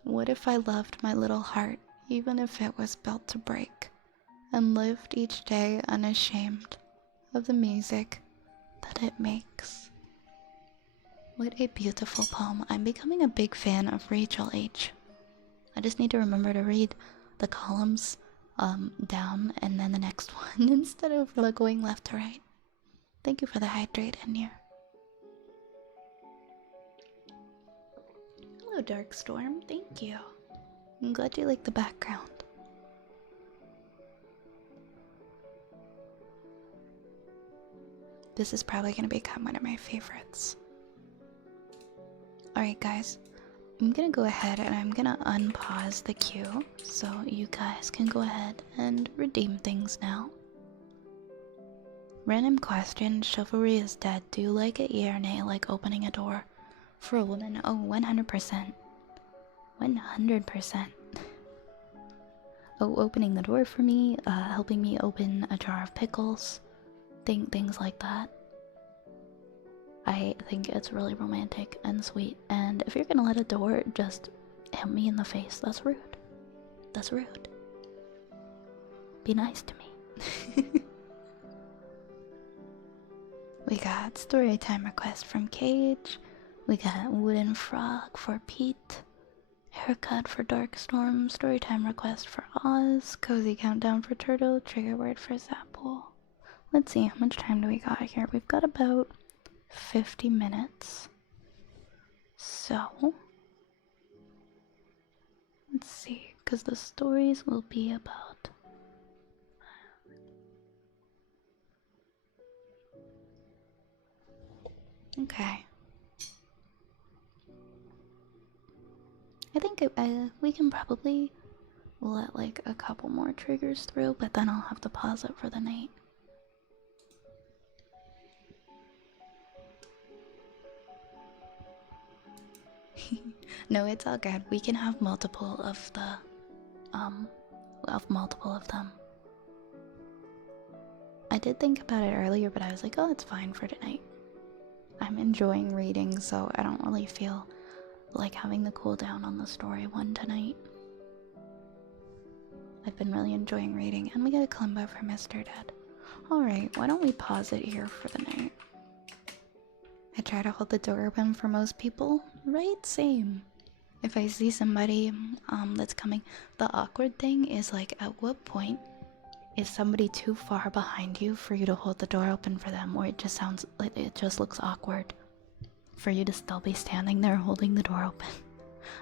What if I loved my little heart even if it was built to break, and lived each day unashamed of the music that it makes? What a beautiful poem. I'm becoming a big fan of Rachel H. I just need to remember to read the columns down and then the next one instead of going left to right. Thank you for the hydrate in here. Hello, Darkstorm. Thank you. I'm glad you like the background. This is probably gonna become one of my favorites. Alright guys, I'm gonna go ahead and I'm gonna unpause the queue so you guys can go ahead and redeem things now. Random question, chivalry is dead. Do you like it, yeah or nay, like opening a door for a woman? Oh, 100%. 100%. Oh, opening the door for me, helping me open a jar of pickles, things like that. I think it's really romantic and sweet, and if you're gonna let a door just hit me in the face, that's rude. That's rude. Be nice to me. We got storytime request from Cage. We got wooden frog for Pete. Haircut for Darkstorm. Storytime request for Oz. Cozy countdown for Turtle. Trigger word for Zapple. Let's see, how much time do we got here? We've got about 50 minutes. So, let's see, because the stories will be about... Okay. I think we can probably let like a couple more triggers through, but then I'll have to pause it for the night. No, it's all good. We can have multiple of the, multiple of them. I did think about it earlier, but I was like, oh, it's fine for tonight. I'm enjoying reading, so I don't really feel like having the cooldown on the story one tonight. I've been really enjoying reading, and we get a Klimbo for Mr. Dead. Alright, why don't we pause it here for the night? I try to hold the door open for most people, right? Same. If I see somebody that's coming, the awkward thing is like, at what point is somebody too far behind you for you to hold the door open for them, or it just sounds like it just looks awkward for you to still be standing there holding the door open?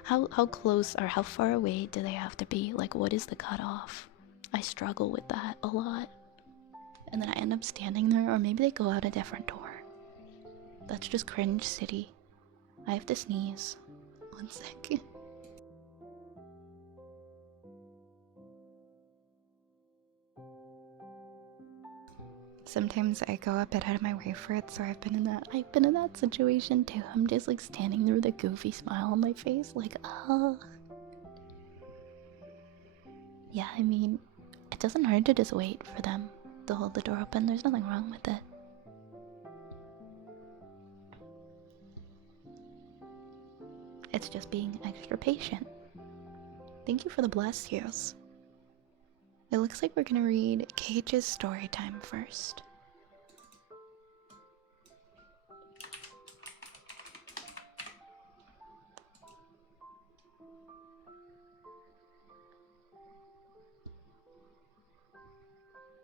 How close or how far away do they have to be? Like, what is the cutoff? I struggle with that a lot. And then I end up standing there, or maybe they go out a different door. That's just cringe city. I have to sneeze. 1 second. Sometimes I go a bit out of my way for it, so I've been in that situation too. I'm just like standing there with a goofy smile on my face, like, yeah, I mean, it doesn't hurt to just wait for them to hold the door open. There's nothing wrong with it. It's just being extra patient. Thank you for the bless yous. It looks like we're gonna read Cage's story time first.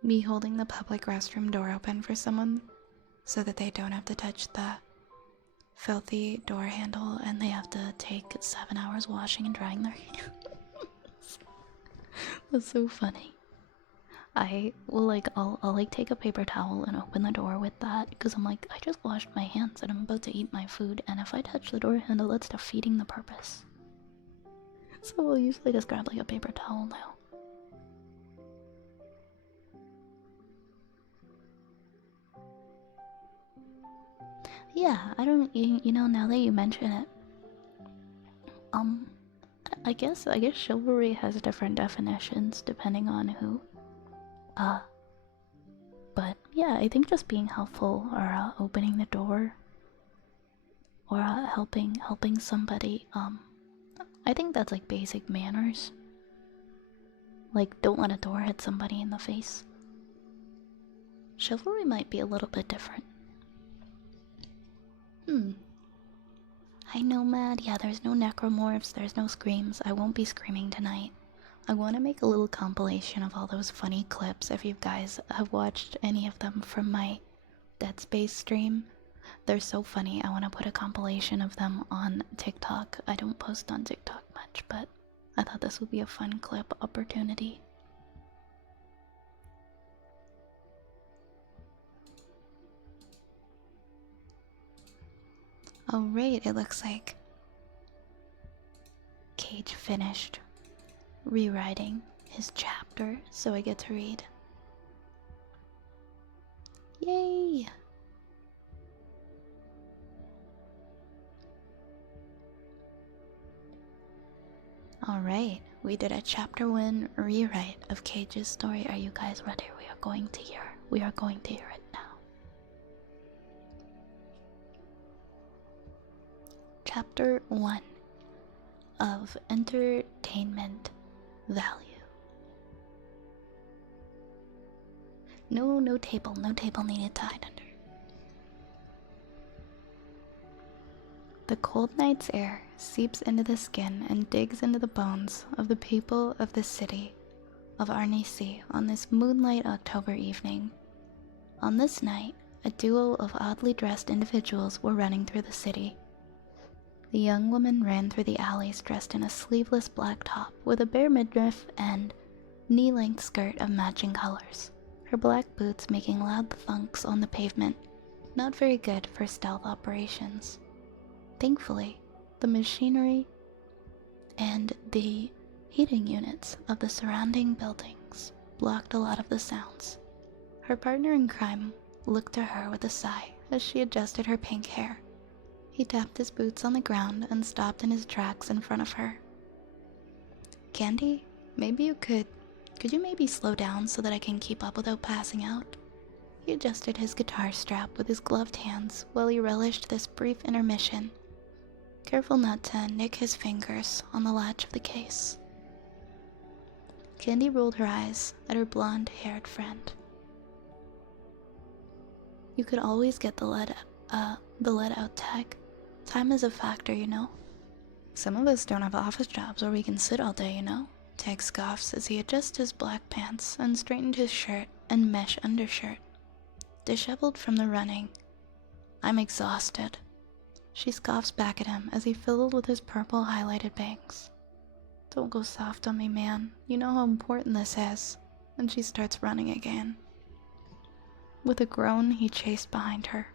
Me holding the public restroom door open for someone so that they don't have to touch the filthy door handle and they have to take 7 hours washing and drying their hands. That's so funny. I will I'll like take a paper towel and open the door with that because I'm like, I just washed my hands and I'm about to eat my food, and if I touch the door handle, that's defeating the purpose. So I'll usually just grab like a paper towel now. Yeah, I don't, you know, now that you mention it, I guess chivalry has different definitions depending on who. But yeah, I think just being helpful or opening the door or helping somebody, I think that's like basic manners. Like, don't let a door hit somebody in the face. Chivalry might be a little bit different. Hi Nomad, yeah, there's no necromorphs, there's no screams. I won't be screaming tonight. I want to make a little compilation of all those funny clips if you guys have watched any of them from my Dead Space stream. They're so funny. I want to put a compilation of them on TikTok. I don't post on TikTok much, but I thought this would be a fun clip opportunity. Oh right, it looks like Cage finished rewriting his chapter, so I get to read. Yay! Alright, we did a chapter 1 rewrite of Cage's story. Are you guys ready? We are going to hear it now. Chapter 1 of Entertainment Value. No table needed to hide under. The cold night's air seeps into the skin and digs into the bones of the people of the city of Arnesi on this moonlight October evening. On this night, a duo of oddly dressed individuals were running through the city. The young woman ran through the alleys dressed in a sleeveless black top with a bare midriff and knee-length skirt of matching colors, her black boots making loud thunks on the pavement, not very good for stealth operations. Thankfully, the machinery and the heating units of the surrounding buildings blocked a lot of the sounds. Her partner in crime looked to her with a sigh as she adjusted her pink hair. He tapped his boots on the ground and stopped in his tracks in front of her. Candy, maybe you could you maybe slow down so that I can keep up without passing out? He adjusted his guitar strap with his gloved hands while he relished this brief intermission, careful not to nick his fingers on the latch of the case. Candy rolled her eyes at her blonde-haired friend. You could always get the lead out tag. Time is a factor, you know. Some of us don't have office jobs where we can sit all day, you know. Tag scoffs as he adjusted his black pants and straightened his shirt and mesh undershirt. Disheveled from the running, I'm exhausted. She scoffs back at him as he fiddled with his purple highlighted bangs. Don't go soft on me, man. You know how important this is. And she starts running again. With a groan, he chased behind her.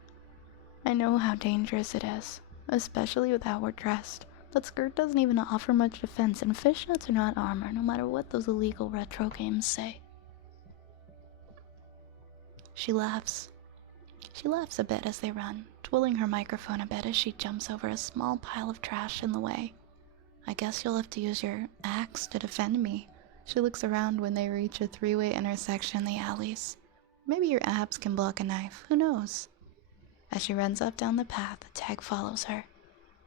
I know how dangerous it is, especially with how we're dressed. That skirt doesn't even offer much defense, and fishnets are not armor, no matter what those illegal retro games say. She laughs. She laughs a bit as they run, twirling her microphone a bit as she jumps over a small pile of trash in the way. I guess you'll have to use your axe to defend me. She looks around when they reach a three-way intersection in the alleys. Maybe your abs can block a knife, who knows? As she runs up down the path, Tag follows her.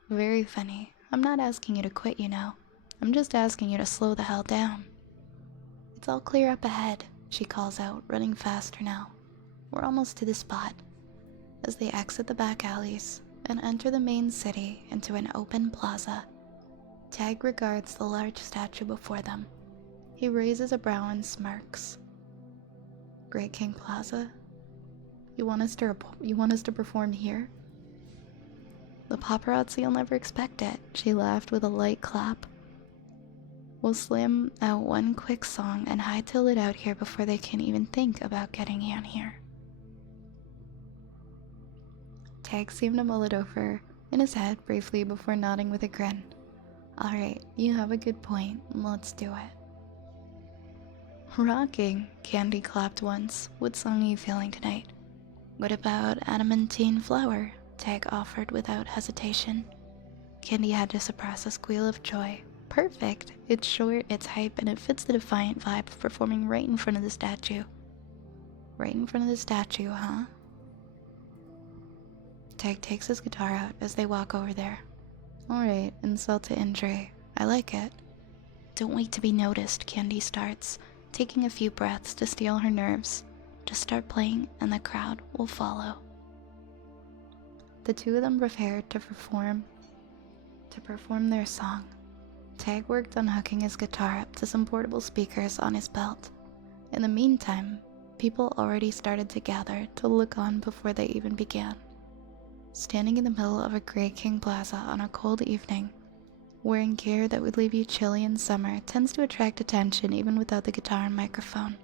Very funny. I'm not asking you to quit, you know. I'm just asking you to slow the hell down. It's all clear up ahead, she calls out, running faster now. We're almost to the spot. As they exit the back alleys and enter the main city into an open plaza, Tag regards the large statue before them. He raises a brow and smirks. Great King Plaza? You want us to perform here? The paparazzi will never expect it, she laughed with a light clap. We'll slam out one quick song and hightail it out here before they can even think about getting in here. Tag seemed to mull it over in his head briefly before nodding with a grin. Alright, you have a good point. Let's do it. Rocking, Candy clapped once. What song are you feeling tonight? What about Adamantine Flower? Tag offered without hesitation. Candy had to suppress a squeal of joy. Perfect! It's short, it's hype, and it fits the defiant vibe of performing right in front of the statue. Right in front of the statue, huh? Tag takes his guitar out as they walk over there. Alright, insult to injury. I like it. Don't wait to be noticed, Candy starts, taking a few breaths to steel her nerves. Just start playing and the crowd will follow. The two of them prepared to perform their song. Tag worked on hooking his guitar up to some portable speakers on his belt. In the meantime, people already started to gather to look on before they even began. Standing in the middle of a Great King Plaza on a cold evening, wearing gear that would leave you chilly in summer tends to attract attention even without the guitar and microphone.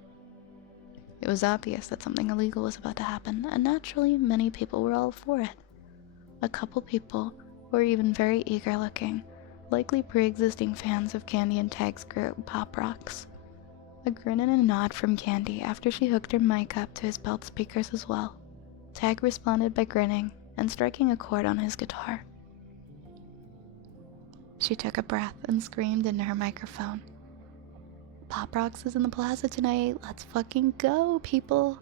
It was obvious that something illegal was about to happen, and naturally many people were all for it. A couple people who were even very eager looking, likely pre-existing fans of Candy and Tag's group, Pop Rocks. A grin and a nod from Candy after she hooked her mic up to his belt speakers as well. Tag responded by grinning and striking a chord on his guitar. She took a breath and screamed into her microphone. Pop Rocks is in the plaza tonight, let's fucking go, people!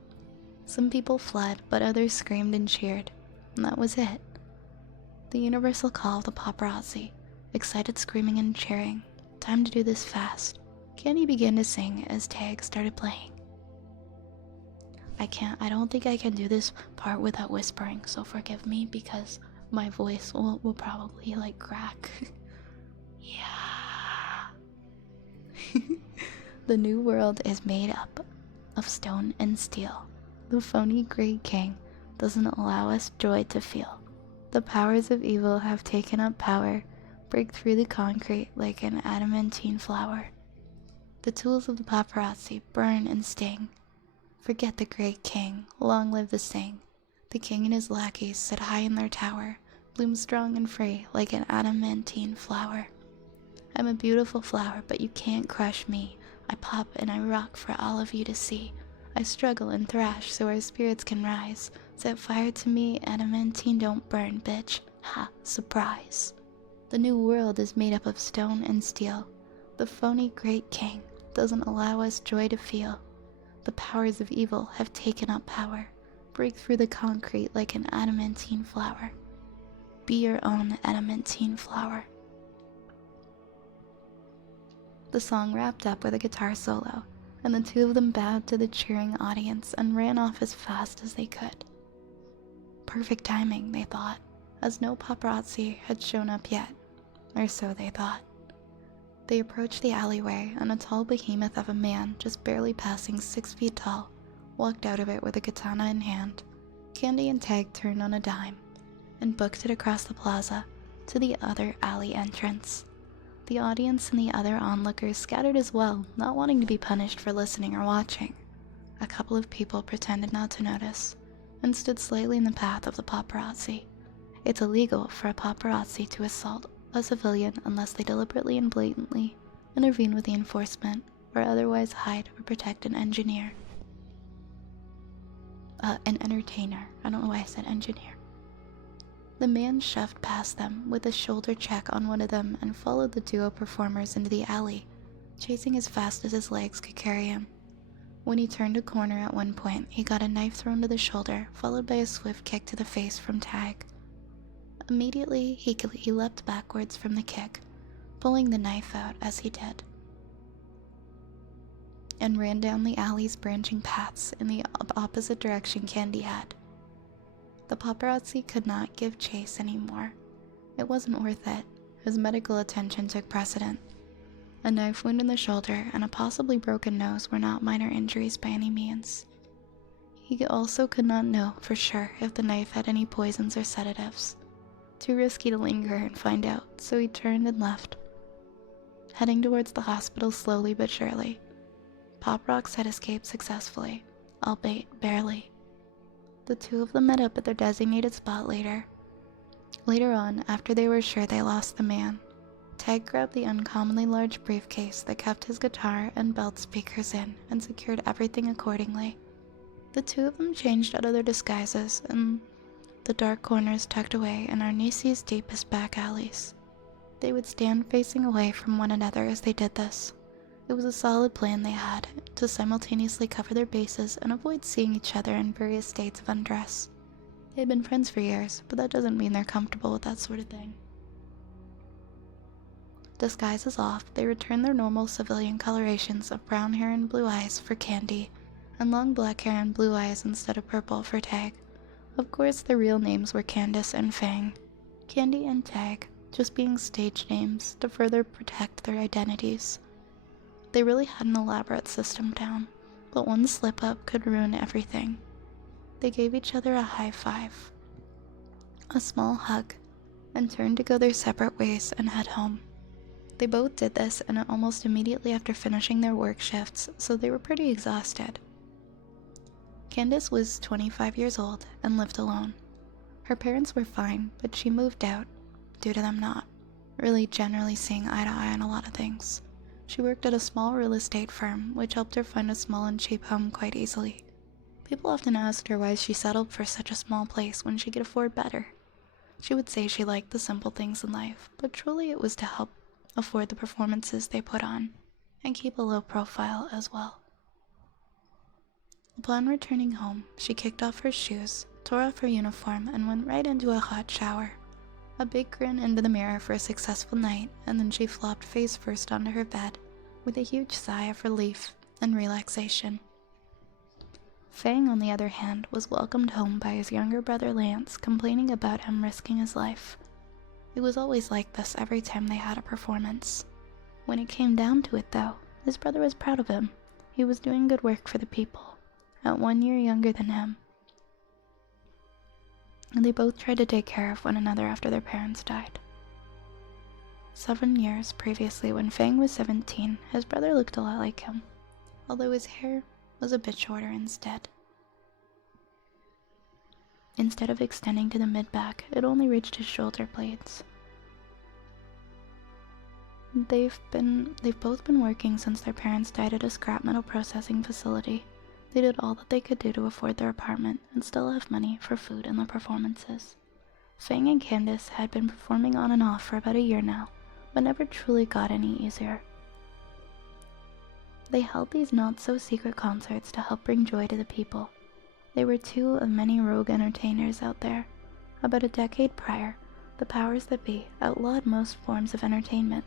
Some people fled, but others screamed and cheered, and that was it. The universal call of the paparazzi, excited screaming and cheering. Time to do this fast. Candy began to sing as Tag started playing. I don't think I can do this part without whispering, so forgive me because my voice will probably like crack. Yeah. The new world is made up of stone and steel. The phony Great King doesn't allow us joy to feel. The powers of evil have taken up power, break through the concrete like an adamantine flower. The tools of the paparazzi burn and sting. Forget the Great King, long live the sing. The king and his lackeys sit high in their tower, bloom strong and free like an adamantine flower. I'm a beautiful flower, but you can't crush me. I pop and I rock for all of you to see. I struggle and thrash so our spirits can rise. Set fire to me, adamantine don't burn, bitch. Ha, surprise. The new world is made up of stone and steel. The phony Great King doesn't allow us joy to feel. The powers of evil have taken up power. Break through the concrete like an adamantine flower. Be your own adamantine flower. The song wrapped up with a guitar solo, and the two of them bowed to the cheering audience and ran off as fast as they could. Perfect timing, they thought, as no paparazzi had shown up yet, or so they thought. They approached the alleyway, and a tall behemoth of a man, just barely passing 6 feet tall, walked out of it with a katana in hand. Candy and Tag turned on a dime, and booked it across the plaza to the other alley entrance. The audience and the other onlookers scattered as well, not wanting to be punished for listening or watching. A couple of people pretended not to notice, and stood slightly in the path of the paparazzi. It's illegal for a paparazzi to assault a civilian unless they deliberately and blatantly intervene with the enforcement, or otherwise hide or protect an entertainer. I don't know why I said engineer. The man shoved past them with a shoulder check on one of them and followed the duo performers into the alley, chasing as fast as his legs could carry him. When he turned a corner at one point, he got a knife thrown to the shoulder, followed by a swift kick to the face from Tag. Immediately, he leapt backwards from the kick, pulling the knife out as he did, and ran down the alley's branching paths in the opposite direction Candy had. The paparazzi could not give chase anymore. It wasn't worth it. His medical attention took precedent. A knife wound in the shoulder and a possibly broken nose were not minor injuries by any means. He also could not know for sure if the knife had any poisons or sedatives. Too risky to linger and find out, so he turned and left, heading towards the hospital slowly but surely. Pop Rocks had escaped successfully, albeit barely. The two of them met up at their designated spot later. Later on, after they were sure they lost the man, Tag grabbed the uncommonly large briefcase that kept his guitar and belt speakers in and secured everything accordingly. The two of them changed out of their disguises and the dark corners tucked away in Arnesi's deepest back alleys. They would stand facing away from one another as they did this. It was a solid plan they had, to simultaneously cover their bases and avoid seeing each other in various states of undress. They had been friends for years, but that doesn't mean they're comfortable with that sort of thing. Disguises off, they returned their normal civilian colorations of brown hair and blue eyes for Candy, and long black hair and blue eyes instead of purple for Tag. Of course, their real names were Candace and Fang. Candy and Tag, just being stage names to further protect their identities. They really had an elaborate system down, but one slip-up could ruin everything. They gave each other a high five, a small hug, and turned to go their separate ways and head home. They both did this and almost immediately after finishing their work shifts, so they were pretty exhausted. Candace was 25 years old and lived alone. Her parents were fine, but she moved out due to them not really generally seeing eye to eye on a lot of things. She worked at a small real estate firm, which helped her find a small and cheap home quite easily. People often asked her why she settled for such a small place when she could afford better. She would say she liked the simple things in life, but truly it was to help afford the performances they put on, and keep a low profile as well. Upon returning home, she kicked off her shoes, tore off her uniform, and went right into a hot shower. A big grin into the mirror for a successful night, and then she flopped face first onto her bed, with a huge sigh of relief and relaxation. Fang, on the other hand, was welcomed home by his younger brother Lance, complaining about him risking his life. It was always like this every time they had a performance. When it came down to it, though, his brother was proud of him. He was doing good work for the people, at 1 year younger than him. And they both tried to take care of one another after their parents died. 7 years previously, when Fang was 17, his brother looked a lot like him, although his hair was a bit shorter instead. Instead of extending to the mid-back, it only reached his shoulder blades. They've both been working since their parents died at a scrap metal processing facility. They did all that they could do to afford their apartment and still have money for food and the performances. Fang and Candace had been performing on and off for about a year now, but never truly got any easier. They held these not-so-secret concerts to help bring joy to the people. They were two of many rogue entertainers out there. About a decade prior, the powers that be outlawed most forms of entertainment.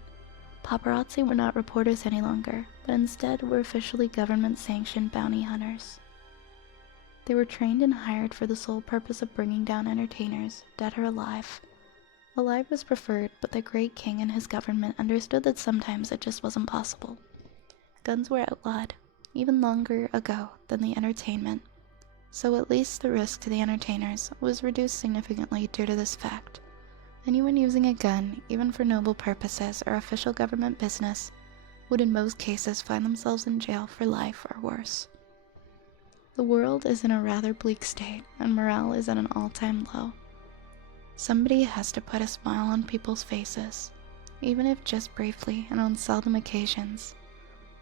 Paparazzi were not reporters any longer, but instead were officially government-sanctioned bounty hunters. They were trained and hired for the sole purpose of bringing down entertainers, dead or alive. Alive was preferred, but the Great King and his government understood that sometimes it just wasn't possible. Guns were outlawed, even longer ago than the entertainment, so at least the risk to the entertainers was reduced significantly due to this fact. Anyone using a gun, even for noble purposes or official government business, would in most cases find themselves in jail for life or worse. The world is in a rather bleak state, and morale is at an all-time low. Somebody has to put a smile on people's faces, even if just briefly and on seldom occasions.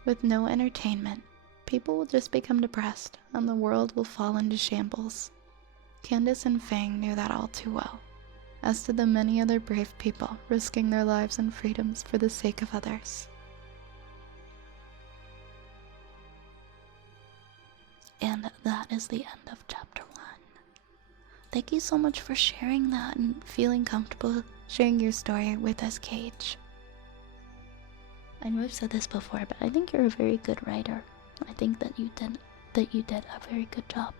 With no entertainment, people will just become depressed, and the world will fall into shambles. Candace and Fang knew that all too well, as did the many other brave people risking their lives and freedoms for the sake of others. And that is the end of chapter 1. Thank you so much for sharing that and feeling comfortable sharing your story with us, Cage. I know I've said this before, but I think you're a very good writer. I think that you did a very good job.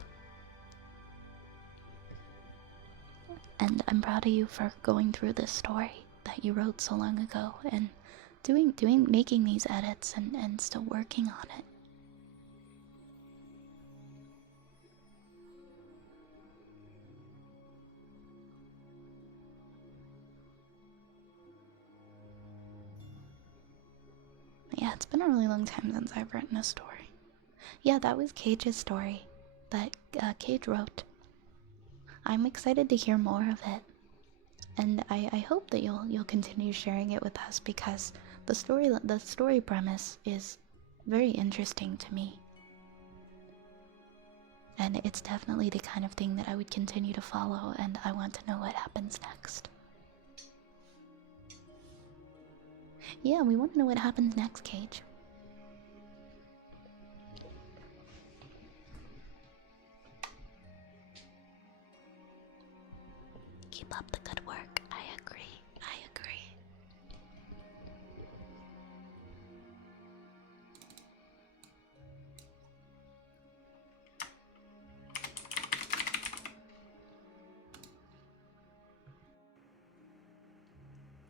And I'm proud of you for going through this story that you wrote so long ago and making these edits and still working on it. Yeah, it's been a really long time since I've written a story. Yeah, that was Cage's story that Cage wrote. I'm excited to hear more of it, and I hope that you'll continue sharing it with us because the story premise is very interesting to me, and it's definitely the kind of thing that I would continue to follow, and I want to know what happens next. Yeah, we want to know what happens next, Cage. Keep up the good work. I agree.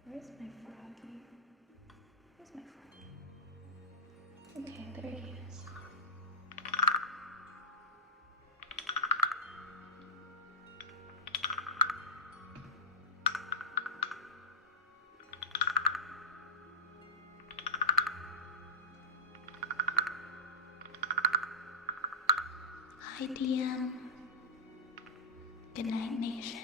Where's my froggy? Where's my froggy? Okay, there he is. Hi, DM. Good night, Nation.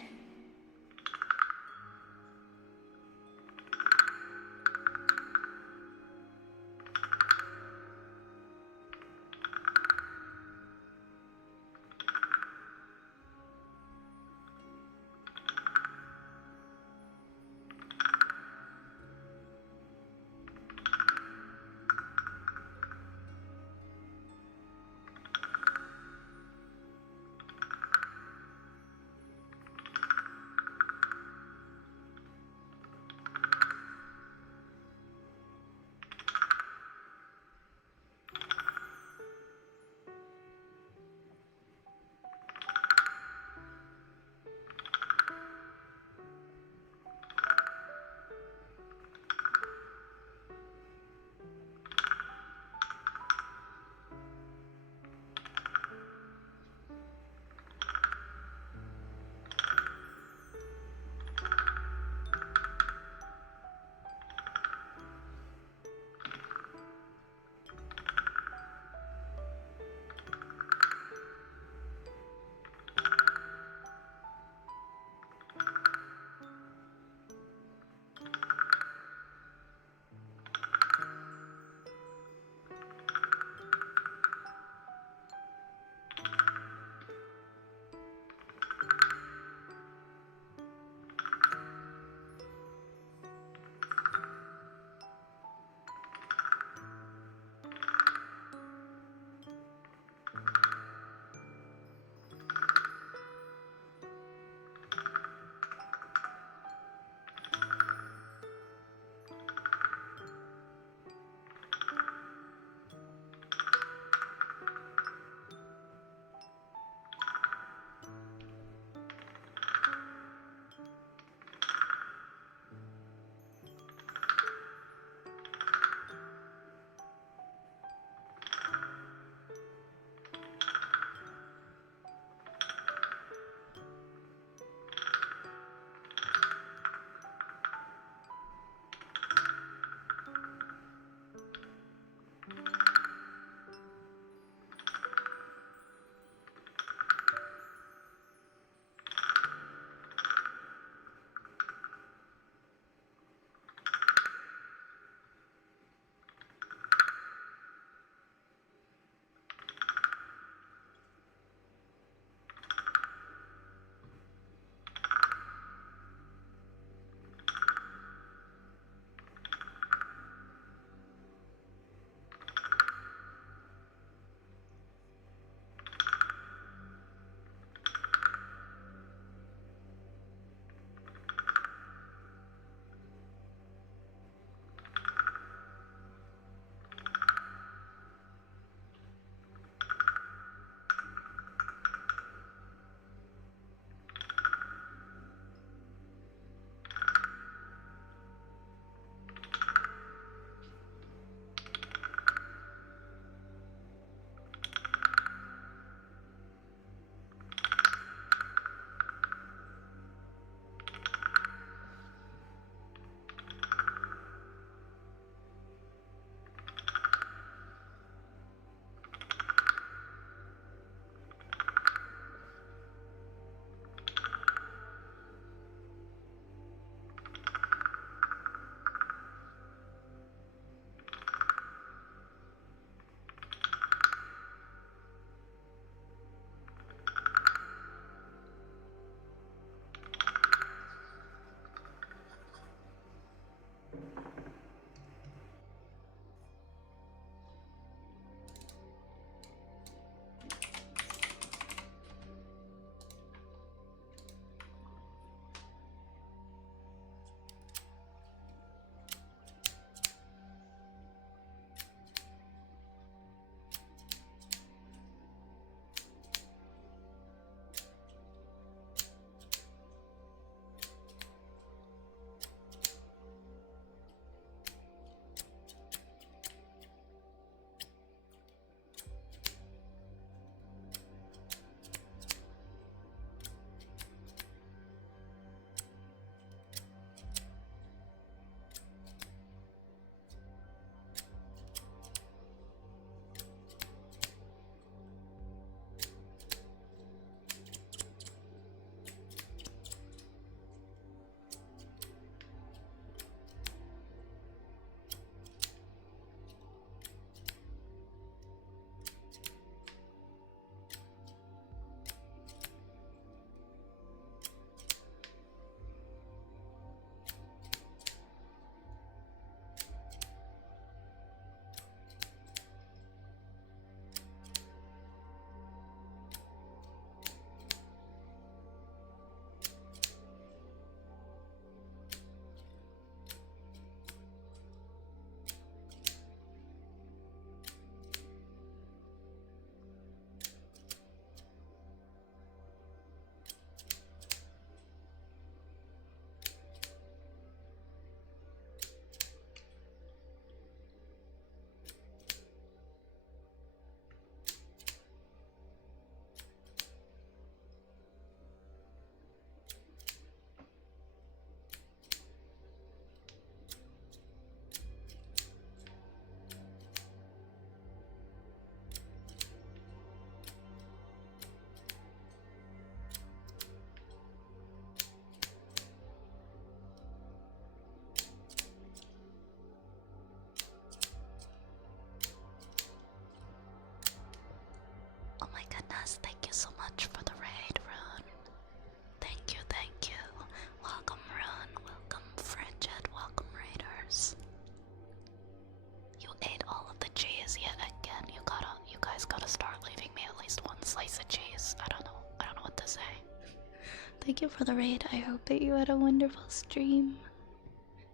Thank you for the raid. I hope that you had a wonderful stream.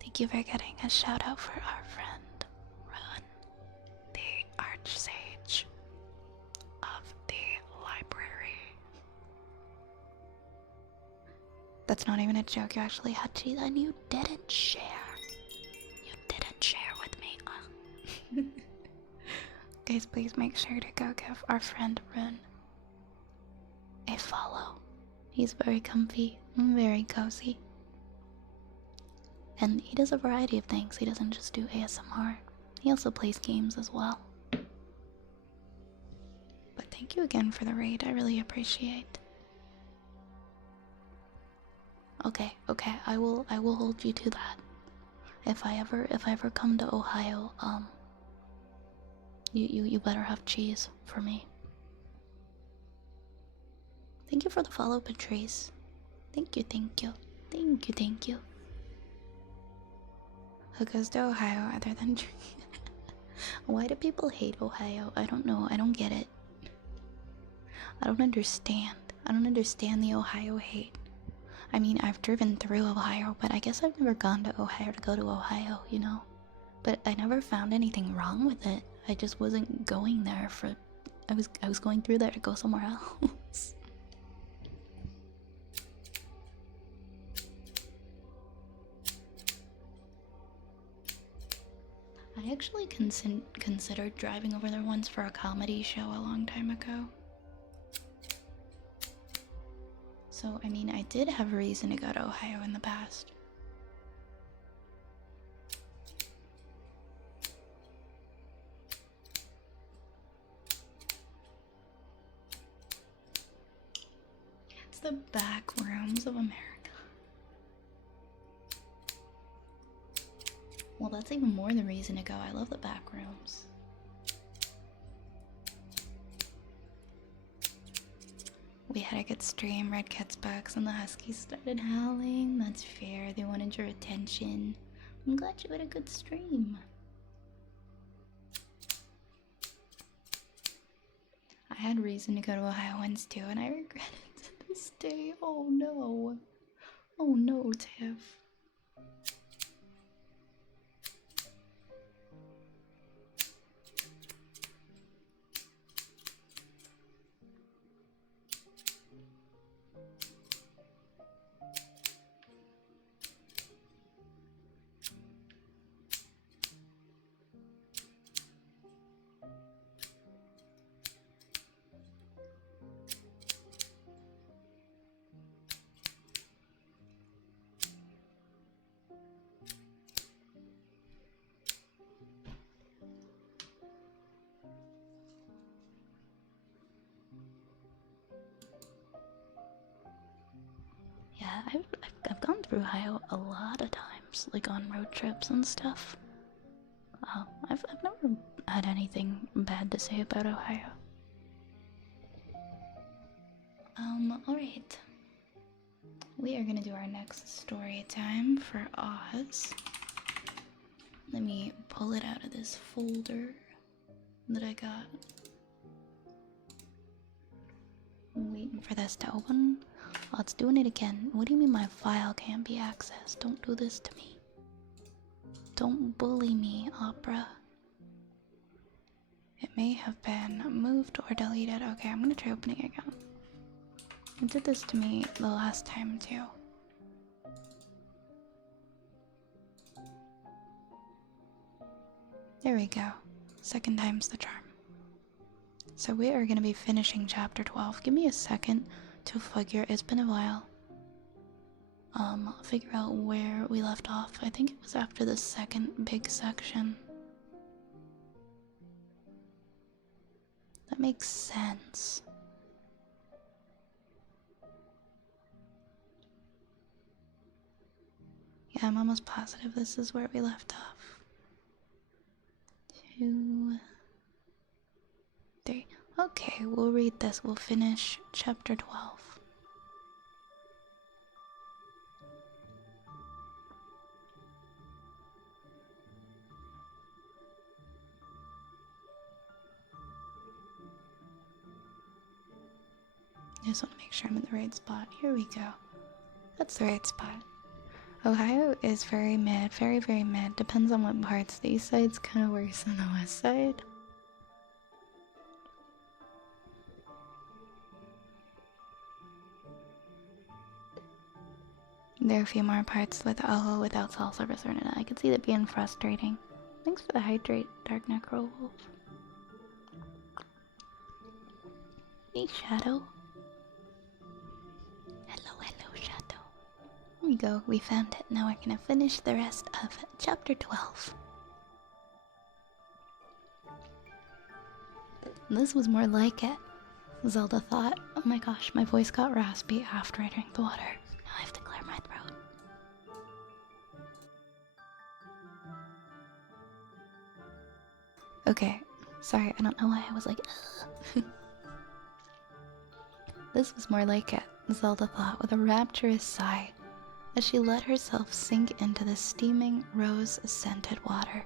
Thank you for getting a shout out for our friend, Run, the Archsage of the library. That's not even a joke. You actually had to, and you didn't share. You didn't share with me. Guys, please make sure to go give our friend Run a follow. He's very comfy and very cozy. And he does a variety of things. He doesn't just do ASMR. He also plays games as well. But thank you again for the raid. I really appreciate. Okay, I will hold you to that. If I ever come to Ohio, you better have cheese for me. Thank you for the follow, Patrice. Thank you. Who goes to Ohio other than Why do people hate Ohio? I don't know. I don't get it. I don't understand. I don't understand the Ohio hate. I mean, I've driven through Ohio, but I guess I've never gone to Ohio to go to Ohio, you know? But I never found anything wrong with it. I just wasn't going there for... I was going through there to go somewhere else. I actually considered driving over there once for a comedy show a long time ago. So, I mean, I did have a reason to go to Ohio in the past. It's the back rooms of America. Well, that's even more the reason to go. I love the back rooms. We had a good stream, read kids' books, and the huskies started howling. That's fair. They wanted your attention. I'm glad you had a good stream. I had reason to go to Ohio once too, and I regret it to this day. Oh no. Oh no, Tiff. Yeah, I've gone through Ohio a lot of times, like on road trips and stuff. I've never had anything bad to say about Ohio. Alright. We are gonna do our next story time for Oz. Let me pull it out of this folder that I got. I'm waiting for this to open. Oh, it's doing it again. What do you mean my file can't be accessed? Don't do this to me. Don't bully me, Opera. It may have been moved or deleted. Okay, I'm gonna try opening it again. It did this to me the last time too. There we go. Second time's the charm. So we are gonna be finishing chapter 12. Give me a second to figure. It's been a while. Figure out where we left off. I think it was after the second big section. That makes sense. Yeah, I'm almost positive this is where we left off. 2, 3. Okay, we'll read this. We'll finish chapter 12. I just want to make sure I'm in the right spot. Here we go. That's the right spot. Ohio is very mid, very, very mid. Depends on what parts. The east side's kind of worse than the west side. There are a few more parts without cell service or internet. I could see that being frustrating. Thanks for the hydrate, Dark Necro Wolf. Hey, Shadow. Hello, Shadow. There we go, we found it. Now we're gonna finish the rest of chapter 12. This was more like it, Zelda thought. Oh my gosh, my voice got raspy after I drank the water. Now I have to clear my throat. Okay, sorry, I don't know why I was like, ugh. This was more like it, Zelda thought with a rapturous sigh as she let herself sink into the steaming, rose-scented water.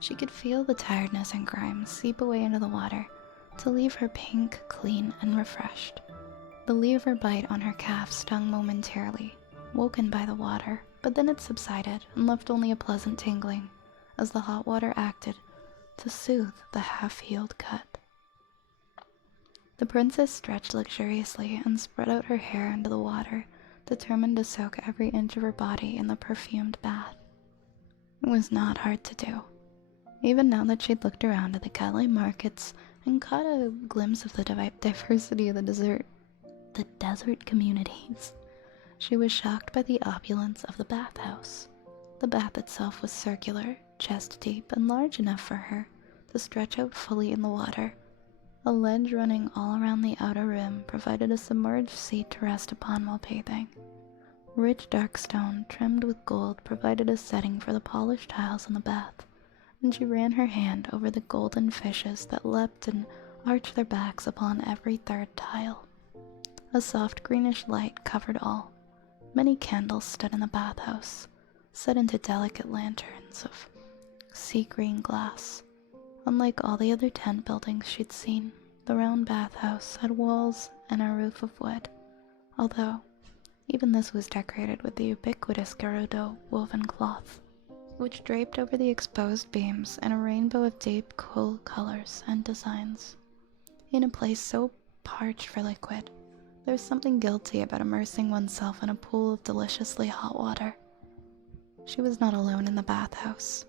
She could feel the tiredness and grime seep away into the water to leave her pink, clean, and refreshed. The lever bite on her calf stung momentarily, woken by the water, but then it subsided and left only a pleasant tingling as the hot water acted to soothe the half-healed cut. The princess stretched luxuriously and spread out her hair into the water, determined to soak every inch of her body in the perfumed bath. It was not hard to do. Even now that she'd looked around at the Calais markets and caught a glimpse of the diversity of the desert communities, she was shocked by the opulence of the bathhouse. The bath itself was circular, chest deep, and large enough for her to stretch out fully in the water. A ledge running all around the outer rim provided a submerged seat to rest upon while bathing. Rich dark stone trimmed with gold provided a setting for the polished tiles in the bath, and she ran her hand over the golden fishes that leapt and arched their backs upon every third tile. A soft greenish light covered all. Many candles stood in the bathhouse, set into delicate lanterns of sea-green glass. Unlike all the other tent buildings she'd seen, the round bathhouse had walls and a roof of wood, although even this was decorated with the ubiquitous Gerudo woven cloth, which draped over the exposed beams in a rainbow of deep, cool colors and designs. In a place so parched for liquid, there was something guilty about immersing oneself in a pool of deliciously hot water. She was not alone in the bathhouse.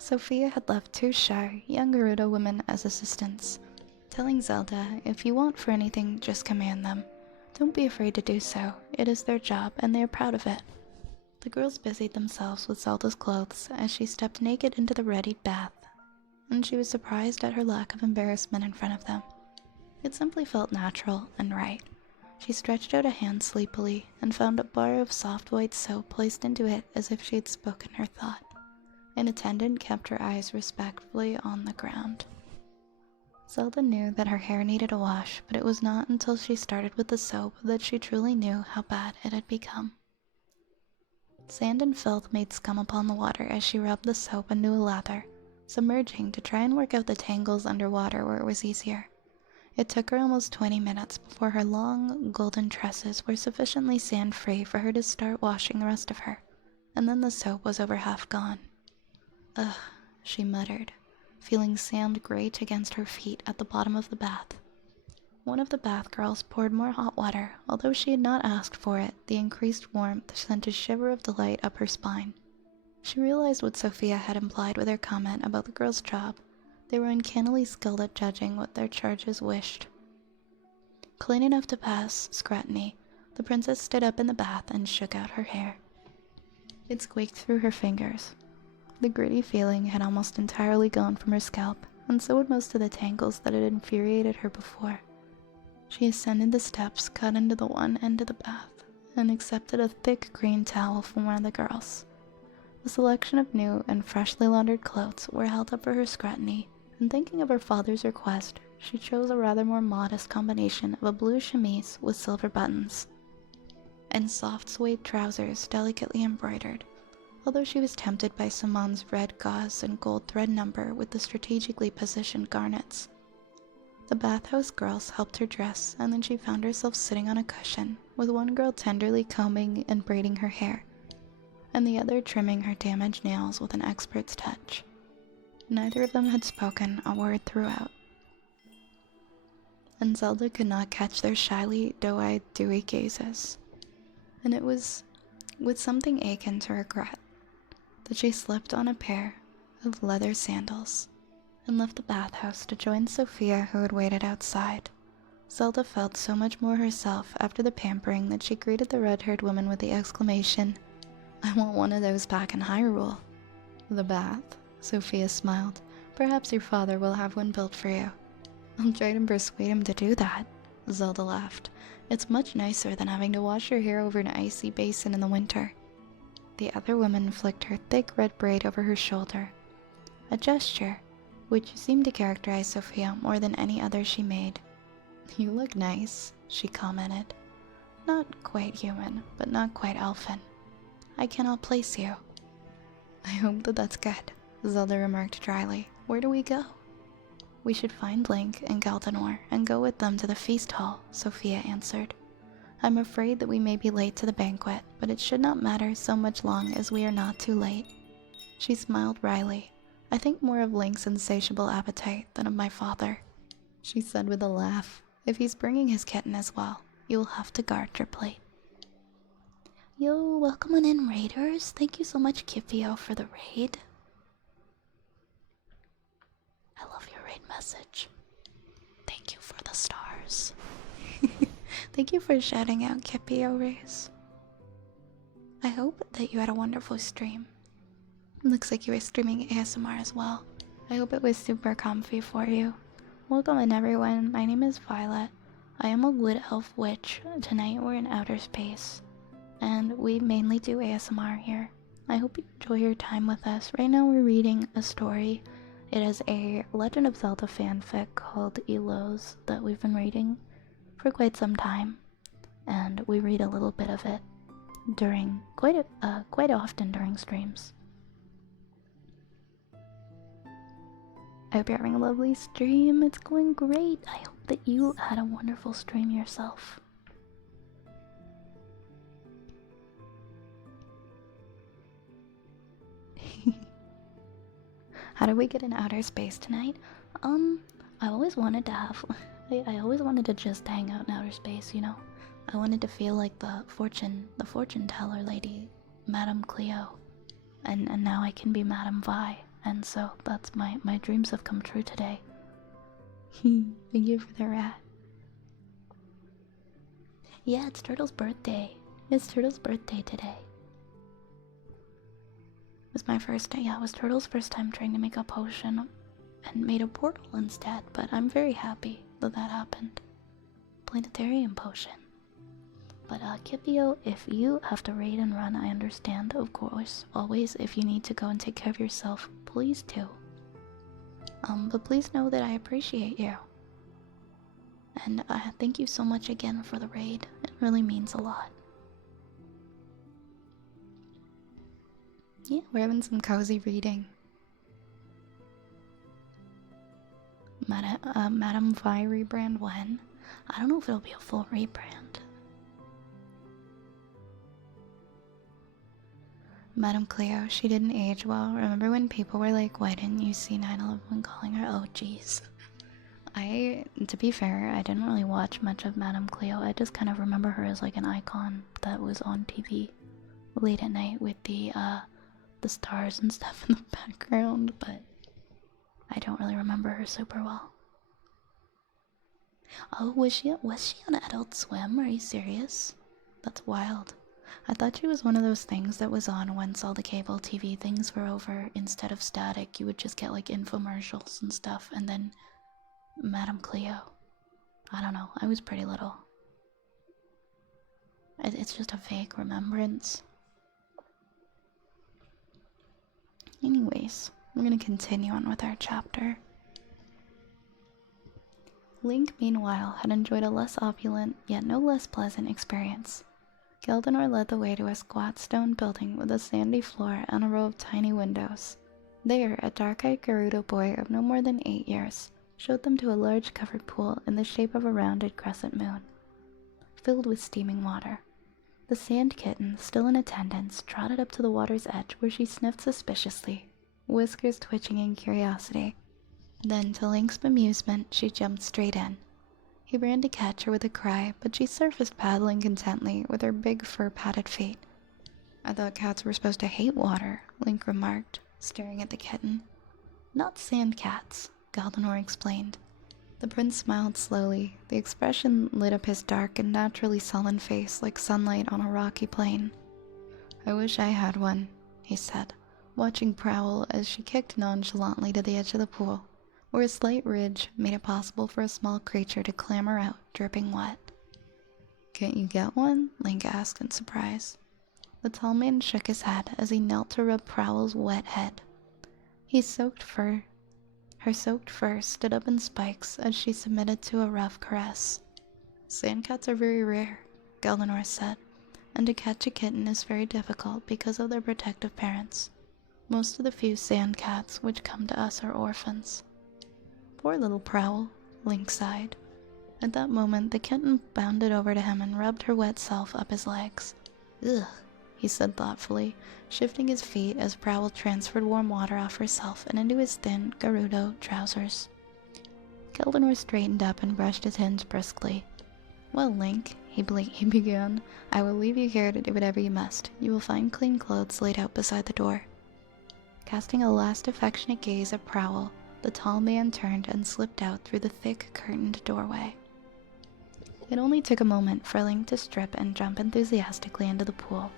Sophia had left two shy, young Gerudo women as assistants, telling Zelda, if you want for anything, just command them. Don't be afraid to do so. It is their job, and they are proud of it. The girls busied themselves with Zelda's clothes as she stepped naked into the readied bath, and she was surprised at her lack of embarrassment in front of them. It simply felt natural and right. She stretched out a hand sleepily and found a bar of soft white soap placed into it as if she had spoken her thought. An attendant kept her eyes respectfully on the ground. Zelda knew that her hair needed a wash, but it was not until she started with the soap that she truly knew how bad it had become. Sand and filth made scum upon the water as she rubbed the soap into a lather, submerging to try and work out the tangles underwater where it was easier. It took her almost 20 minutes before her long, golden tresses were sufficiently sand-free for her to start washing the rest of her, and then the soap was over half gone. Ugh, she muttered, feeling sand grate against her feet at the bottom of the bath. One of the bath girls poured more hot water. Although she had not asked for it, the increased warmth sent a shiver of delight up her spine. She realized what Sophia had implied with her comment about the girls' job. They were uncannily skilled at judging what their charges wished. Clean enough to pass scrutiny, the princess stood up in the bath and shook out her hair. It squeaked through her fingers. The gritty feeling had almost entirely gone from her scalp, and so had most of the tangles that had infuriated her before. She ascended the steps cut into the one end of the bath, and accepted a thick green towel from one of the girls. A selection of new and freshly laundered clothes were held up for her scrutiny, and thinking of her father's request, she chose a rather more modest combination of a blue chemise with silver buttons, and soft suede trousers delicately embroidered, although she was tempted by Simon's red gauze and gold thread number with the strategically positioned garnets. The bathhouse girls helped her dress, and then she found herself sitting on a cushion, with one girl tenderly combing and braiding her hair, and the other trimming her damaged nails with an expert's touch. Neither of them had spoken a word throughout, and Zelda could not catch their shyly, doe-eyed, dewy gazes. And it was with something akin to regret that she slipped on a pair of leather sandals and left the bathhouse to join Sophia, who had waited outside. Zelda felt so much more herself after the pampering that she greeted the red-haired woman with the exclamation, "I want one of those back in Hyrule." "The bath?" Sophia smiled. "Perhaps your father will have one built for you." "I'll try to persuade him to do that," Zelda laughed. "It's much nicer than having to wash your hair over an icy basin in the winter." The other woman flicked her thick red braid over her shoulder, a gesture which seemed to characterize Sophia more than any other she made. "You look nice," she commented. "Not quite human, but not quite elfin. I cannot place you." "I hope that's good," Zelda remarked dryly. "Where do we go?" "We should find Link and Galdanor and go with them to the feast hall," Sophia answered. "I'm afraid that we may be late to the banquet, but it should not matter so much long as we are not too late." She smiled wryly. "I think more of Link's insatiable appetite than of my father," she said with a laugh. "If he's bringing his kitten as well, you will have to guard your plate." Yo, welcome on in, raiders. Thank you so much, Kipio, for the raid. I love your raid message. Thank you for the stars. Thank you for shouting out Kipio Race. I hope that you had a wonderful stream. Looks like you were streaming ASMR as well. I hope it was super comfy for you. Welcome in, everyone. My name is Violet. I am a wood elf witch. Tonight we're in outer space, and we mainly do ASMR here. I hope you enjoy your time with us. Right now we're reading a story. It is a Legend of Zelda fanfic called Elos that we've been reading for quite some time, and we read a little bit of it during quite often during streams. I hope you're having a lovely stream. It's going great. I hope that you had a wonderful stream yourself. How do we get in outer space tonight? I always wanted to have I always wanted to just hang out in outer space, you know. I wanted to feel like the fortune teller lady, Madame Cleo. And now I can be Madame Vi. And so that's my dreams have come true today. Thank you for the rat. Yeah, it's Turtle's birthday. It's Turtle's birthday today. It was my first day. Yeah, it was Turtle's first time trying to make a potion and made a portal instead, but I'm very happy that happened. Planetarium potion. But Kipio, if you have to raid and run, I understand, of course. Always, if you need to go and take care of yourself, please do. But please know that I appreciate you. And thank you so much again for the raid. It really means a lot. Yeah, we're having some cozy reading. Madame Vi rebrand when? I don't know if it'll be a full rebrand. Madame Cleo, she didn't age well. Remember when people were like, why didn't you see 9/11 calling her? Oh, jeez. To be fair, I didn't really watch much of Madame Cleo. I just kind of remember her as like an icon that was on TV late at night with the stars and stuff in the background, but I don't really remember her super well. Oh, was she on Adult Swim? Are you serious? That's wild. I thought she was one of those things that was on once all the cable TV things were over. Instead of static, you would just get like infomercials and stuff, and then Madame Cleo. I don't know, I was pretty little. It's just a vague remembrance. Anyways, we're gonna continue on with our chapter. Link, meanwhile, had enjoyed a less opulent, yet no less pleasant experience. Galdanor led the way to a squat stone building with a sandy floor and a row of tiny windows. There, a dark-eyed Gerudo boy of no more than 8 years showed them to a large covered pool in the shape of a rounded crescent moon, filled with steaming water. The sand kitten, still in attendance, trotted up to the water's edge where she sniffed suspiciously, whiskers twitching in curiosity. Then, to Link's bemusement, she jumped straight in. He ran to catch her with a cry, but she surfaced paddling contently with her big fur-padded feet. "I thought cats were supposed to hate water," Link remarked, staring at the kitten. "Not sand cats," Galdinor explained. The prince smiled slowly. The expression lit up his dark and naturally sullen face like sunlight on a rocky plain. "I wish I had one," he said, watching Prowl as she kicked nonchalantly to the edge of the pool, where a slight ridge made it possible for a small creature to clamber out, dripping wet. "Can't you get one?" Link asked in surprise. The tall man shook his head as he knelt to rub Prowl's wet head. Her soaked fur stood up in spikes as she submitted to a rough caress. "Sandcats are very rare," Galdinor said, "and to catch a kitten is very difficult because of their protective parents. Most of the few sandcats which come to us are orphans." "Poor little Prowl," Link sighed. At that moment, the kitten bounded over to him and rubbed her wet self up his legs. "Ugh," he said thoughtfully, shifting his feet as Prowl transferred warm water off herself and into his thin Gerudo trousers. Galdinor straightened up and brushed his hands briskly. "Well, Link," he began, "I will leave you here to do whatever you must. You will find clean clothes laid out beside the door." Casting a last affectionate gaze at Prowl, the tall man turned and slipped out through the thick curtained doorway. It only took a moment for Link to strip and jump enthusiastically into the pool.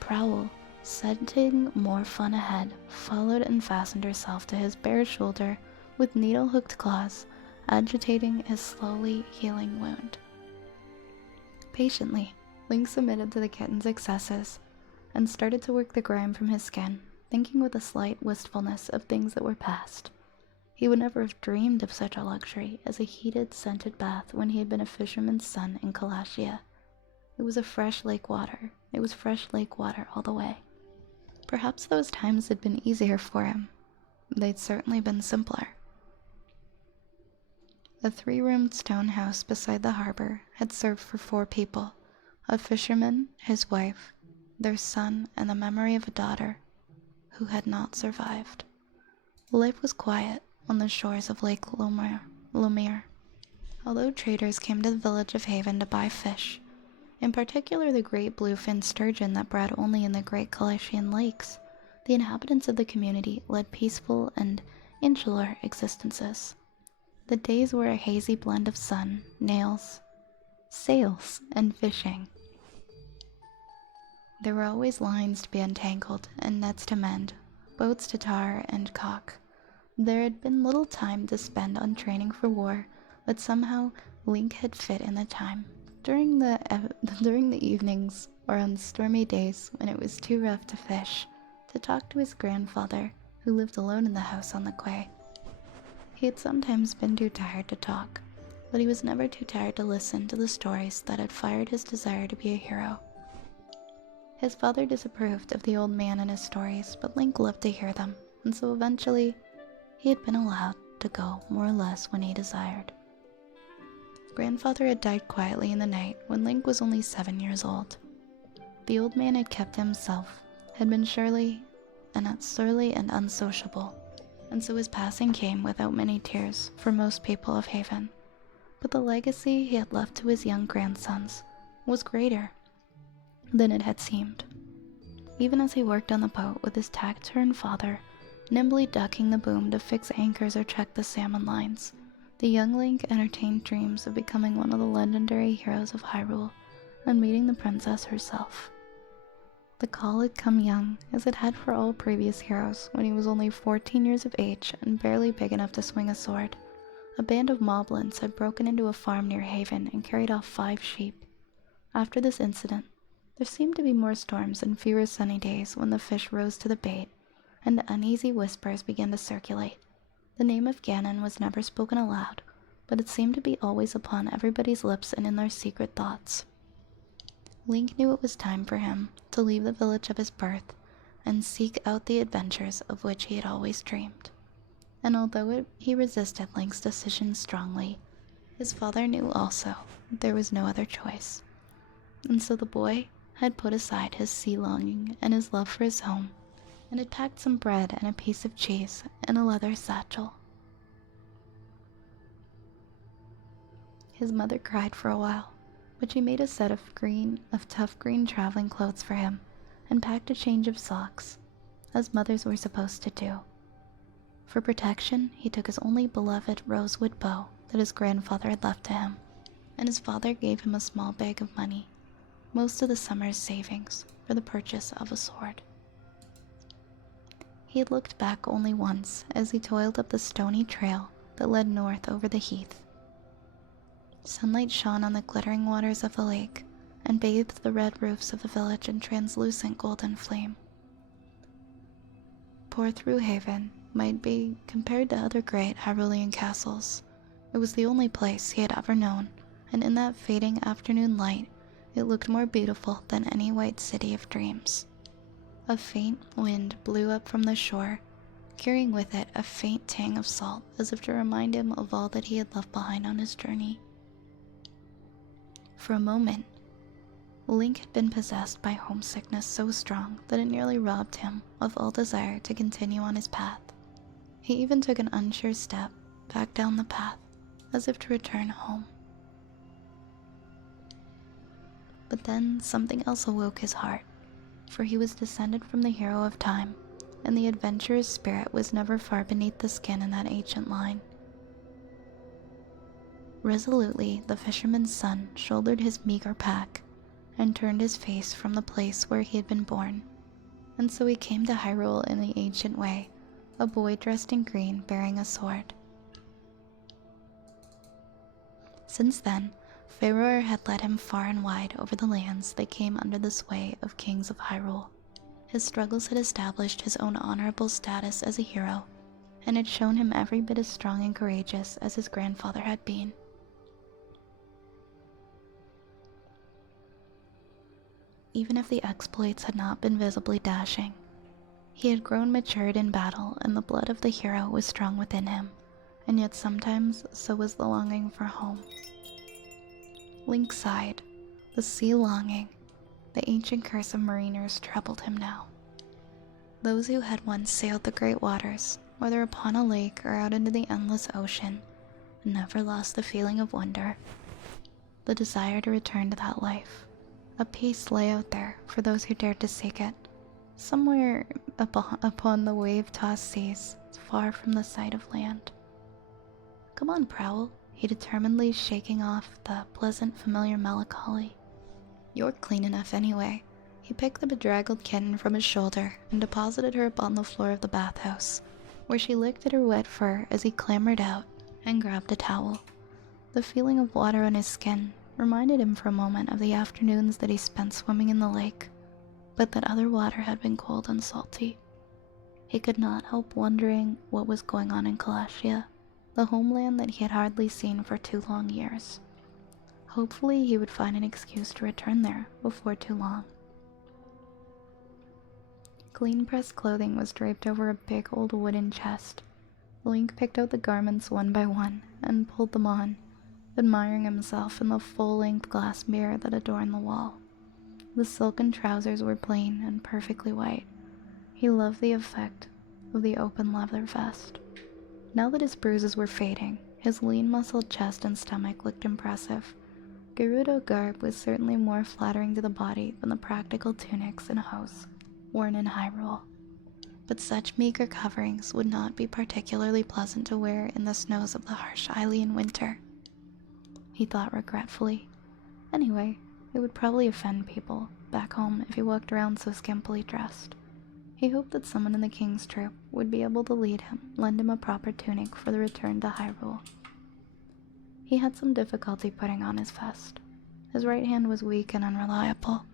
Prowl, scenting more fun ahead, followed and fastened herself to his bare shoulder with needle-hooked claws, agitating his slowly healing wound. Patiently, Link submitted to the kitten's excesses and started to work the grime from his skin, thinking with a slight wistfulness of things that were past. He would never have dreamed of such a luxury as a heated, scented bath when he had been a fisherman's son in Kalashia. It was fresh lake water all the way. Perhaps those times had been easier for him. They'd certainly been simpler. The 3-roomed stone house beside the harbor had served for 4 people: a fisherman, his wife, their son, and the memory of a daughter who had not survived. Life was quiet on the shores of Lake Lomere. Although traders came to the village of Haven to buy fish, in particular the great bluefin sturgeon that bred only in the great Kalashian lakes, the inhabitants of the community led peaceful and insular existences. The days were a hazy blend of sun, sails, and fishing. There were always lines to be untangled and nets to mend, boats to tar and caulk. There had been little time to spend on training for war, but somehow Link had fit in the time. During the evenings, or on stormy days when it was too rough to fish, to talk to his grandfather, who lived alone in the house on the quay. He had sometimes been too tired to talk, but he was never too tired to listen to the stories that had fired his desire to be a hero. His father disapproved of the old man and his stories, but Link loved to hear them, and so eventually he had been allowed to go more or less when he desired. Grandfather had died quietly in the night when Link was only 7 years old. The old man had kept to himself, had been surly and unsociable, and so his passing came without many tears for most people of Haven. But the legacy he had left to his young grandsons was greater than it had seemed. Even as he worked on the boat with his taciturn father, nimbly ducking the boom to fix anchors or check the salmon lines, the young Link entertained dreams of becoming one of the legendary heroes of Hyrule and meeting the princess herself. The call had come young, as it had for all previous heroes, when he was only 14 years of age and barely big enough to swing a sword. A band of moblins had broken into a farm near Haven and carried off 5 sheep. After this incident, there seemed to be more storms and fewer sunny days when the fish rose to the bait, and uneasy whispers began to circulate. The name of Ganon was never spoken aloud, but it seemed to be always upon everybody's lips and in their secret thoughts. Link knew it was time for him to leave the village of his birth and seek out the adventures of which he had always dreamed. And although he resisted Link's decision strongly, his father knew also there was no other choice. And so the boy had put aside his sea longing and his love for his home, and had packed some bread and a piece of cheese in a leather satchel. His mother cried for a while, but she made a set of tough green traveling clothes for him and packed a change of socks, as mothers were supposed to do. For protection, he took his only beloved rosewood bow that his grandfather had left to him, and his father gave him a small bag of money, most of the summer's savings, for the purchase of a sword. He had looked back only once as he toiled up the stony trail that led north over the heath. Sunlight shone on the glittering waters of the lake and bathed the red roofs of the village in translucent golden flame. Poor Through Haven might be compared to other great Hyrulean castles. It was the only place he had ever known, and in that fading afternoon light, it looked more beautiful than any white city of dreams. A faint wind blew up from the shore, carrying with it a faint tang of salt, as if to remind him of all that he had left behind on his journey. For a moment, Link had been possessed by homesickness so strong that it nearly robbed him of all desire to continue on his path. He even took an unsure step back down the path, as if to return home. But then something else awoke his heart, for he was descended from the hero of time, and the adventurer's spirit was never far beneath the skin in that ancient line. Resolutely, the fisherman's son shouldered his meager pack and turned his face from the place where he had been born. And so he came to Hyrule in the ancient way, a boy dressed in green bearing a sword. Since then, Faroer had led him far and wide over the lands that came under the sway of kings of Hyrule. His struggles had established his own honorable status as a hero, and had shown him every bit as strong and courageous as his grandfather had been. Even if the exploits had not been visibly dashing, he had grown matured in battle, and the blood of the hero was strong within him, and yet sometimes so was the longing for home. Link sighed. The sea longing, the ancient curse of mariners troubled him now. Those who had once sailed the great waters, whether upon a lake or out into the endless ocean, never lost the feeling of wonder, the desire to return to that life. A peace lay out there for those who dared to seek it, somewhere upon the wave-tossed seas, far from the sight of land. Come on, Prowl, he determinedly shaking off the pleasant, familiar melancholy. You're clean enough anyway. He picked the bedraggled kitten from his shoulder and deposited her upon the floor of the bathhouse, where she licked at her wet fur as he clambered out and grabbed a towel. The feeling of water on his skin reminded him for a moment of the afternoons that he spent swimming in the lake, but that other water had been cold and salty. He could not help wondering what was going on in Kalashia, the homeland that he had hardly seen for 2 long years. Hopefully he would find an excuse to return there before too long. Clean-pressed clothing was draped over a big old wooden chest. Link picked out the garments one by one and pulled them on, admiring himself in the full-length glass mirror that adorned the wall. The silken trousers were plain and perfectly white. He loved the effect of the open leather vest. Now that his bruises were fading, his lean-muscled chest and stomach looked impressive. Gerudo garb was certainly more flattering to the body than the practical tunics and hose worn in Hyrule. But such meager coverings would not be particularly pleasant to wear in the snows of the harsh Hylian winter, he thought regretfully. Anyway, it would probably offend people back home if he walked around so skimpily dressed. He hoped that someone in the king's troop would be able to lend him a proper tunic for the return to Hyrule. He had some difficulty putting on his vest. His right hand was weak and unreliable,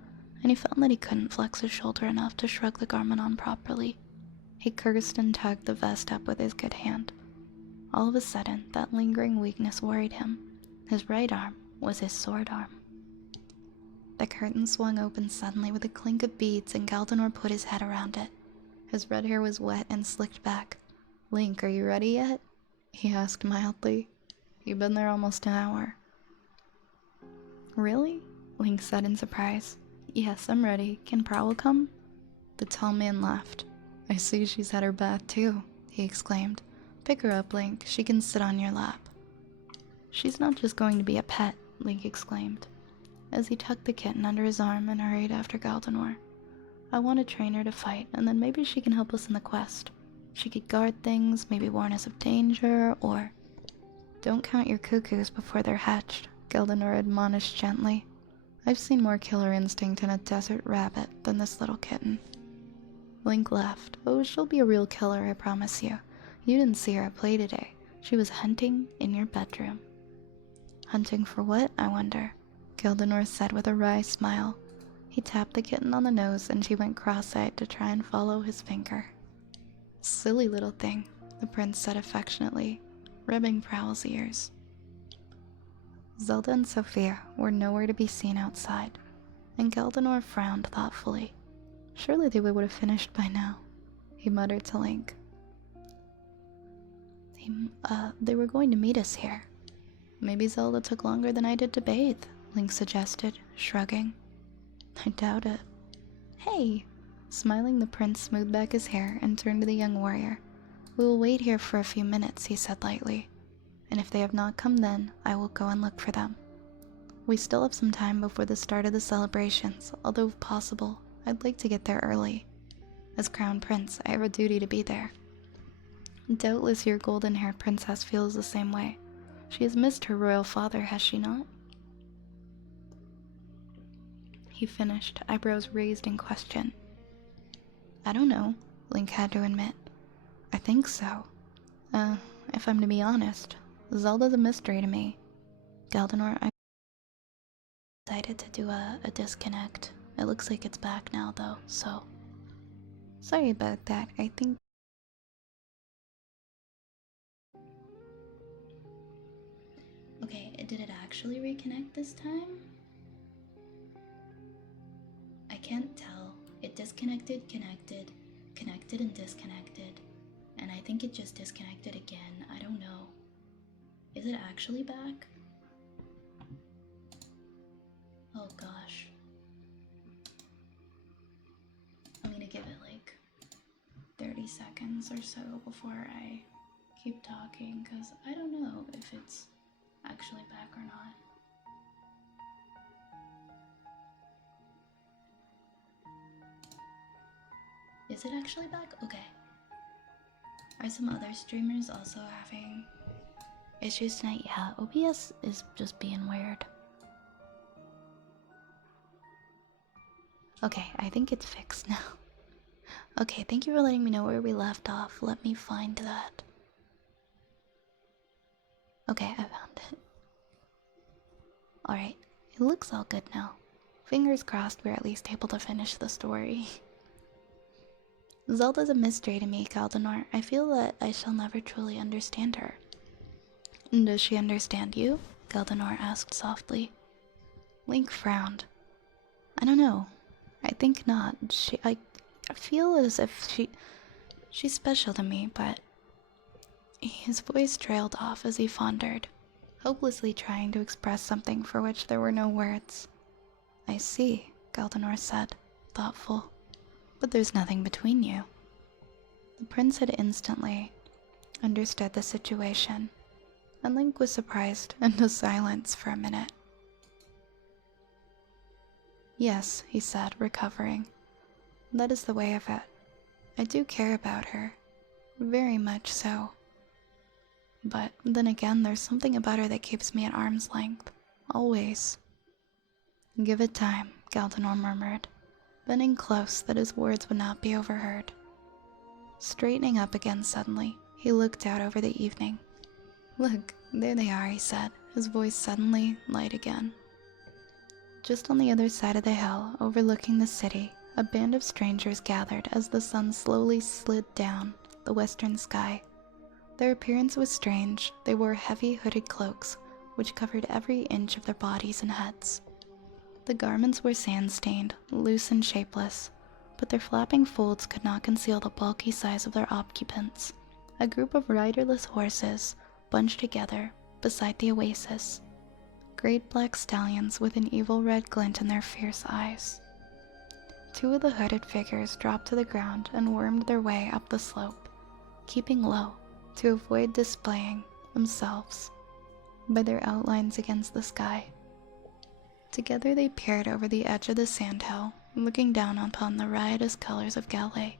and he found that he couldn't flex his shoulder enough to shrug the garment on properly. He cursed and tugged the vest up with his good hand. All of a sudden, that lingering weakness worried him. His right arm was his sword arm. The curtain swung open suddenly with a clink of beads, and Galdinor put his head around it. His red hair was wet and slicked back, Link, are you ready yet? He asked mildly. You've been there almost an hour. Really? Link said in surprise. Yes, I'm ready. Can Prowl come? The tall man laughed. I see she's had her bath too, he exclaimed. Pick her up, Link. She can sit on your lap. She's not just going to be a pet, Link exclaimed, as he tucked the kitten under his arm and hurried after Galdinor. I want to train her to fight, and then maybe she can help us in the quest. She could guard things, maybe warn us of danger, or... Don't count your cuckoos before they're hatched, Galdinor admonished gently. I've seen more killer instinct in a desert rabbit than this little kitten. Link laughed. Oh, she'll be a real killer, I promise you. You didn't see her at play today. She was hunting in your bedroom. Hunting for what, I wonder? Gildinor said with a wry smile. He tapped the kitten on the nose and she went cross-eyed to try and follow his finger. Silly little thing, the prince said affectionately, rubbing Prowl's ears. Zelda and Sophia were nowhere to be seen outside, and Galdinor frowned thoughtfully. Surely they would have finished by now, he muttered to Link. They were going to meet us here. Maybe Zelda took longer than I did to bathe, Link suggested, shrugging. I doubt it. Hey! Smiling, the prince smoothed back his hair and turned to the young warrior. We will wait here for a few minutes, he said lightly. And if they have not come then, I will go and look for them. We still have some time before the start of the celebrations, although if possible, I'd like to get there early. As Crown Prince, I have a duty to be there. Doubtless your golden-haired princess feels the same way. She has missed her royal father, has she not? He finished, eyebrows raised in question. I don't know, Link had to admit. I think so. If I'm to be honest, Zelda's a mystery to me. Galdinor, I decided to do a disconnect. It looks like it's back now though, so... Sorry about that, I think... Okay, did it actually reconnect this time? I can't tell. It disconnected, connected, connected and disconnected. And I think it just disconnected again. I don't know. Is it actually back? Oh gosh. I'm gonna give it like 30 seconds or so before I keep talking, because I don't know if it's actually back or not. Is it actually back? Okay. Are some other streamers also having issues tonight? Yeah, OBS is just being weird. Okay, I think it's fixed now. Okay, thank you for letting me know where we left off. Let me find that. Okay, I found it. Alright, it looks all good now. Fingers crossed we're at least able to finish the story. Zelda's a mystery to me, Galdinor. I feel that I shall never truly understand her. Does she understand you? Galdinor asked softly. Link frowned. I don't know. I think not. I feel as if she's special to me, but... His voice trailed off as he pondered, hopelessly trying to express something for which there were no words. I see, Galdinor said, thoughtful. But there's nothing between you. The prince had instantly understood the situation, and Link was surprised into silence for a minute. Yes, he said, recovering. That is the way of it. I do care about her. Very much so. But then again, there's something about her that keeps me at arm's length. Always. Give it time, Galdinor murmured, bending close that his words would not be overheard. Straightening up again suddenly, he looked out over the evening. Look, there they are, he said, his voice suddenly light again. Just on the other side of the hill, overlooking the city, a band of strangers gathered as the sun slowly slid down the western sky. Their appearance was strange. They wore heavy hooded cloaks, which covered every inch of their bodies and heads. The garments were sand-stained, loose and shapeless, but their flapping folds could not conceal the bulky size of their occupants, A group of riderless horses bunched together beside the oasis. Great black stallions with an evil red glint in their fierce eyes. Two of the hooded figures dropped to the ground and wormed their way up the slope, keeping low to avoid displaying themselves by their outlines against the sky. Together they peered over the edge of the sandhill, looking down upon the riotous colors of Galway.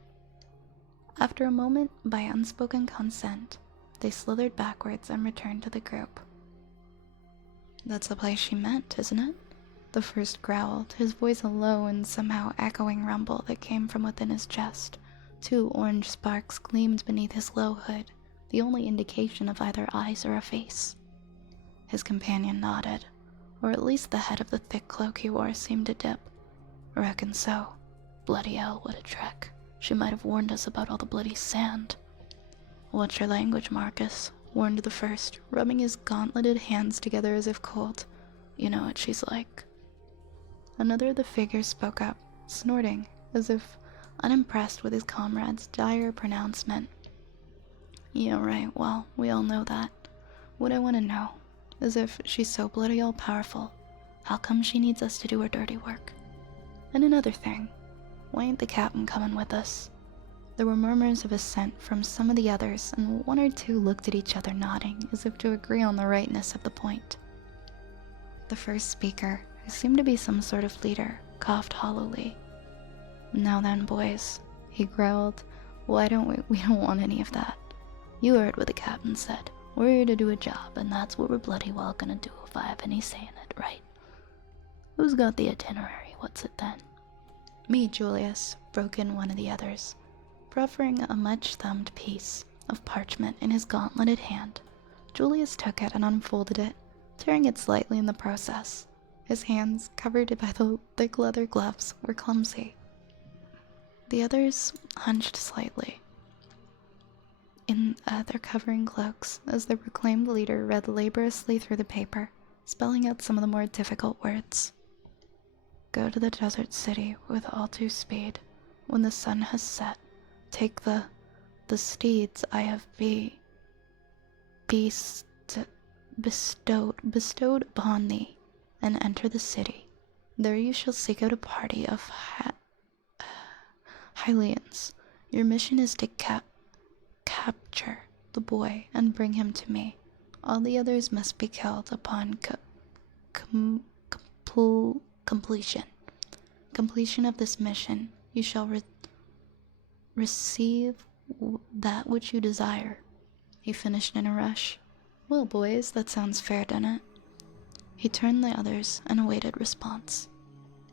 After a moment, by unspoken consent, they slithered backwards and returned to the group. "That's the place she meant, isn't it?" The first growled, his voice a low and somehow echoing rumble that came from within his chest. Two orange sparks gleamed beneath his low hood, the only indication of either eyes or a face. His companion nodded, or at least the head of the thick cloak he wore seemed to dip. "Reckon so. Bloody hell, what a trek. She might have warned us about all the bloody sand." "Watch your language, Marcus," warned the first, rubbing his gauntleted hands together as if cold. "You know what she's like." Another of the figures spoke up, snorting, as if unimpressed with his comrade's dire pronouncement. "Yeah, right, well, we all know that. What I want to know is if she's so bloody all-powerful, how come she needs us to do her dirty work? And another thing, why ain't the captain coming with us?" There were murmurs of assent from some of the others, and one or two looked at each other nodding, as if to agree on the rightness of the point. The first speaker, who seemed to be some sort of leader, coughed hollowly. "Now then, boys," he growled, "why don't we don't want any of that. You heard what the captain said. We're here to do a job, and that's what we're bloody well gonna do if I have any say in it, right? Who's got the itinerary? What's it then?" "Me, Julius," broke in one of the others, proffering a much-thumbed piece of parchment in his gauntleted hand. Julius took it and unfolded it, tearing it slightly in the process. His hands, covered by the thick leather gloves, were clumsy. The others hunched slightly in their covering cloaks as the proclaimed leader read laboriously through the paper, spelling out some of the more difficult words. "Go to the desert city with all due speed. When the sun has set, take the steeds I have bestowed upon thee, and enter the city. There you shall seek out a party of Hylians. Your mission is to capture the boy and bring him to me. All the others must be killed upon completion of this mission. You shall receive that which you desire." He finished in a rush. "Well, boys, that sounds fair, doesn't it?" He turned the others and awaited response.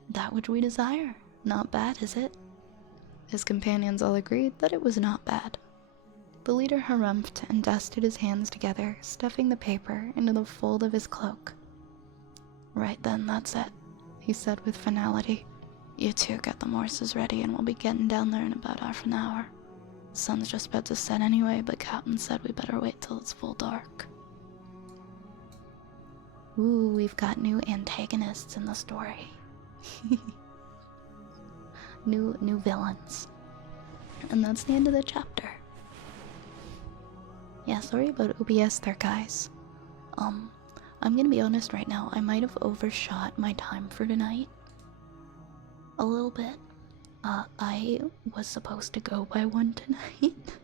"That which we desire. Not bad, is it?" His companions all agreed that it was not bad. The leader harumphed and dusted his hands together, stuffing the paper into the fold of his cloak. "Right then, that's it," he said with finality. "You two get the horses ready and we'll be getting down there in about half an hour. Sun's just about to set anyway, but Captain said we better wait till it's full dark." Ooh, we've got new antagonists in the story. new villains. And that's the end of the chapter. Yeah, sorry about OBS there, guys. I'm gonna be honest right now, I might have overshot my time for tonight. A little bit. I was supposed to go by 1 tonight,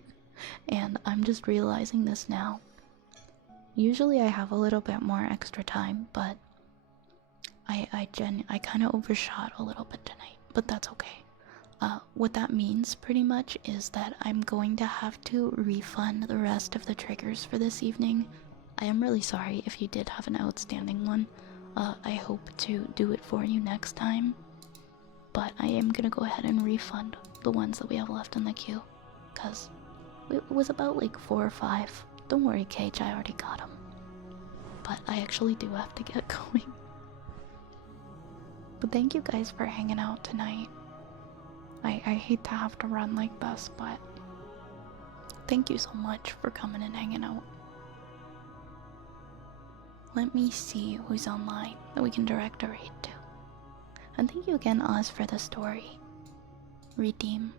and I'm just realizing this now. Usually I have a little bit more extra time, but I kind of overshot a little bit tonight, but that's okay. What that means pretty much is that I'm going to have to refund the rest of the triggers for this evening. I am really sorry if you did have an outstanding one. I hope to do it for you next time, but I am gonna go ahead and refund the ones that we have left in the queue, because it was about like 4 or 5. Don't worry, Cage, I already got them. But I actually do have to get going. But thank you guys for hanging out tonight. I hate to have to run like this, but thank you so much for coming and hanging out. Let me see who's online that we can direct a raid to. And thank you again, Oz, for the story. Redeem.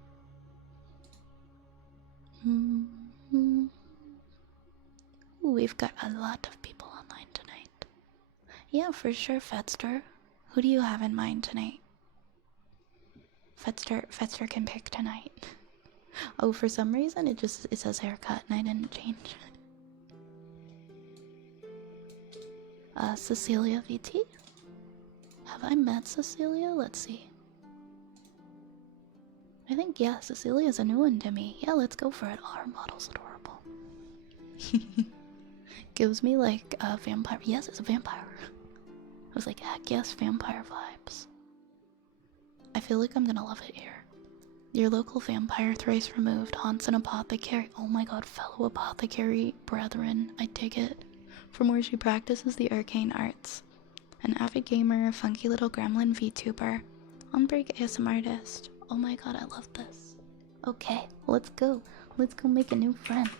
Ooh, we've got a lot of people online tonight. Yeah, for sure, Fedster. Who do you have in mind tonight? Fedster can pick tonight. Oh, for some reason it says haircut and I didn't change. Cecilia VT? Have I met Cecilia? Let's see. I think, yeah, Cecilia's a new one to me. Yeah, let's go for it. Oh, her model's adorable. Gives me like a vampire. Yes, it's a vampire. I was like, heck yes, vampire vibes. I feel like I'm gonna love it here. Your local vampire thrice removed haunts an apothecary. Oh my god, fellow apothecary brethren, I dig it. From where she practices the arcane arts. An avid gamer, a funky little gremlin VTuber, on-break ASM artist. Oh my god, I love this. Okay, let's go. Let's go make a new friend.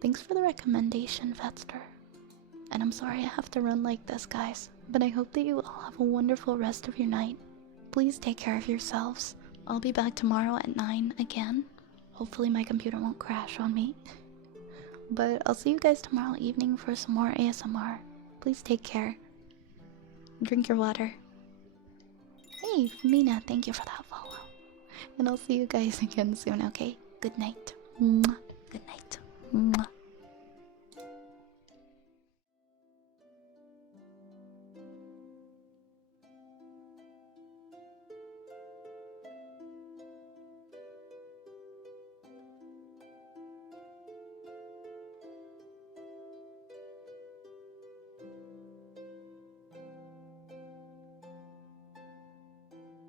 Thanks for the recommendation, Vetster. And I'm sorry I have to run like this, guys, but I hope that you all have a wonderful rest of your night. Please take care of yourselves. I'll be back tomorrow at 9 again. Hopefully my computer won't crash on me. But I'll see you guys tomorrow evening for some more ASMR. Please take care. Drink your water. Hey, Mina, thank you for that follow. And I'll see you guys again soon, okay? Good night. Mwah. Good night.